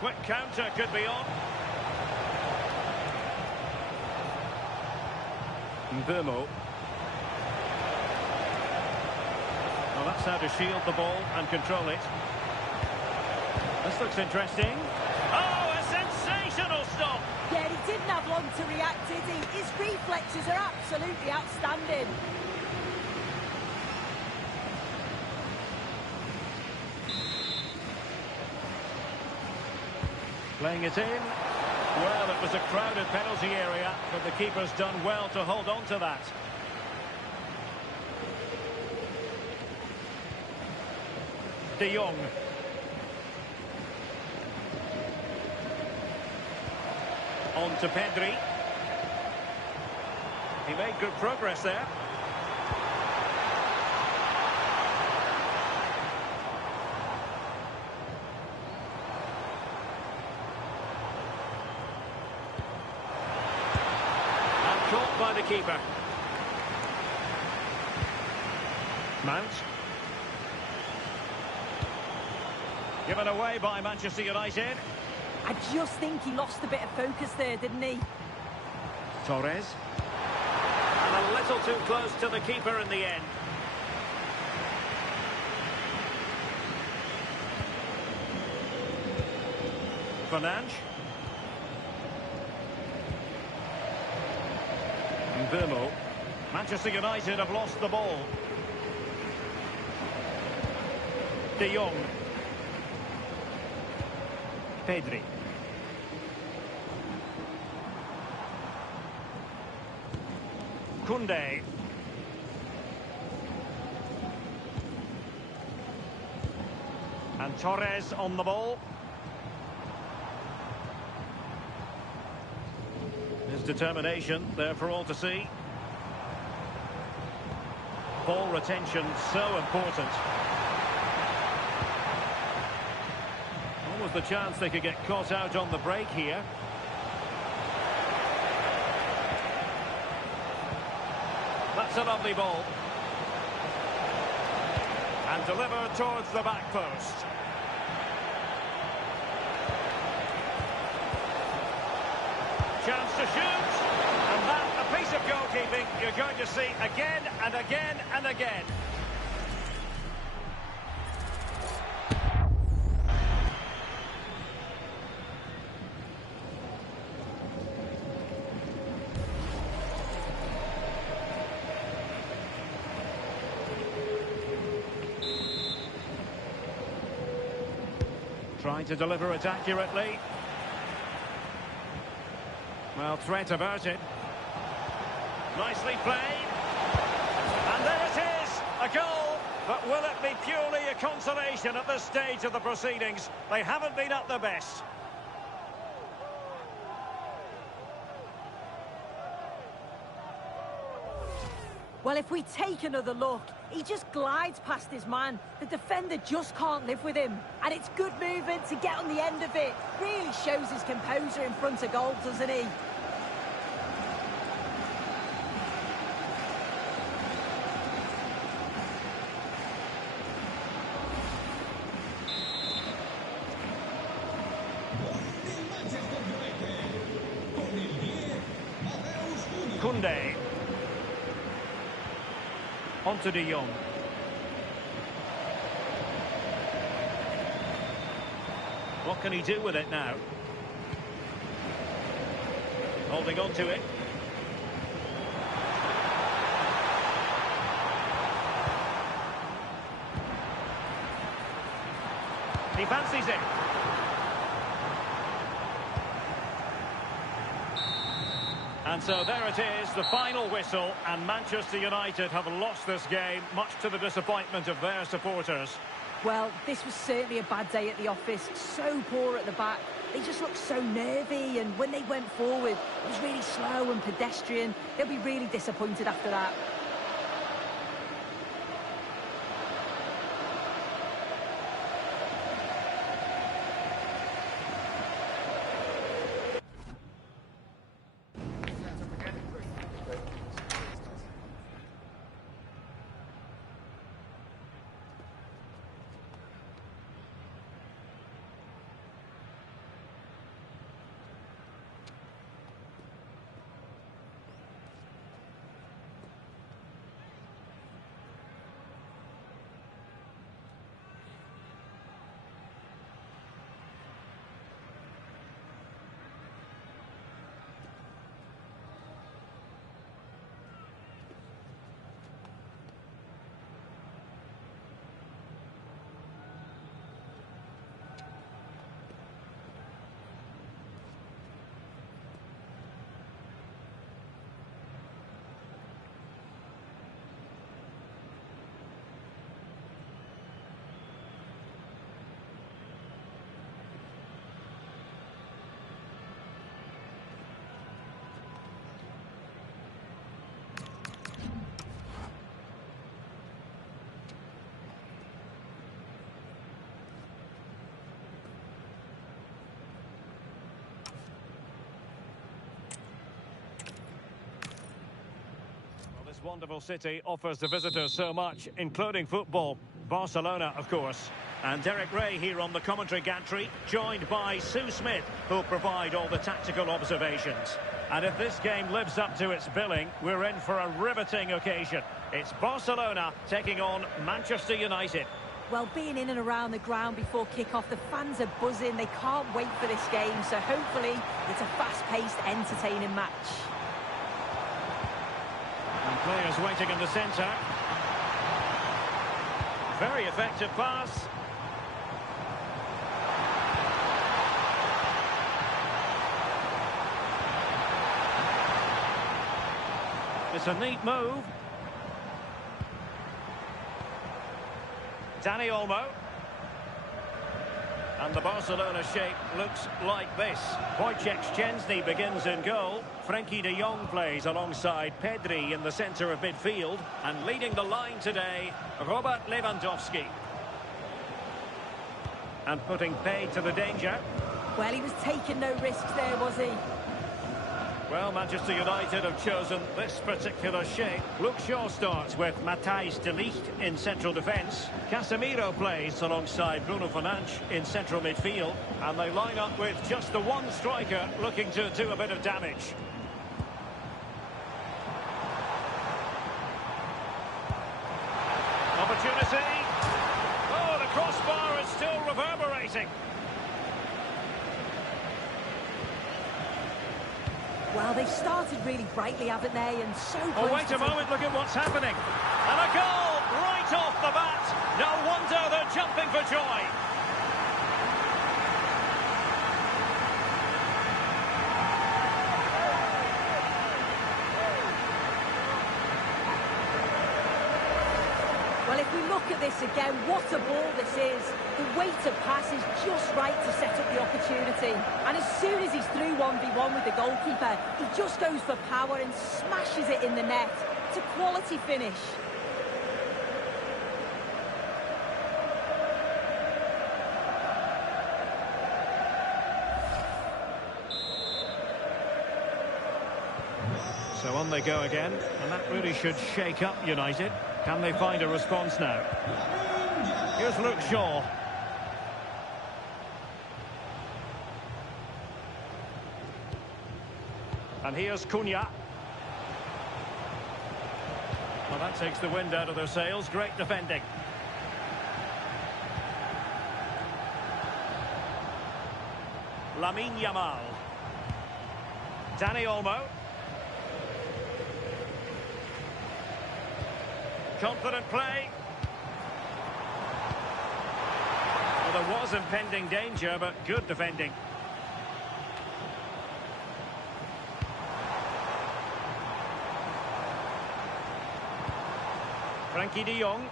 Quick counter could be on. Mbeumo. Well, that's how to shield the ball and control it. This looks interesting. Oh, a sensational stop! Yeah, he didn't have long to react, did he? His reflexes are absolutely outstanding. Playing it in. Well, it was a crowded penalty area, but the keeper's done well to hold on to that. De Jong. On to Pedri. He made good progress there. And caught by the keeper. Mount. Given away by Manchester United. I just think he lost a bit of focus there, didn't he? Torres. And a little too close to the keeper in the end. Fernandes. Mbeumo. Manchester United have lost the ball. De Jong. Pedri. Koundé. And Torres on the ball. His determination there for all to see. Ball retention so important. Almost the chance they could get caught out on the break here. That's a lovely ball. And delivered towards the back post. Chance to shoot. And that, a piece of goalkeeping you're going to see again and again and again. Trying to deliver it accurately. Well, threat averted. Nicely played. And there it is, a goal. But will it be purely a consolation at this stage of the proceedings? They haven't been at their best. Well, if we take another look, he just glides past his man. The defender just can't live with him. And it's good movement to get on the end of it. Really shows his composure in front of goal, doesn't he? Koundé. On to De Jong. What can he do with it now? Holding on to it. He fancies it. And so there it is, the final whistle, and Manchester United have lost this game, much to the disappointment of their supporters. Well, this was certainly a bad day at the office. So poor at the back. They just looked so nervy, and when they went forward, it was really slow and pedestrian. They'll be really disappointed after that. Wonderful city offers the visitors so much, including football. Barcelona, of course. And Derek Ray here on the commentary gantry, joined by Sue Smith, who'll provide all the tactical observations. And if this game lives up to its billing, we're in for a riveting occasion. It's Barcelona taking on Manchester United. Well, being in and around the ground before kick-off, the fans are buzzing. They can't wait for this game, so hopefully it's a fast-paced, entertaining match. And players waiting in the centre. Very effective pass. It's a neat move. Dani Olmo. And the Barcelona shape looks like this. Wojciech Szczęsny begins in goal. Frenkie de Jong plays alongside Pedri in the centre of midfield. And leading the line today, Robert Lewandowski. And putting paid to the danger. Well, he was taking no risks there, was he? Well, Manchester United have chosen this particular shape. Luke Shaw starts with Matthijs de Ligt in central defence. Casemiro plays alongside Bruno Fernandes in central midfield. And they line up with just the one striker looking to do a bit of damage. Opportunity. Oh, the crossbar is still reverberating. Well, they've started really brightly, haven't they? And so close. Oh, wait a moment, look at what's happening. And a goal right off the bat. No wonder they're jumping for joy. Well, if we look at this again, what a ball this is. The weight of pass is just right to set up the opportunity. And as soon as he's through 1v1 with the goalkeeper, he just goes for power and smashes it in the net. It's a quality finish. So on they go again, and that really should shake up United. Can they find a response now? Here's Luke Shaw. And here's Cunha. Well, that takes the wind out of their sails. Great defending. Lamine Yamal. Dani Olmo. Confident play. Well, there was impending danger, but good defending. Frankie de Jong.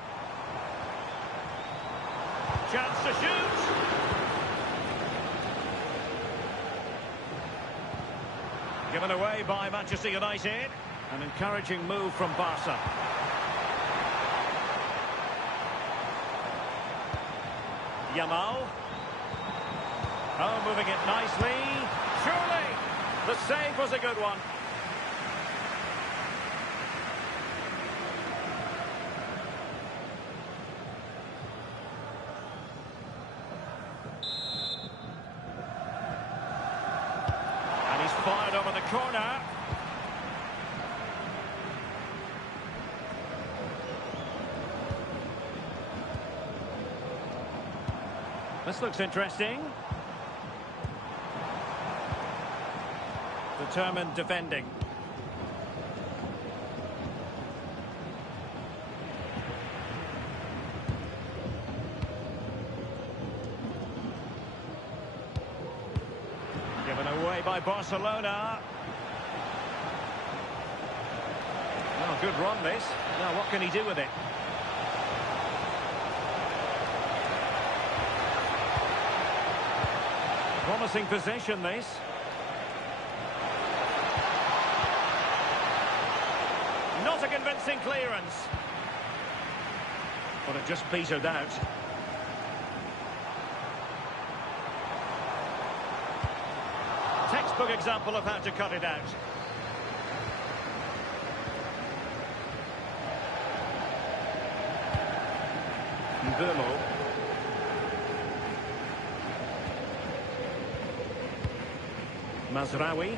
Chance to shoot. Given away by Manchester United. An encouraging move from Barca. Yamal. Oh, moving it nicely. Surely, the save was a good one. And he's fired over the corner. This looks interesting. Determined defending. Given away by Barcelona. Oh, good run this. Now what can he do with it? Promising possession, this. Not a convincing clearance. But it just petered out. Textbook example of how to cut it out. Mbeumo. Mazraoui.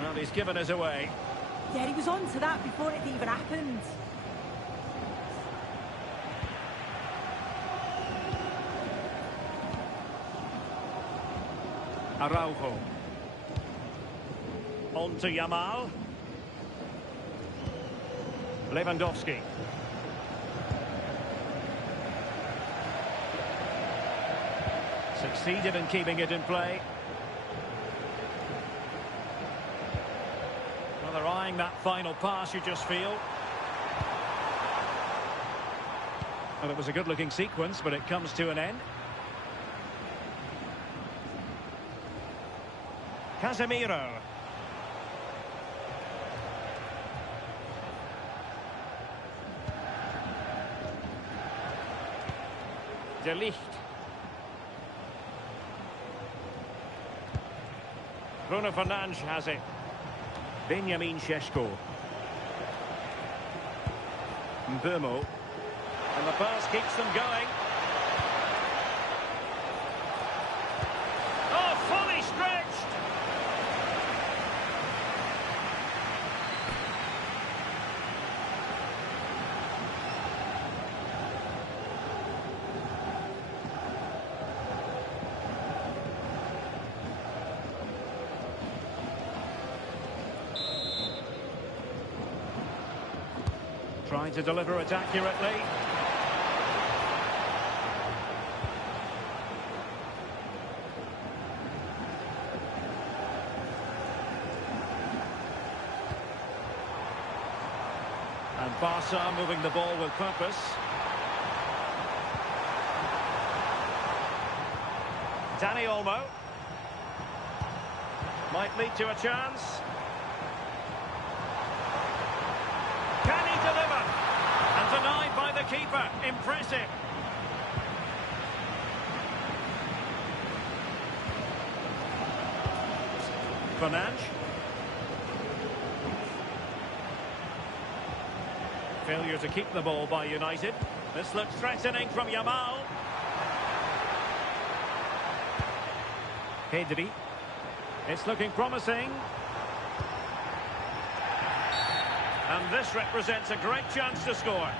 Well, he's given us away. Yeah, he was on to that before it even happened. Araujo. On to Yamal. Lewandowski. Succeeded in keeping it in play. Well, they're eyeing that final pass, you just feel. Well, it was a good-looking sequence, but it comes to an end. Casemiro. De Ligt. Bruno Fernandes has it. Benjamin Šeško. Mbeumo. And the pass keeps them going. Oh, fully stretched. Trying to deliver it accurately. Barca moving the ball with purpose. Danny Olmo. Might lead to a chance. Can he deliver? And denied by the keeper. Impressive. Fernandes. Failure to keep the ball by United. This looks threatening from Yamal. Pedri. It's looking promising. And this represents a great chance to score.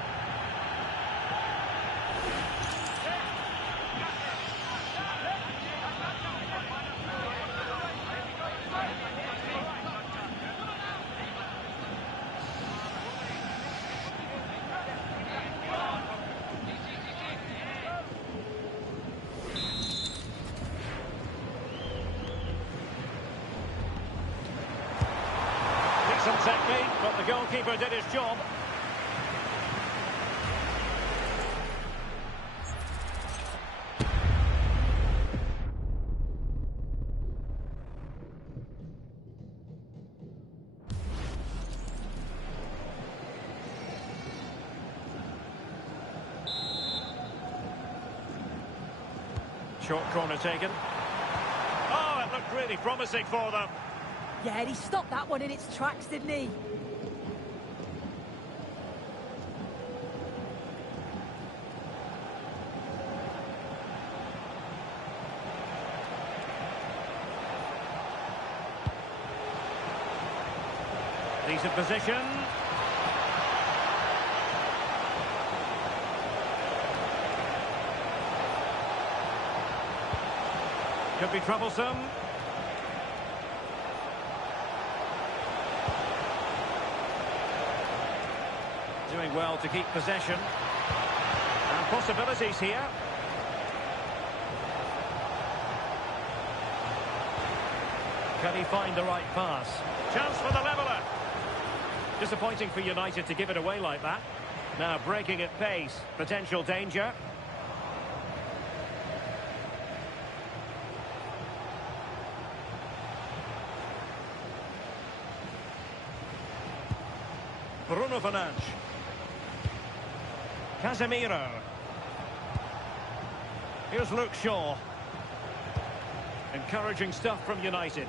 Some technique, but the goalkeeper did his job. Short corner taken. Oh, it looked really promising for them. Yeah, he stopped that one in its tracks, didn't he? Decent position. Could be troublesome. Doing well to keep possession. And possibilities here. Can he find the right pass? Chance for the leveller. Disappointing for United to give it away like that. Now breaking at pace. Potential danger. Bruno Fernandes. Casemiro. Here's Luke Shaw. Encouraging stuff from United.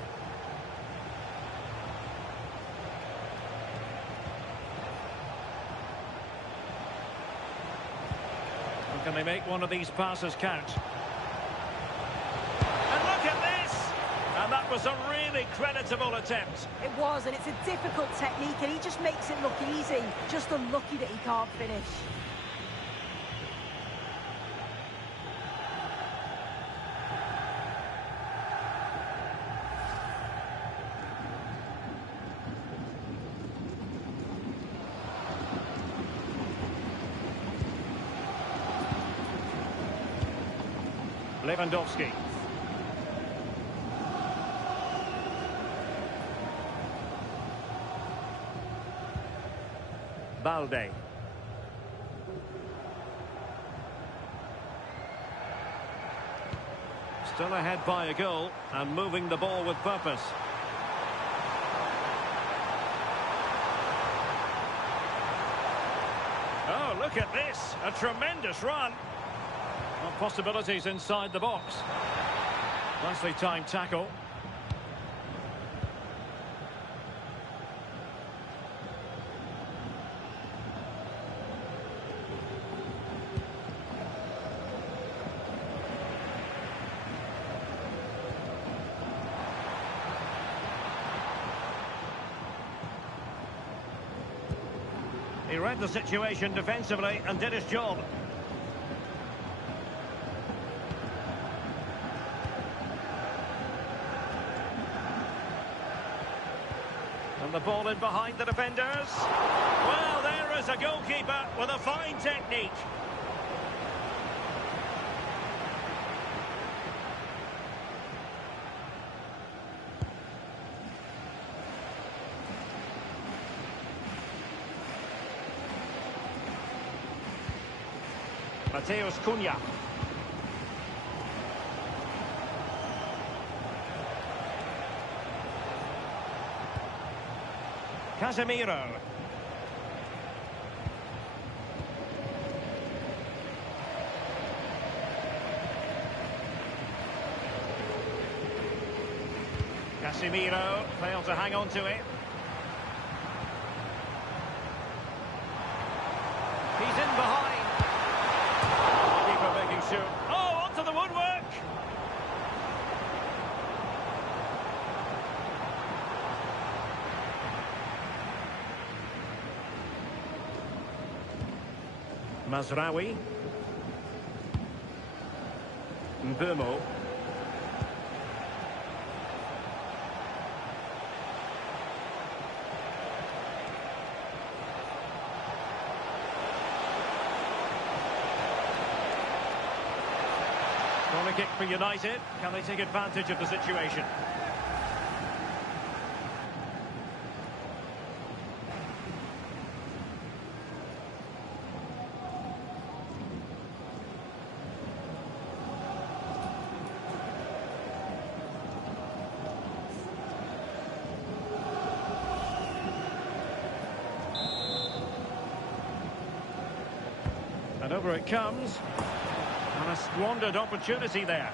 Or can they make one of these passes count? And look at this! And that was a really creditable attempt. It was, and it's a difficult technique, and he just makes it look easy. Just unlucky that he can't finish. Lewandowski. Balde. Still ahead by a goal and moving the ball with purpose. Oh, look at this. A tremendous run. Well, possibilities inside the box. Nicely timed tackle. He read the situation defensively and did his job. And the ball in behind the defenders. Well, there is a goalkeeper with a fine technique. Mateus Cunha. Casemiro. Casemiro failed to hang on to it. He's in behind. Keeper making sure. Oh, onto the woodwork. Mazraoui. Mbeumo. Corner kick for United. Can they take advantage of the situation? And over it comes. And a squandered opportunity there.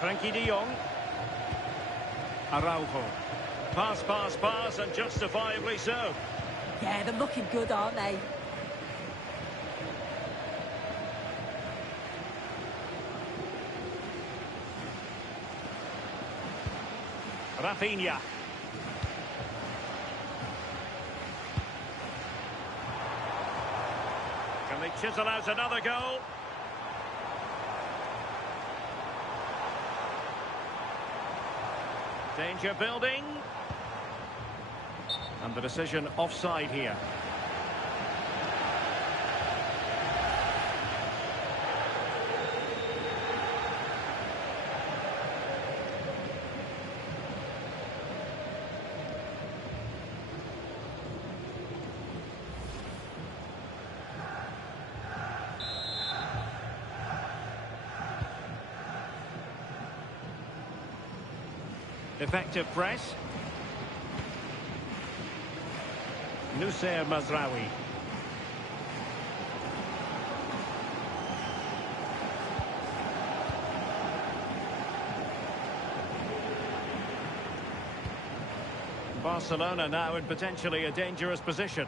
Frankie de Jong. Araujo. Pass, pass, pass, and justifiably so. Yeah, they're looking good, aren't they? Rafinha. Can they chisel out another goal? Danger building. And the decision offside here. Effective press. Noussair Mazraoui. Barcelona now in potentially a dangerous position.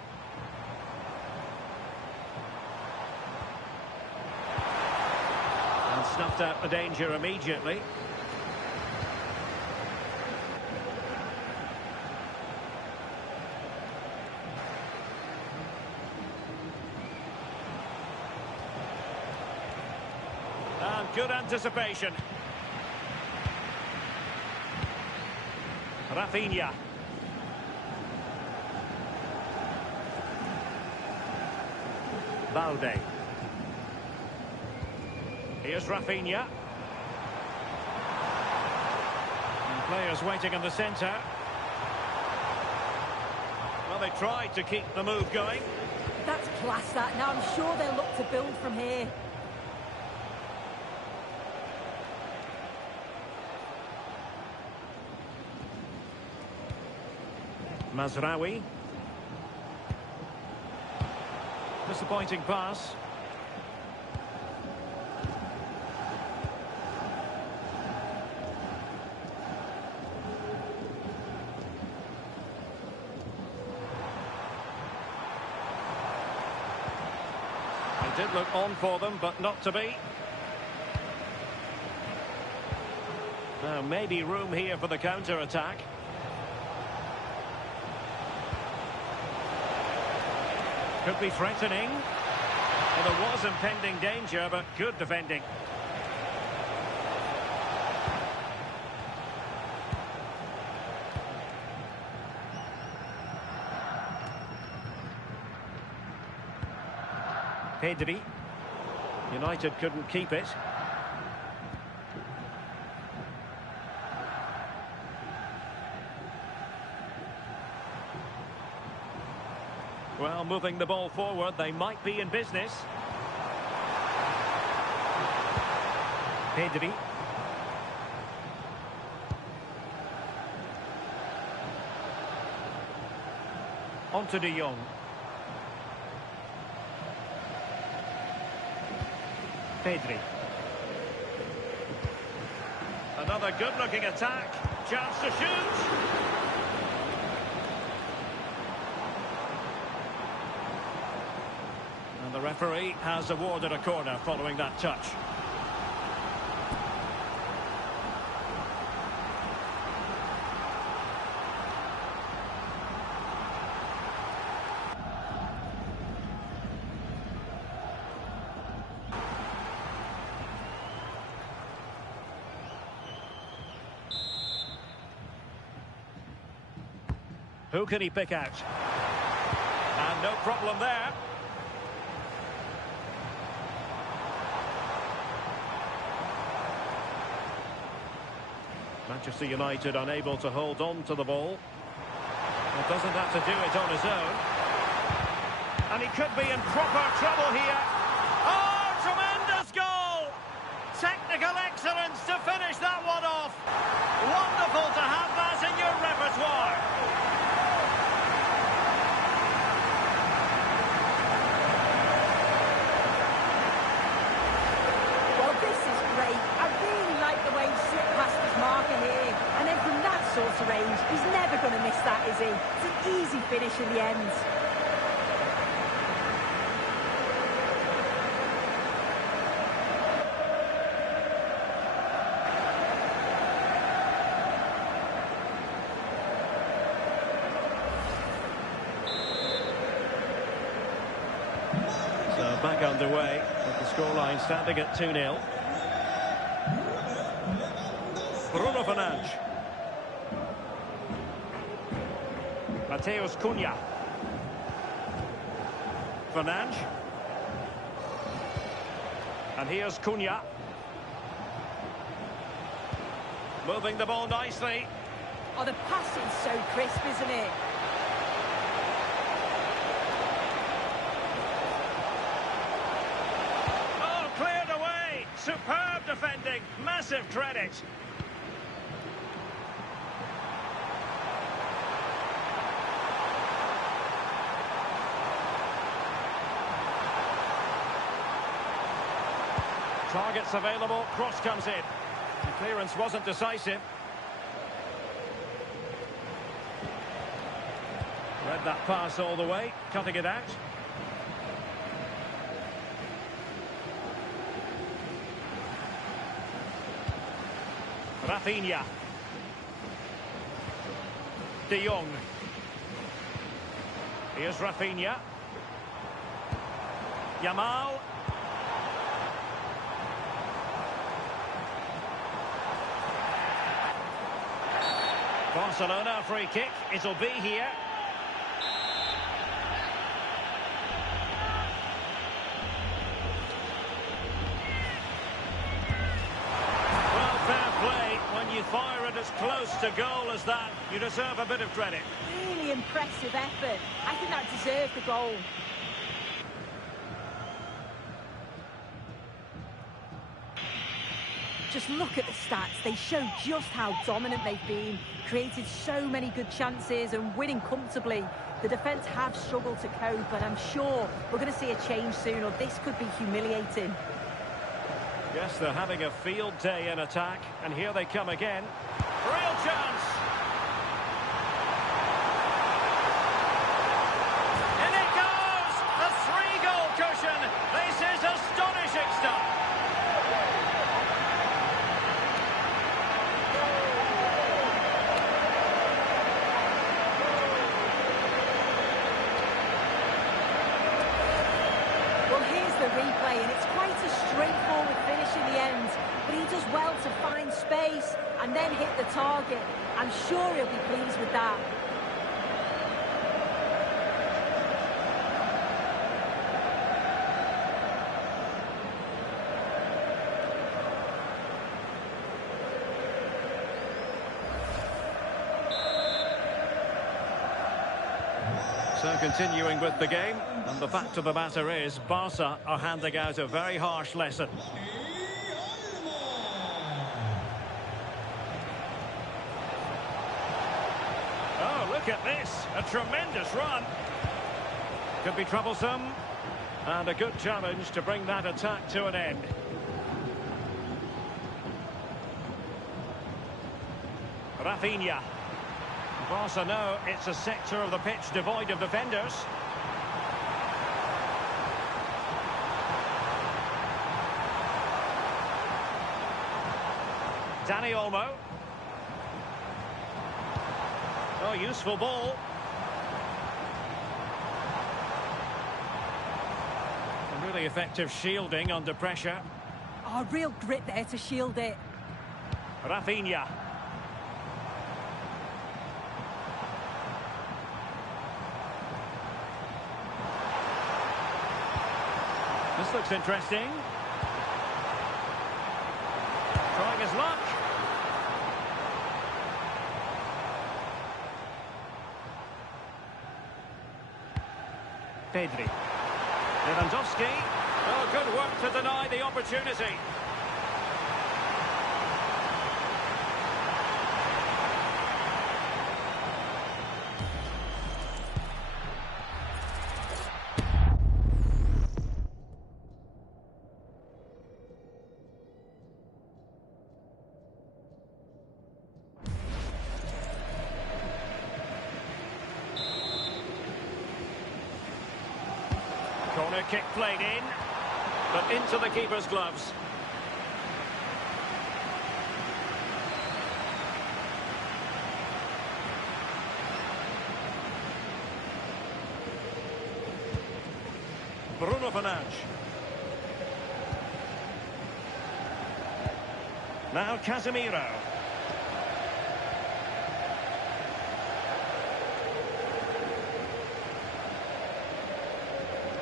And snuffed out the danger immediately. And good anticipation. Rafinha. Balde. Here's Rafinha. And players waiting in the centre. Well, they tried to keep the move going. That's class, that. Now I'm sure they'll look to build from here. Mazraoui. Disappointing pass. It did look on for them, but not to be. Now, maybe room here for the counter-attack. Could be threatening. Well, there was impending danger, but good defending. Pedri. United couldn't keep it. Well, moving the ball forward, they might be in business. Pedri. On to De Jong. Pedri. Another good-looking attack. Chance to shoot. And the referee has awarded a corner following that touch. Who can he pick out? And no problem there. Manchester United unable to hold on to the ball. He doesn't have to do it on his own. And he could be in proper trouble here. Oh, tremendous goal! Technical excellence to finish that one off. Wonderful to have that in your repertoire. Well, this is great. I really like the way he slipped past his marker here. And then from that sort of range, he's never going to miss that, is he? It's an easy finish in the end. So back underway with the scoreline standing at 2-0. Bruno Fernandes. Mateus Cunha. Fernandes. And here's Cunha. Moving the ball nicely. Oh, the passing's so crisp, isn't it? Oh, cleared away. Superb defending. Massive credit. Targets available, cross comes in. The clearance wasn't decisive. Read that pass all the way, cutting it out. Rafinha. De Jong. Here's Rafinha. Yamal. Barcelona free kick, it'll be here. Well, fair play. When you fire it as close to goal as that, you deserve a bit of credit. Really impressive effort. I think that deserved the goal. Just look at the stats. They show just how dominant they've been. Created so many good chances and winning comfortably. The defence have struggled to cope, but I'm sure we're going to see a change soon, or this could be humiliating. Yes, they're having a field day in attack, and here they come again. Real chance! In it goes! A 3-goal cushion! This is astonishing stuff! The replay, and it's quite a straightforward finish in the end, but he does well to find space and then hit the target. I'm sure he'll be pleased with that. So continuing with the game, and the fact of the matter is Barca are handing out a very harsh lesson. Oh, look at this, a tremendous run. Could be troublesome, and a good challenge to bring that attack to an end. Rafinha. Barca know it's a sector of the pitch devoid of defenders. Dani Olmo. Oh, useful ball. And really effective shielding under pressure. Oh, real grit there to shield it. Rafinha. This looks interesting. Trying his luck. Pedri. Lewandowski. Oh, good work to deny the opportunity. Corner kick played in, but into the keeper's gloves. Bruno Fernandes. Now Casemiro.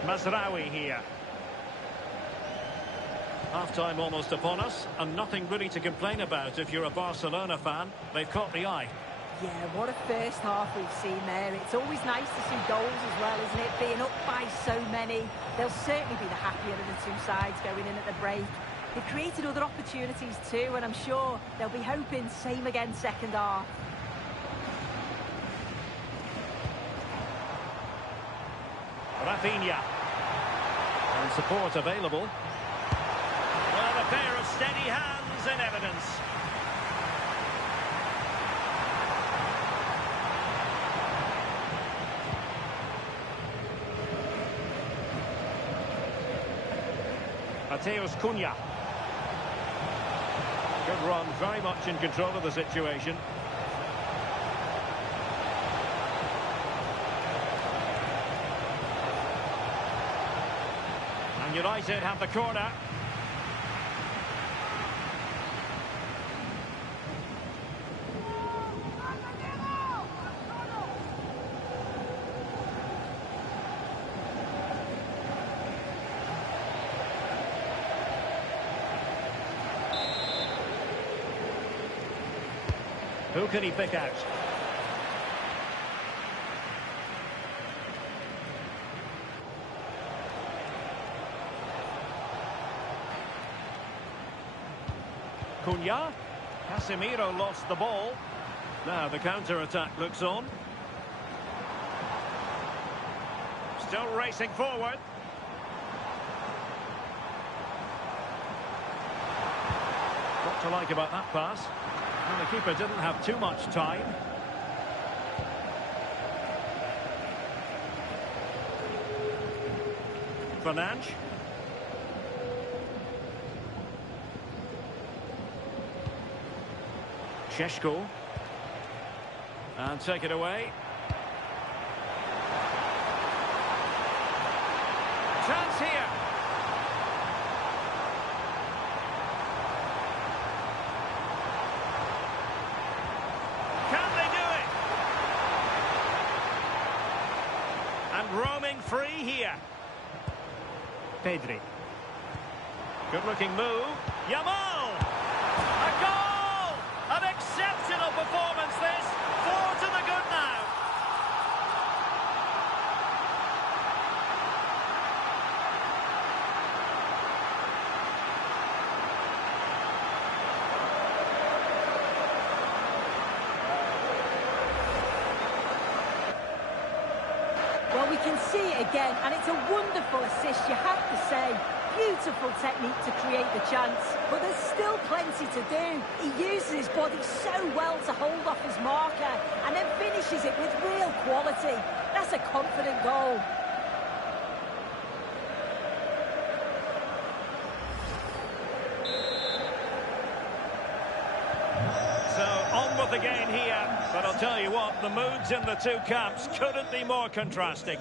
Mazraoui here. Half-time almost upon us, and nothing really to complain about if you're a Barcelona fan. They've caught the eye. Yeah, what a first half we've seen there. It's always nice to see goals as well, isn't it? Being up by so many. They'll certainly be the happier of the two sides going in at the break. They've created other opportunities too, and I'm sure they'll be hoping same again second half. Rafinha. And support available. Well, a pair of steady hands in evidence. Mateus Cunha. Good run, very much in control of the situation. And United have the corner. Who can he pick out? Cunha. Casemiro lost the ball. Now the counter-attack looks on. Still racing forward. What to like about that pass? Well, the keeper didn't have too much time. Fernandes. Šeško. And take it away. Chance here. Can they do it? And roaming free here. Pedri. Good-looking move. Yamal! A goal! An exceptional performance this. 4 to the good now. can see it again, and it's a wonderful assist, you have to say. Beautiful technique to create the chance, but there's still plenty to do. He uses his body so well to hold off his marker, and then finishes it with real quality. That's a confident goal. So, on with the game here. But I'll tell you what, the moods in the two camps couldn't be more contrasting.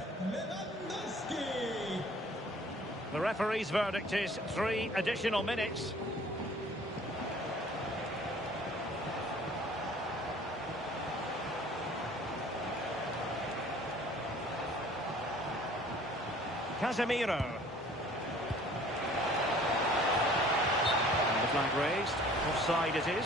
The referee's verdict is 3 additional minutes. Casemiro. And the flag raised. Offside it is.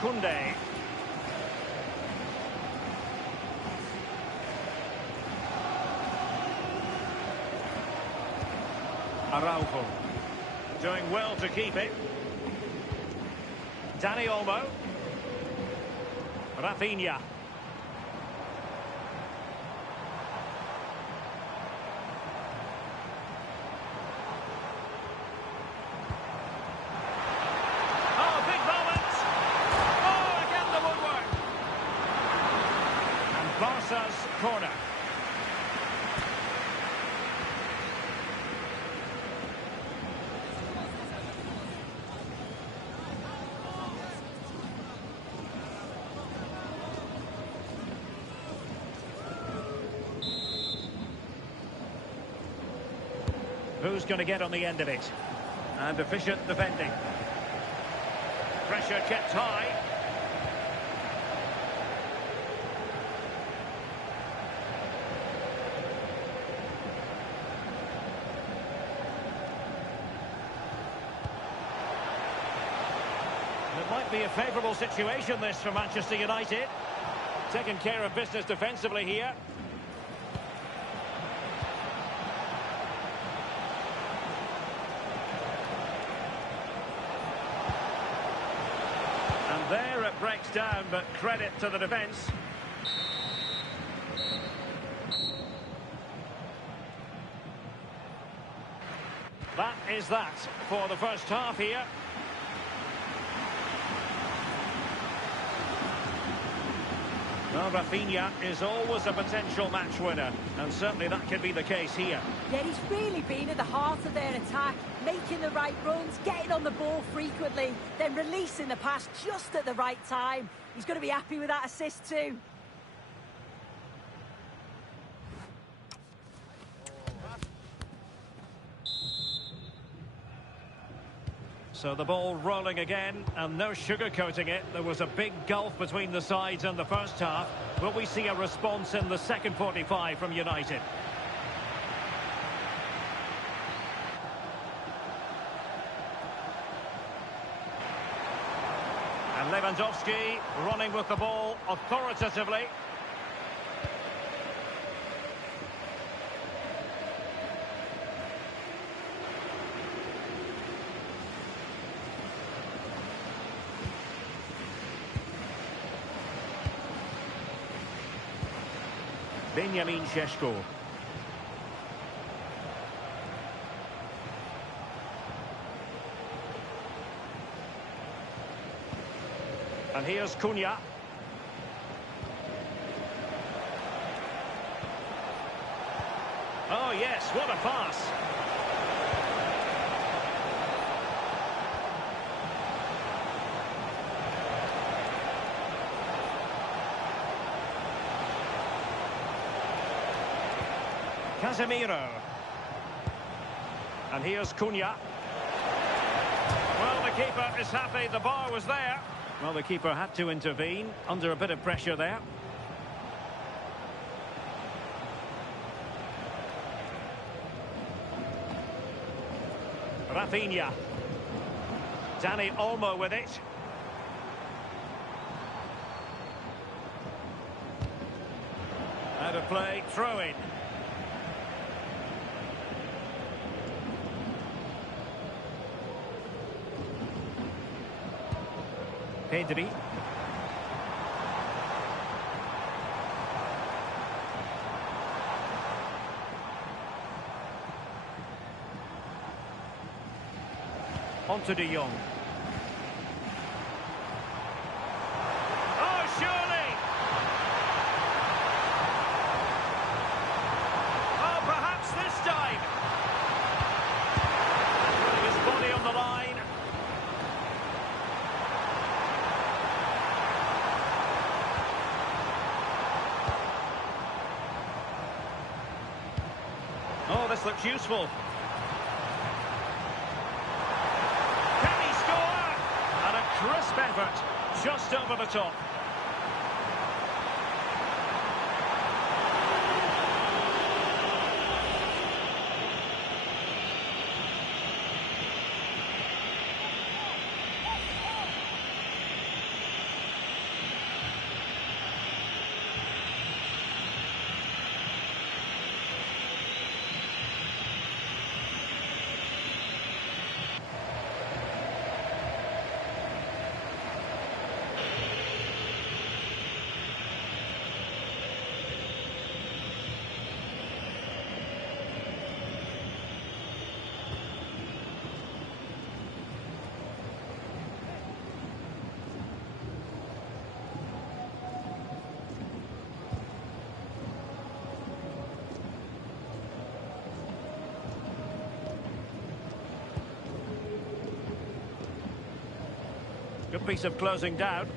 Kunde. Araujo. Doing well to keep it. Dani Olmo. Rafinha. Barca's corner. Who's going to get on the end of it? And efficient defending. Pressure kept high. It might be a favourable situation, this, for Manchester United. Taking care of business defensively here. And there it breaks down, but credit to the defence. That is that for the first half here. Well, Rafinha is always a potential match winner, and certainly that could be the case here. Yeah, he's really been at the heart of their attack, making the right runs, getting on the ball frequently, then releasing the pass just at the right time. He's going to be happy with that assist too. So the ball rolling again, and no sugarcoating it. There was a big gulf between the sides in the first half. Will we see a response in the second 45 from United? And Lewandowski running with the ball authoritatively. Benjamin Šeško. And here's Cunha. Oh yes, what a pass. Casemiro. And here's Cunha. Well, the keeper is happy. The bar was there. Well, the keeper had to intervene under a bit of pressure there. Rafinha. Danny Olmo with it. Out of play, throw in. Pedri. On to De Jong. Oh, surely! Oh, perhaps this time. Putting his body on the line. Oh, this looks useful. Crisp effort, just over the top. Good piece of closing down.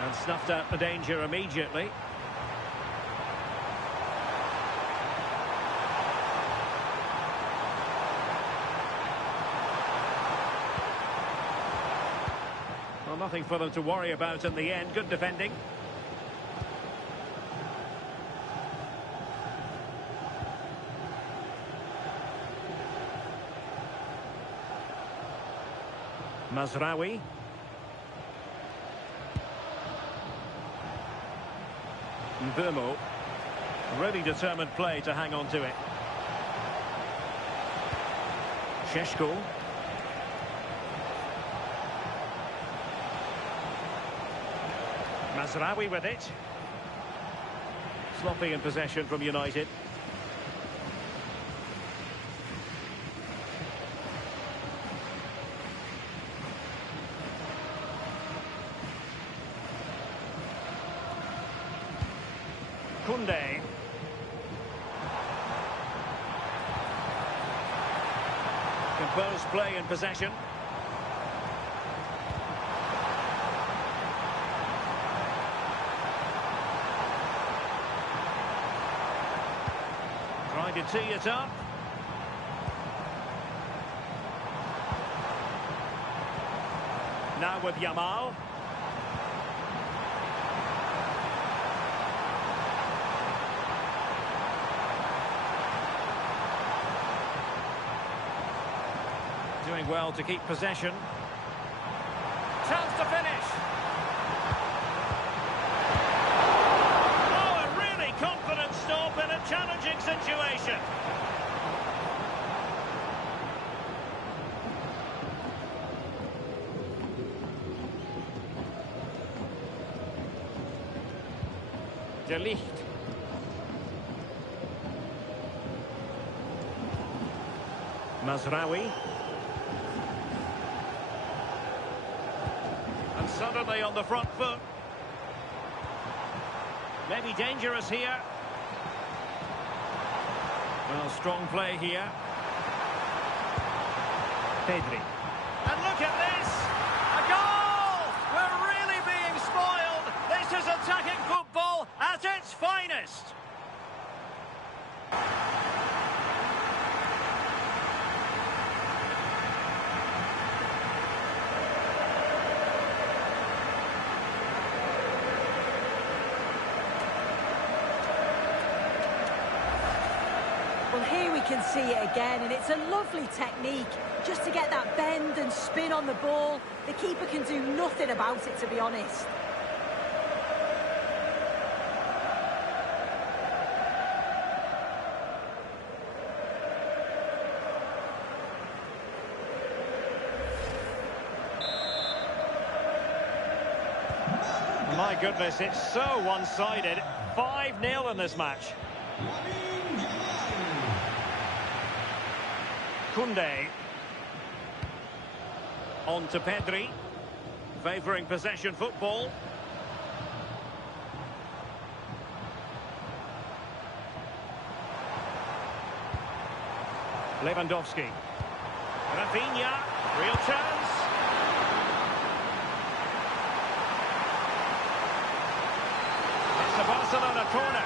And snuffed out the danger immediately. Well, nothing for them to worry about in the end. Good defending. Mazraoui. Mbeumo. Really determined play to hang on to it. Šeško. Mazraoui with it. Sloppy in possession from United. Koundé. Composed play in possession. Trying to tee it up. Now with Yamal. Doing well to keep possession. Chance to finish. Oh, a really confident stop in a challenging situation. De Ligt. Mazraoui. Suddenly on the front foot. Maybe dangerous here. Well, strong play here. Pedri. And look at this! A goal! We're really being spoiled! This is attacking football at its finest! Well, here we can see it again, and it's a lovely technique. Just to get that bend and spin on the ball, the keeper can do nothing about it, to be honest. My goodness, it's so one-sided. 5-0 in this match. Koundé. On to Pedri. Favouring possession football. Lewandowski. Rafinha. Real chance. It's a Barcelona corner.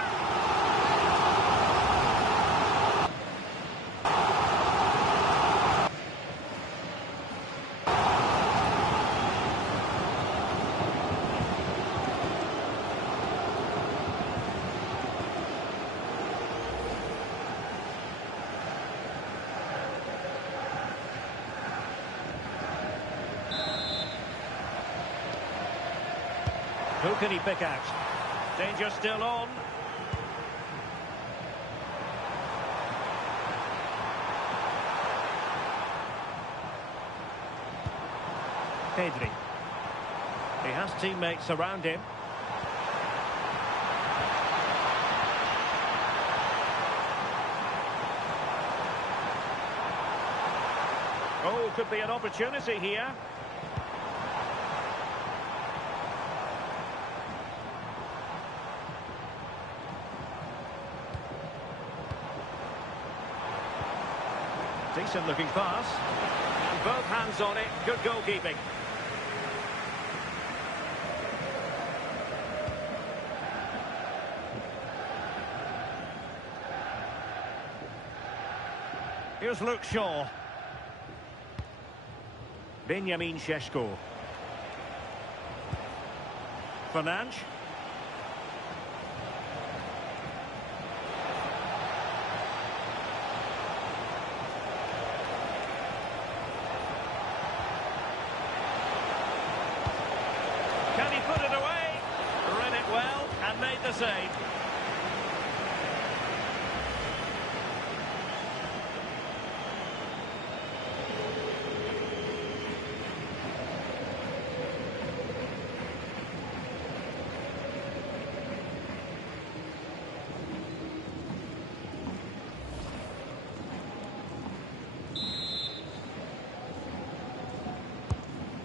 Who can he pick out? Danger still on. Pedri. He has teammates around him. Oh, could be an opportunity here. Decent looking pass. And both hands on it. Good goalkeeping. Here's Luke Shaw. Benjamin Šeško. Fernandes. Can he put it away? Read it well and made the save.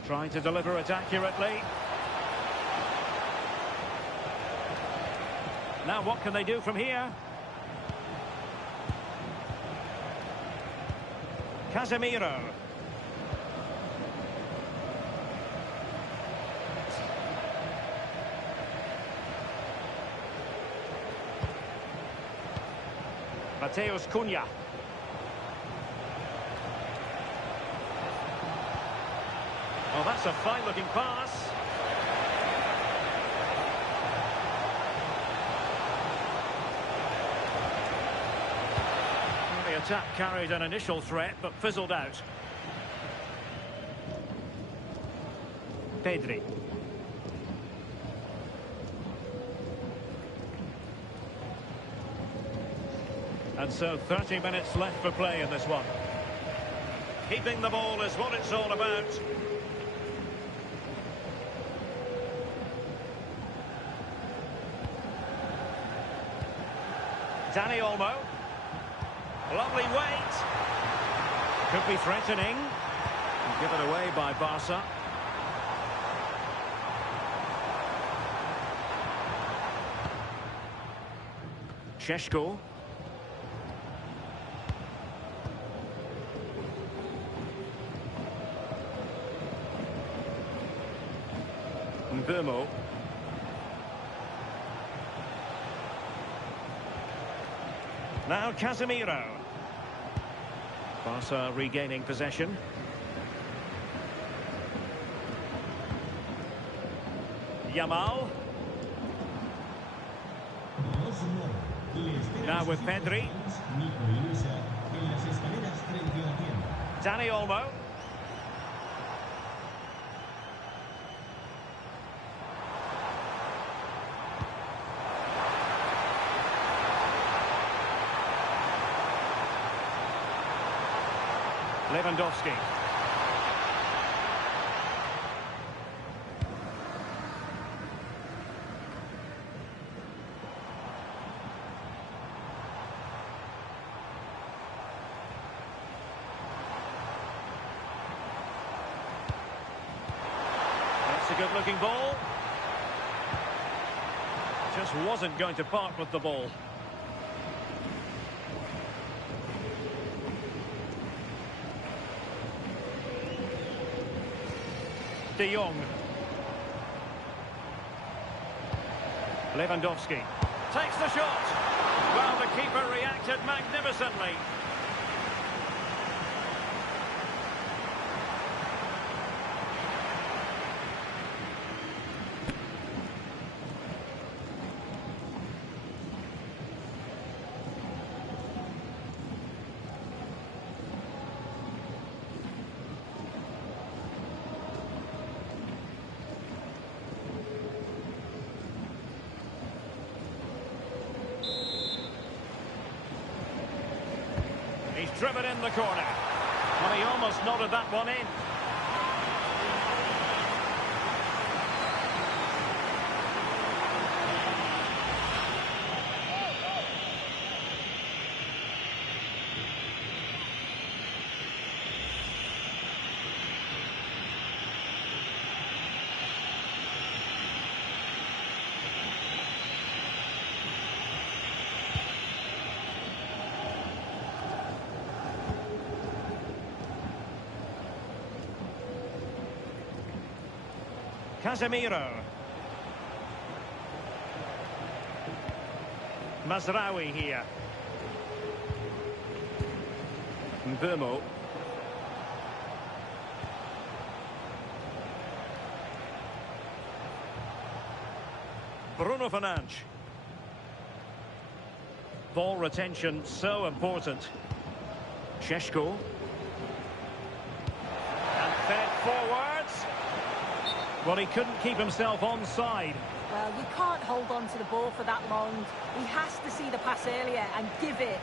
Trying to deliver it accurately. Now what can they do from here? Casemiro. Mateus Cunha. Oh, that's a fine-looking pass. Well, the attack carried an initial threat, but fizzled out. Pedri. And so 30 minutes left for play in this one. Keeping the ball is what it's all about. Dani Olmo. Lovely weight. Could be threatening. Given away by Barca. Šeško. Mbeumo. Now Casemiro. Barca regaining possession. Yamal. Now with Pedri. Nico y Luisa en las escaleras frente a la tienda. Dani Olmo. Lewandowski. That's a good-looking ball. Just wasn't going to part with the ball. De Jong. Lewandowski takes the shot. Well, the keeper reacted magnificently. He's driven in the corner. Well, he almost nodded that one in. Casemiro. Mazraoui here. Mbeumo. Bruno Fernandes. Ball retention so important. Šeško. And fed forwards. Well, he couldn't keep himself onside. Well, you can't hold on to the ball for that long. He has to see the pass earlier and give it.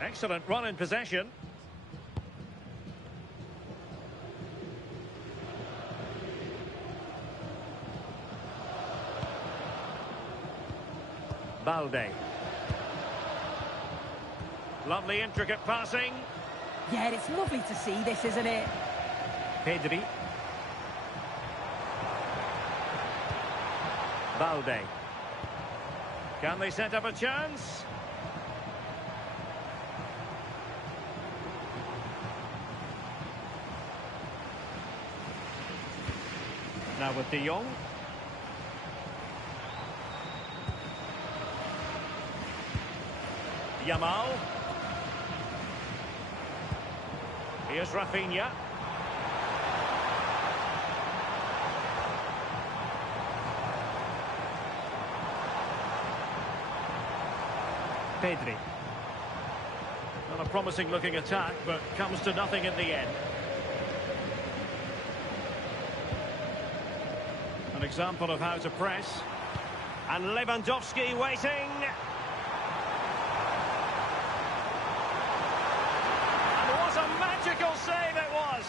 Excellent run in possession. Balde. Lovely intricate passing. Yeah, it's lovely to see this, isn't it? Pedri. Balde. Can they set up a chance? Now with De Jong. Yamal. Here's Rafinha. Pedri. Not a promising looking attack, but comes to nothing in the end. An example of how to press. And Lewandowski waiting. And what a magical save it was.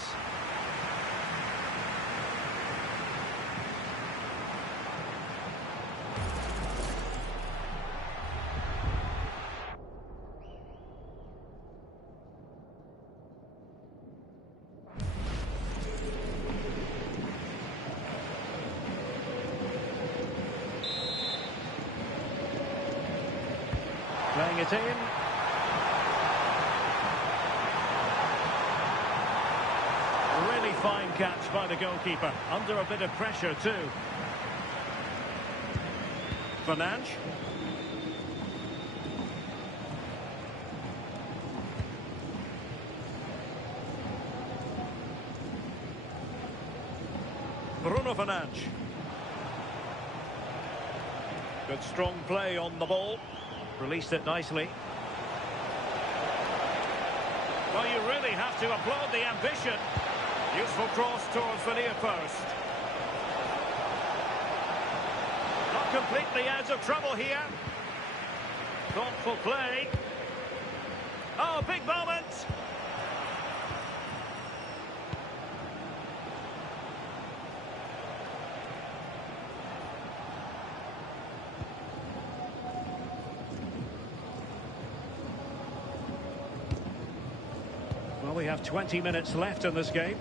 Playing it in. Really fine catch by the goalkeeper. Under a bit of pressure too. Fernandes. Bruno Fernandes. Good strong play on the ball. Released it nicely. Well, you really have to applaud the ambition. Useful cross towards the near post. Not completely out of trouble here. Thoughtful play. Oh, big moment. Well, we have 20 minutes left in this game.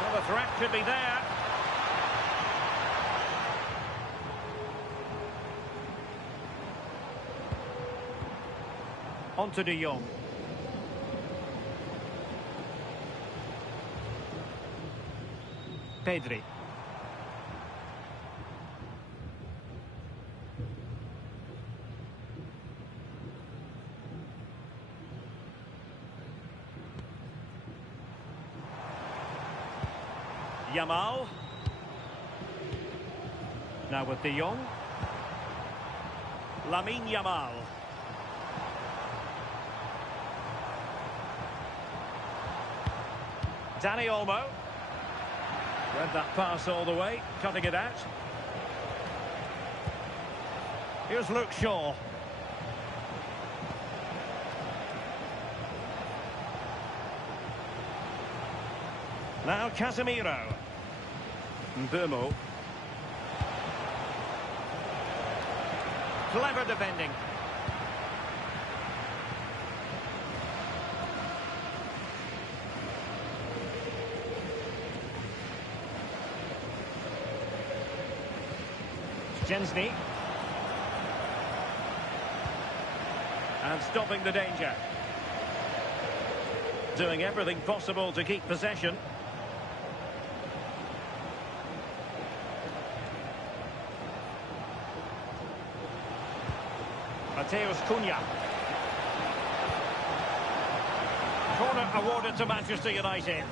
Well, the threat could be there. On to De Jong. Pedri. Yamal. Now with De Jong. Lamine Yamal. Dani Olmo. Read that pass all the way, cutting it out. Here's Luke Shaw. Now Casemiro. Mbeumo. Clever defending. Szczęsny. And stopping the danger. Doing everything possible to keep possession. Mateus Cunha. Corner awarded to Manchester United.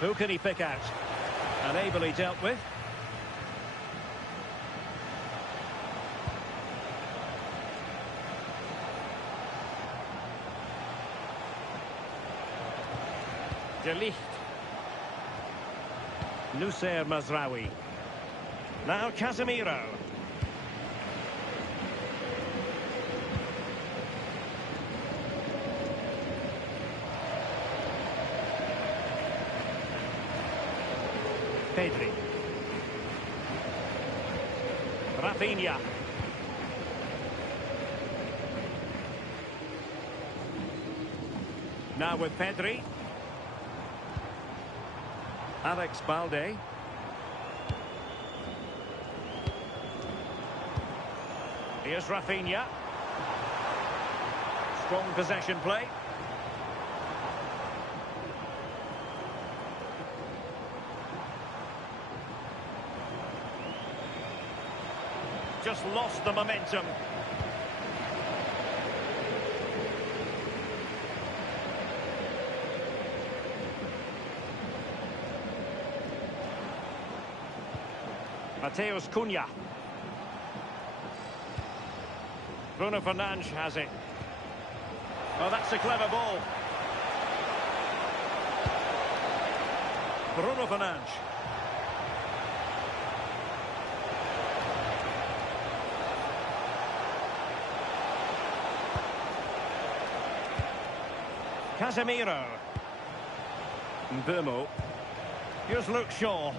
Who can he pick out? And ably dealt with. De Ligt. Noussair Mazraoui. Now Casemiro. Pedri. Rafinha. Now with Pedri. Alex Balde. Here's Rafinha. Strong possession play. Just lost the momentum. Mateus Cunha. Bruno Fernandes has it. Oh, that's a clever ball. Bruno Fernandes. Casemiro. Mbeumo. Here's Luke Shaw.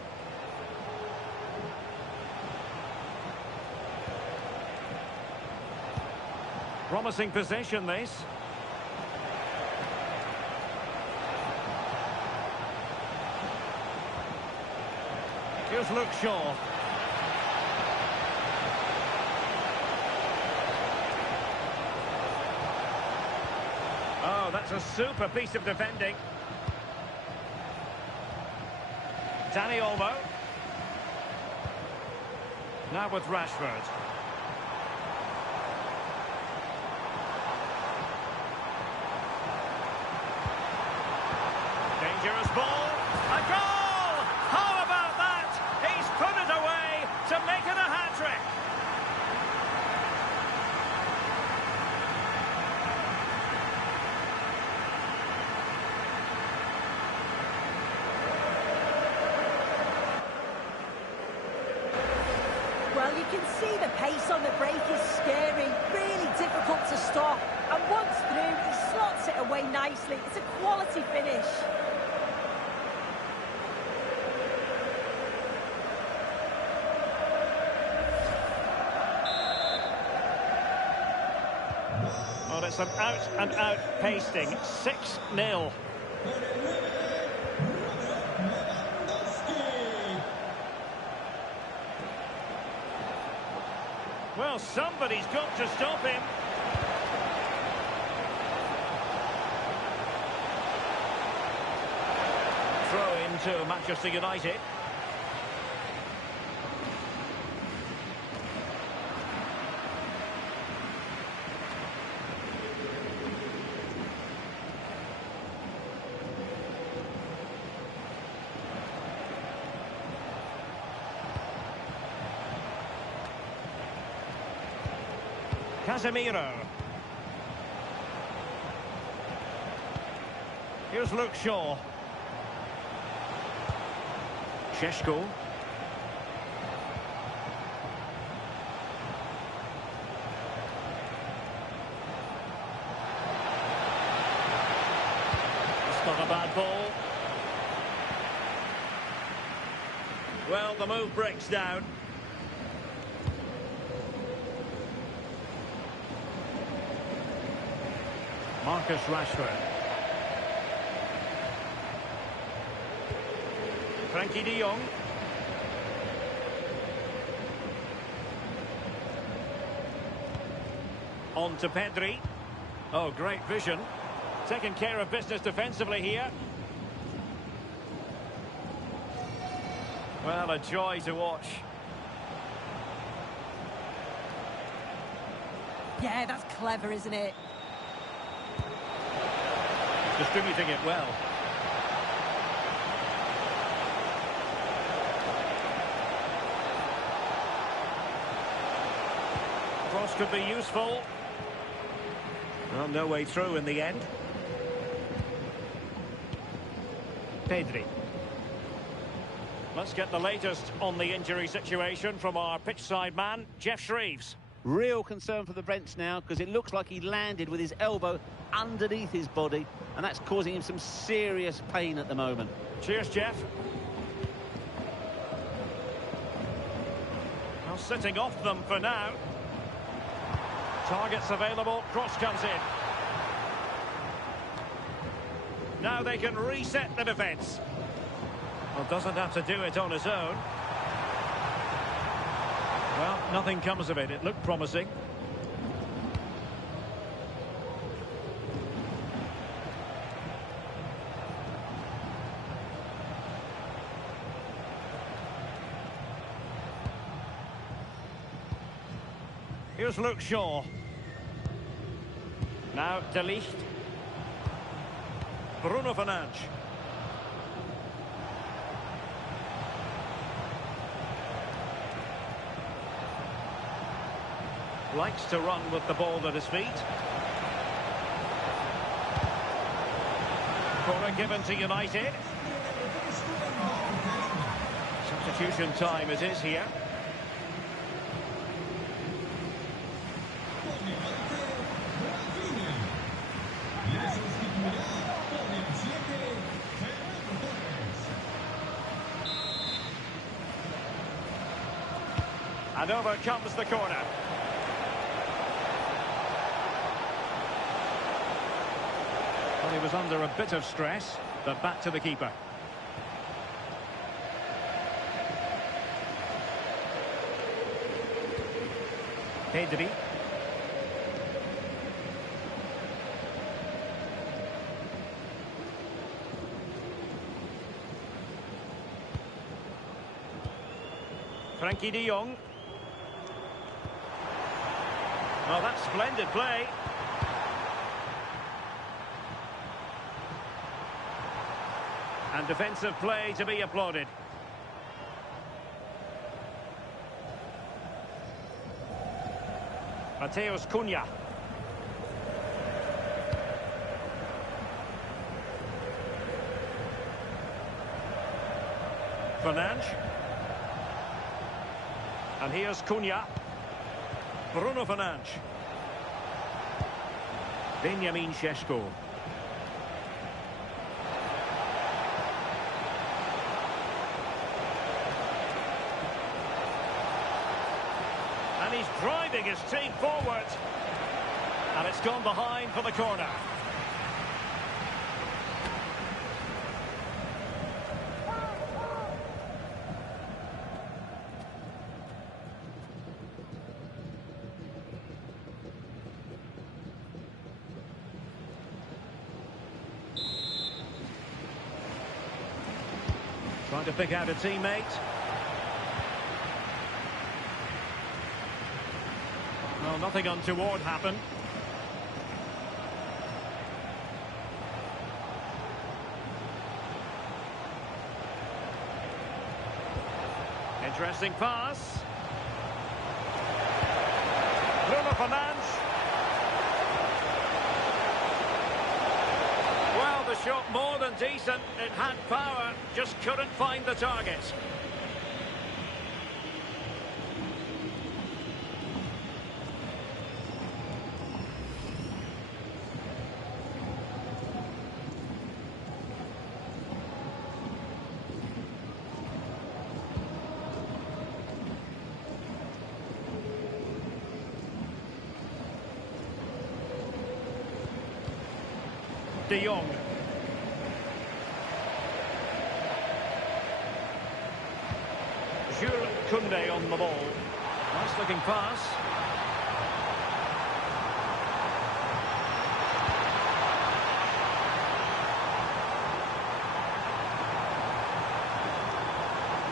Promising possession, this. Here's Luke Shaw. Oh, that's a super piece of defending. Danny Olmo. Now with Rashford. Dangerous ball. A goal! How about that? He's put it away to make it a hat-trick. Well, you can see the pace on the break is scary, really difficult to stop. And once through, he slots it away nicely. It's a quality finish. Well, it's an out-and-out pasting. 6-0. Well, somebody's got to stop him. Throw into Manchester United. Casemiro. Here's Luke Shaw. Šeško. It's not a bad ball. Well, the move breaks down. Marcus Rashford. Frankie de Jong. On to Pedri. Oh, great vision. Taking care of business defensively here. Well, a joy to watch. Yeah, that's clever, isn't it? Distributing it well. Cross could be useful. Well, no way through in the end. Pedri. Let's get the latest on the injury situation from our pitchside man, Jeff Shreves. Real concern for the Brents now, because it looks like he landed with his elbow underneath his body, and that's causing him some serious pain at the moment. Cheers, Jeff. Well, sitting off them for now. Targets available, cross comes in. Now they can reset the defence. Well, doesn't have to do it on his own. Well, nothing comes of it. It looked promising. Here's Luke Shaw. Now De Ligt. Bruno Fernandes. Likes to run with the ball at his feet. Corner given to United. Substitution time it is here. And over comes the corner. Well, he was under a bit of stress, but back to the keeper. Pedri. Frankie de Jong. Well, that's splendid play. And defensive play to be applauded. Mateus Cunha. Fernandes. And here's Cunha. Bruno Fernandes. Benjamin Šeško. And he's driving his team forward. And it's gone behind for the corner. Trying to pick out a teammate. Well, nothing untoward happened. Interesting pass. Bruno Fernandes. Well, the shot more than decent. It had power, just couldn't find the target. De Jong. Jules Koundé on the ball. Nice looking pass.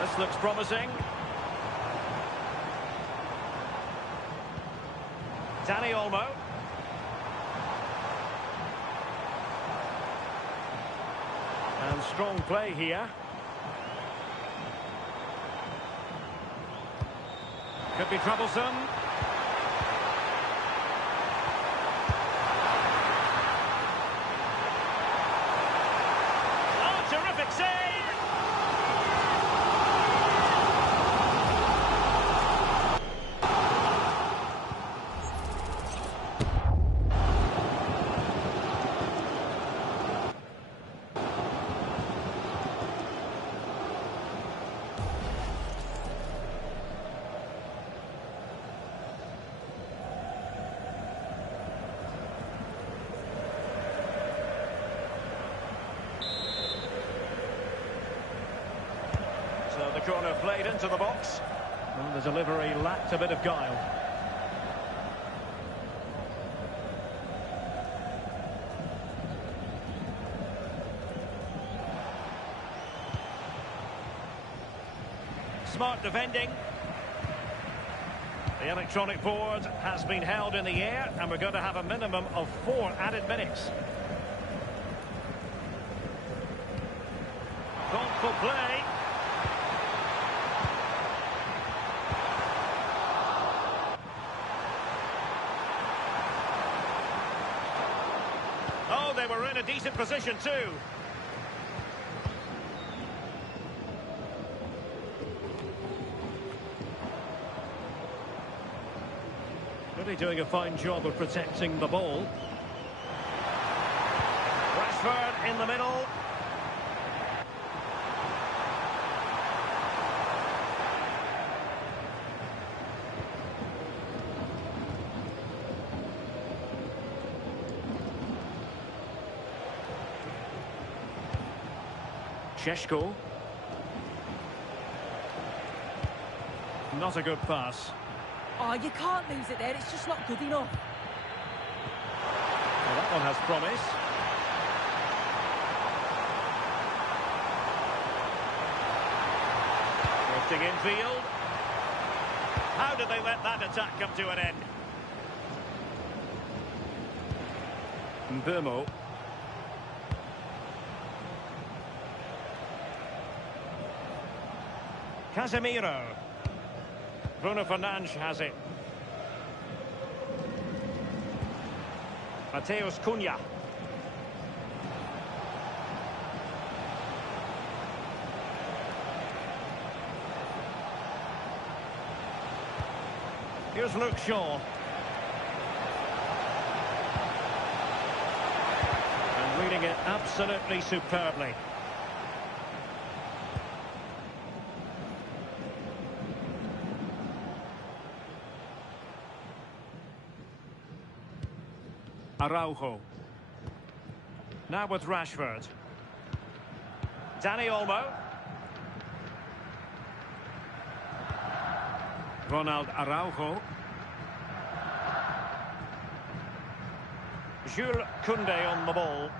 This looks promising. Dani Olmo. And strong play here. Could be troublesome. Oh, terrific save! So the corner played into the box. And the delivery lacked a bit of guile. Smart defending. The electronic board has been held in the air, and we're going to have a minimum of 4 added minutes. Thoughtful play. Oh, they were in a decent position too. Really doing a fine job of protecting the ball. Rashford in the middle. Šeško. Not a good pass. Oh, you can't lose it there. It's just not good enough. Well, that one has promise. Drifting infield. How did they let that attack come to an end? Mbeumo. Casemiro. Bruno Fernandes has it. Mateus Cunha. Here's Luke Shaw. And reading it absolutely superbly. Araujo. Now with Rashford. Dani Olmo. Ronald Araujo. Jules Koundé on the ball.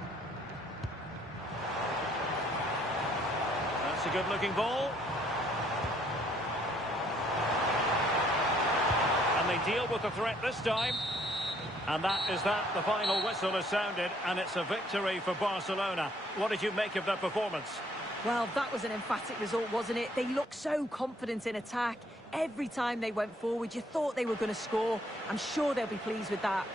That's a good-looking ball. And they deal with the threat this time. And that is that. The final whistle has sounded, and it's a victory for Barcelona. What did you make of their performance? Well, that was an emphatic result, wasn't it? They looked so confident in attack. Every time they went forward, you thought they were going to score. I'm sure they'll be pleased with that.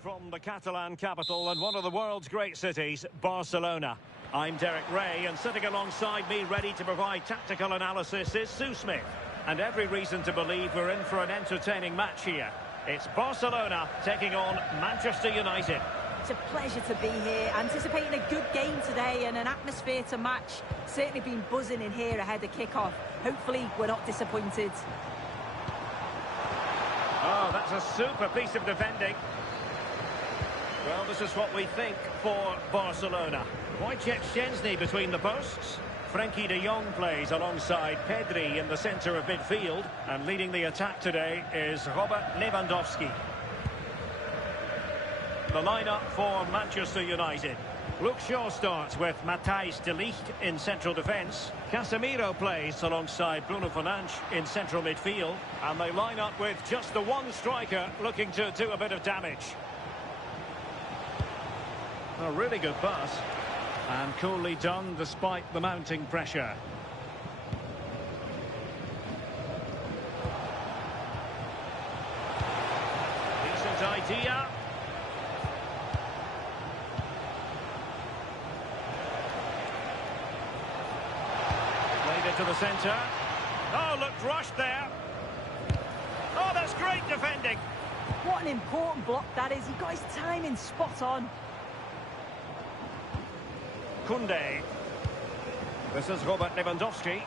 From the Catalan capital and one of the world's great cities, Barcelona. I'm Derek Ray, and sitting alongside me ready to provide tactical analysis is Sue Smith. And every reason to believe we're in for an entertaining match here. It's Barcelona taking on Manchester United. It's a pleasure to be here, anticipating a good game today and an atmosphere to match. Certainly been buzzing in here ahead of kick-off. Hopefully we're not disappointed. Oh, that's a super piece of defending. Well, this is what we think for Barcelona. Wojciech Szczęsny between the posts. Frenkie de Jong plays alongside Pedri in the centre of midfield. And leading the attack today is Robert Lewandowski. The lineup for Manchester United. Luke Shaw starts with Matthijs de Ligt in central defence. Casemiro plays alongside Bruno Fernandes in central midfield. And they line up with just the one striker looking to do a bit of damage. A really good pass. And coolly done despite the mounting pressure. Decent idea. Played it to the centre. Oh, looked rushed there. Oh, that's great defending. What an important block that is. He got his timing spot on. Koundé. This is Robert Lewandowski.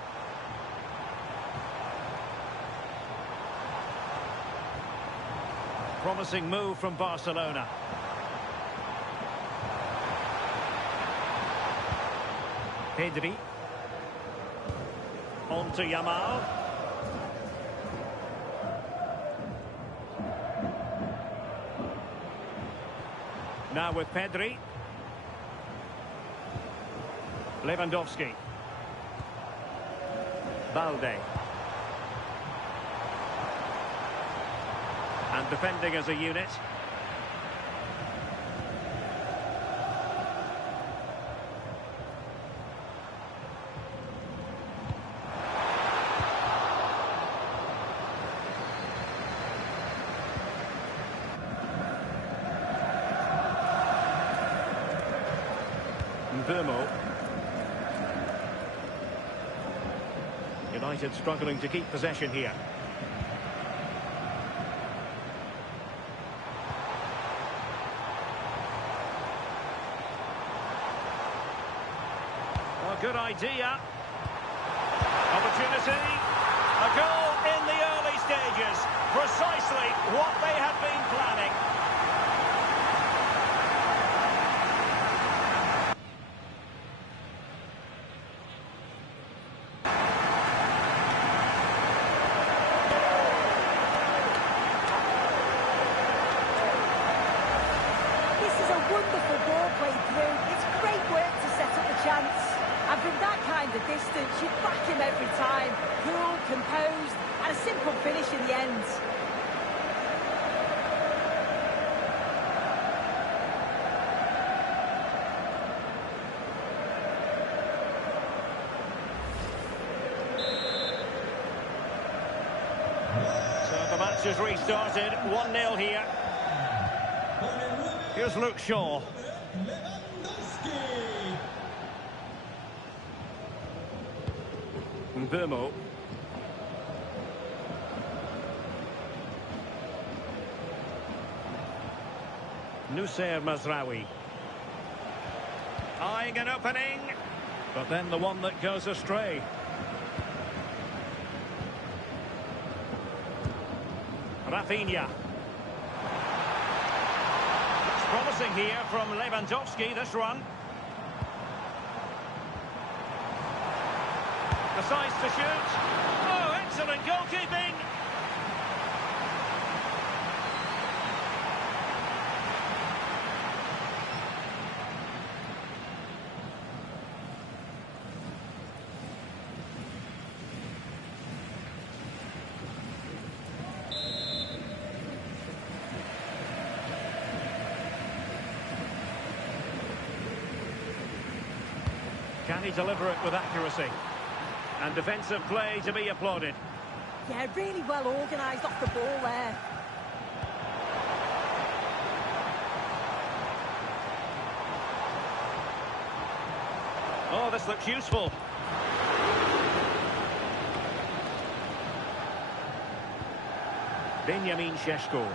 Promising move from Barcelona. Pedri. On to Yamal. Now with Pedri. Lewandowski. Balde. And defending as a unit. Burmo. United struggling to keep possession here. Oh, good idea. Opportunity. A goal in the early stages. Precisely what they had been planning. Wonderful ball played through. It's great work to set up the chance. And from that kind of distance, you back him every time. Cool, composed, and a simple finish in the end. So the match has restarted. 1-0 here. Here's Luke Shaw. Burmo. Nusayr Mazraoui. Eyeing an opening, but then the one that goes astray. Rafinha. Promising here from Lewandowski, this run. Decides to shoot. Oh, excellent goalkeeping. Can he deliver it with accuracy? And defensive play to be applauded. Yeah, really well organised off the ball there. Oh, this looks useful. Benjamin Šeško.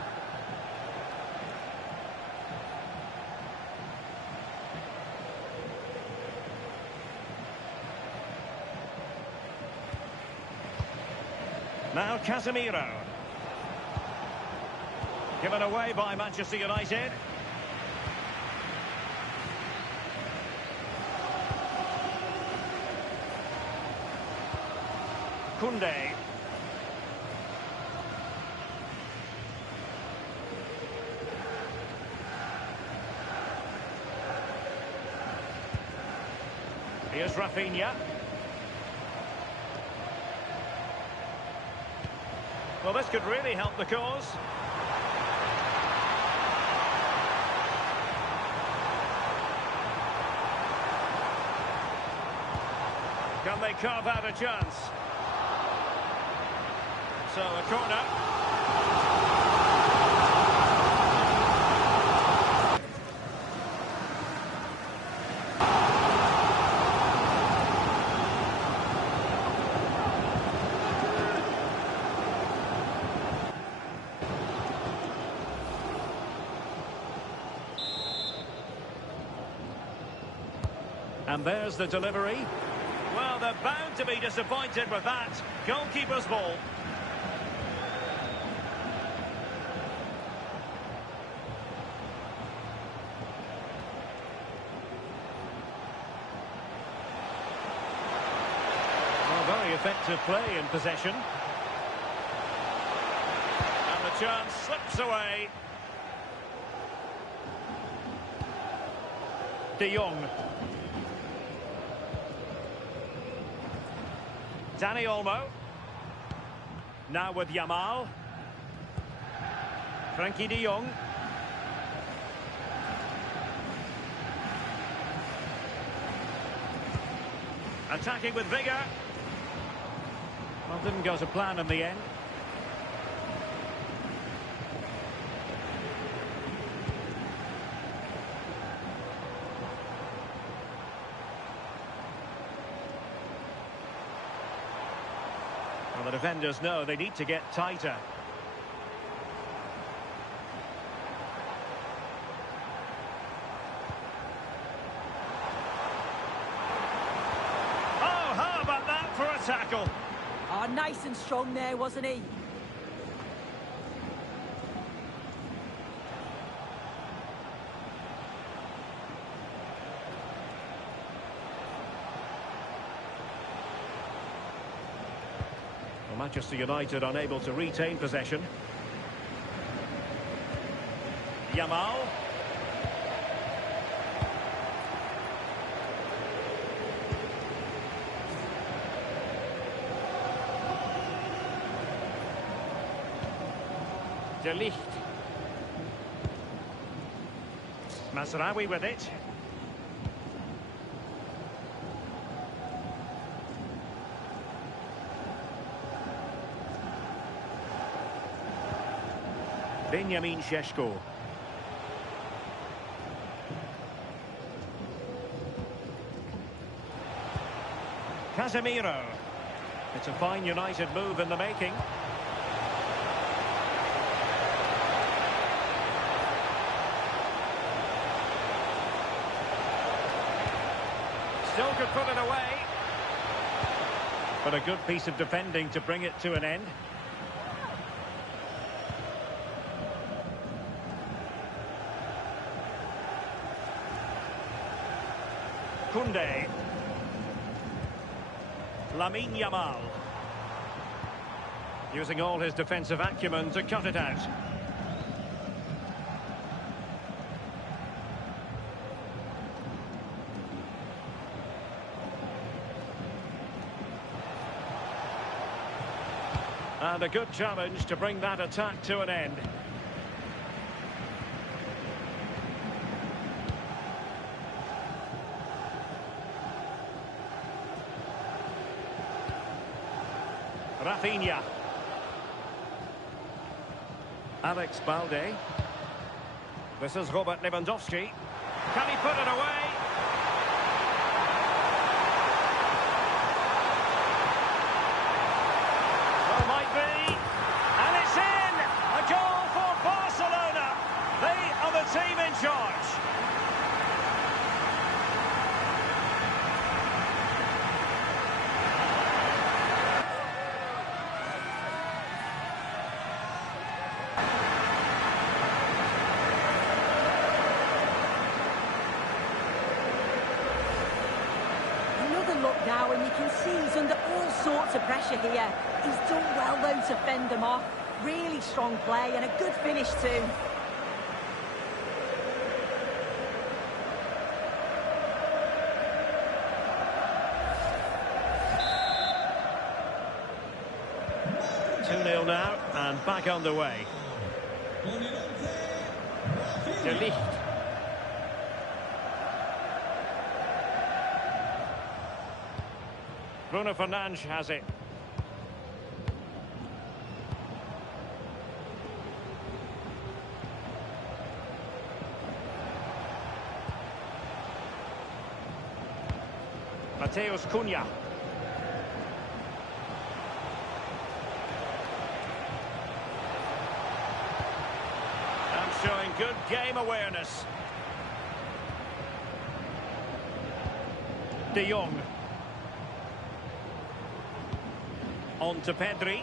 Now Casemiro. Given away by Manchester United. Koundé. Here's Rafinha. Well, this could really help the cause. Can they carve out a chance? So, a corner. And there's the delivery. Well, they're bound to be disappointed with that. Goalkeeper's ball. Well, very effective play in possession. And the chance slips away. De Jong. Dani Olmo. Now with Yamal. Frankie de Jong. Attacking with vigour. Well, didn't go to plan in the end. Well, the defenders know they need to get tighter. Oh, how about that for a tackle? Oh, nice and strong there, wasn't he? Well, Manchester United unable to retain possession. Yamal. De Ligt. Mazraoui with it. Benjamin Šeško. Casemiro. It's a fine United move in the making. Still could put it away. But a good piece of defending to bring it to an end. Koundé. Lamine Yamal. Using all his defensive acumen to cut it out. And a good challenge to bring that attack to an end. Rafinha. Alex Balde. This is Robert Lewandowski. Can he put it away? Well, might be. And it's in! A goal for Barcelona. They are the team in charge. Look now, and you can see he's under all sorts of pressure here. He's done well, though, to fend them off. Really strong play and a good finish, too. Two-nil now, and back underway. De Ligt. Bruno Fernandes has it. Mateus Cunha. And showing good game awareness. De Jong. On to Pedri.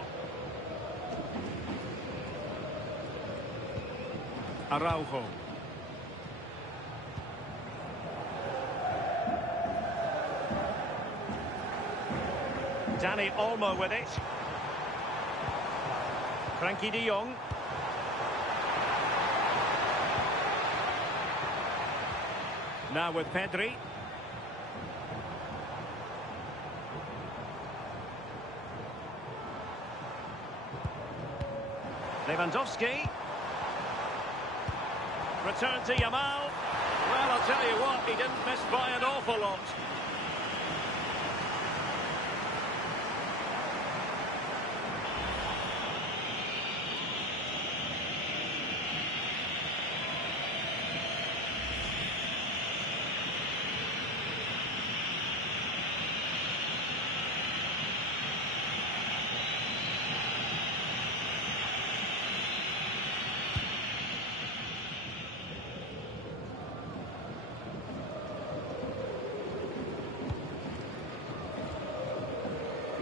Araujo. Dani Olmo with it. Frankie de Jong. Now with Pedri. Lewandowski. Return to Yamal. Well, I'll tell you what, he didn't miss by an awful lot.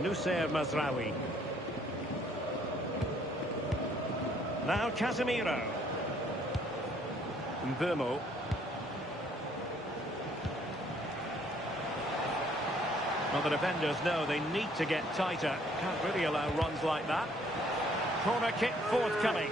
Nusayr Mazraoui. Now Casemiro. Mbeumo. Well, the defenders know they need to get tighter. Can't really allow runs like that. Corner kick forthcoming.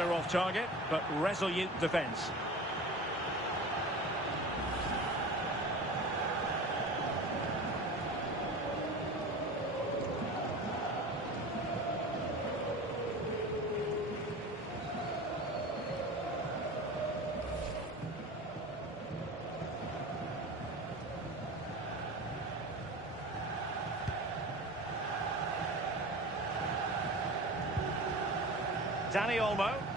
Off target, but resolute defence. Dani Olmo.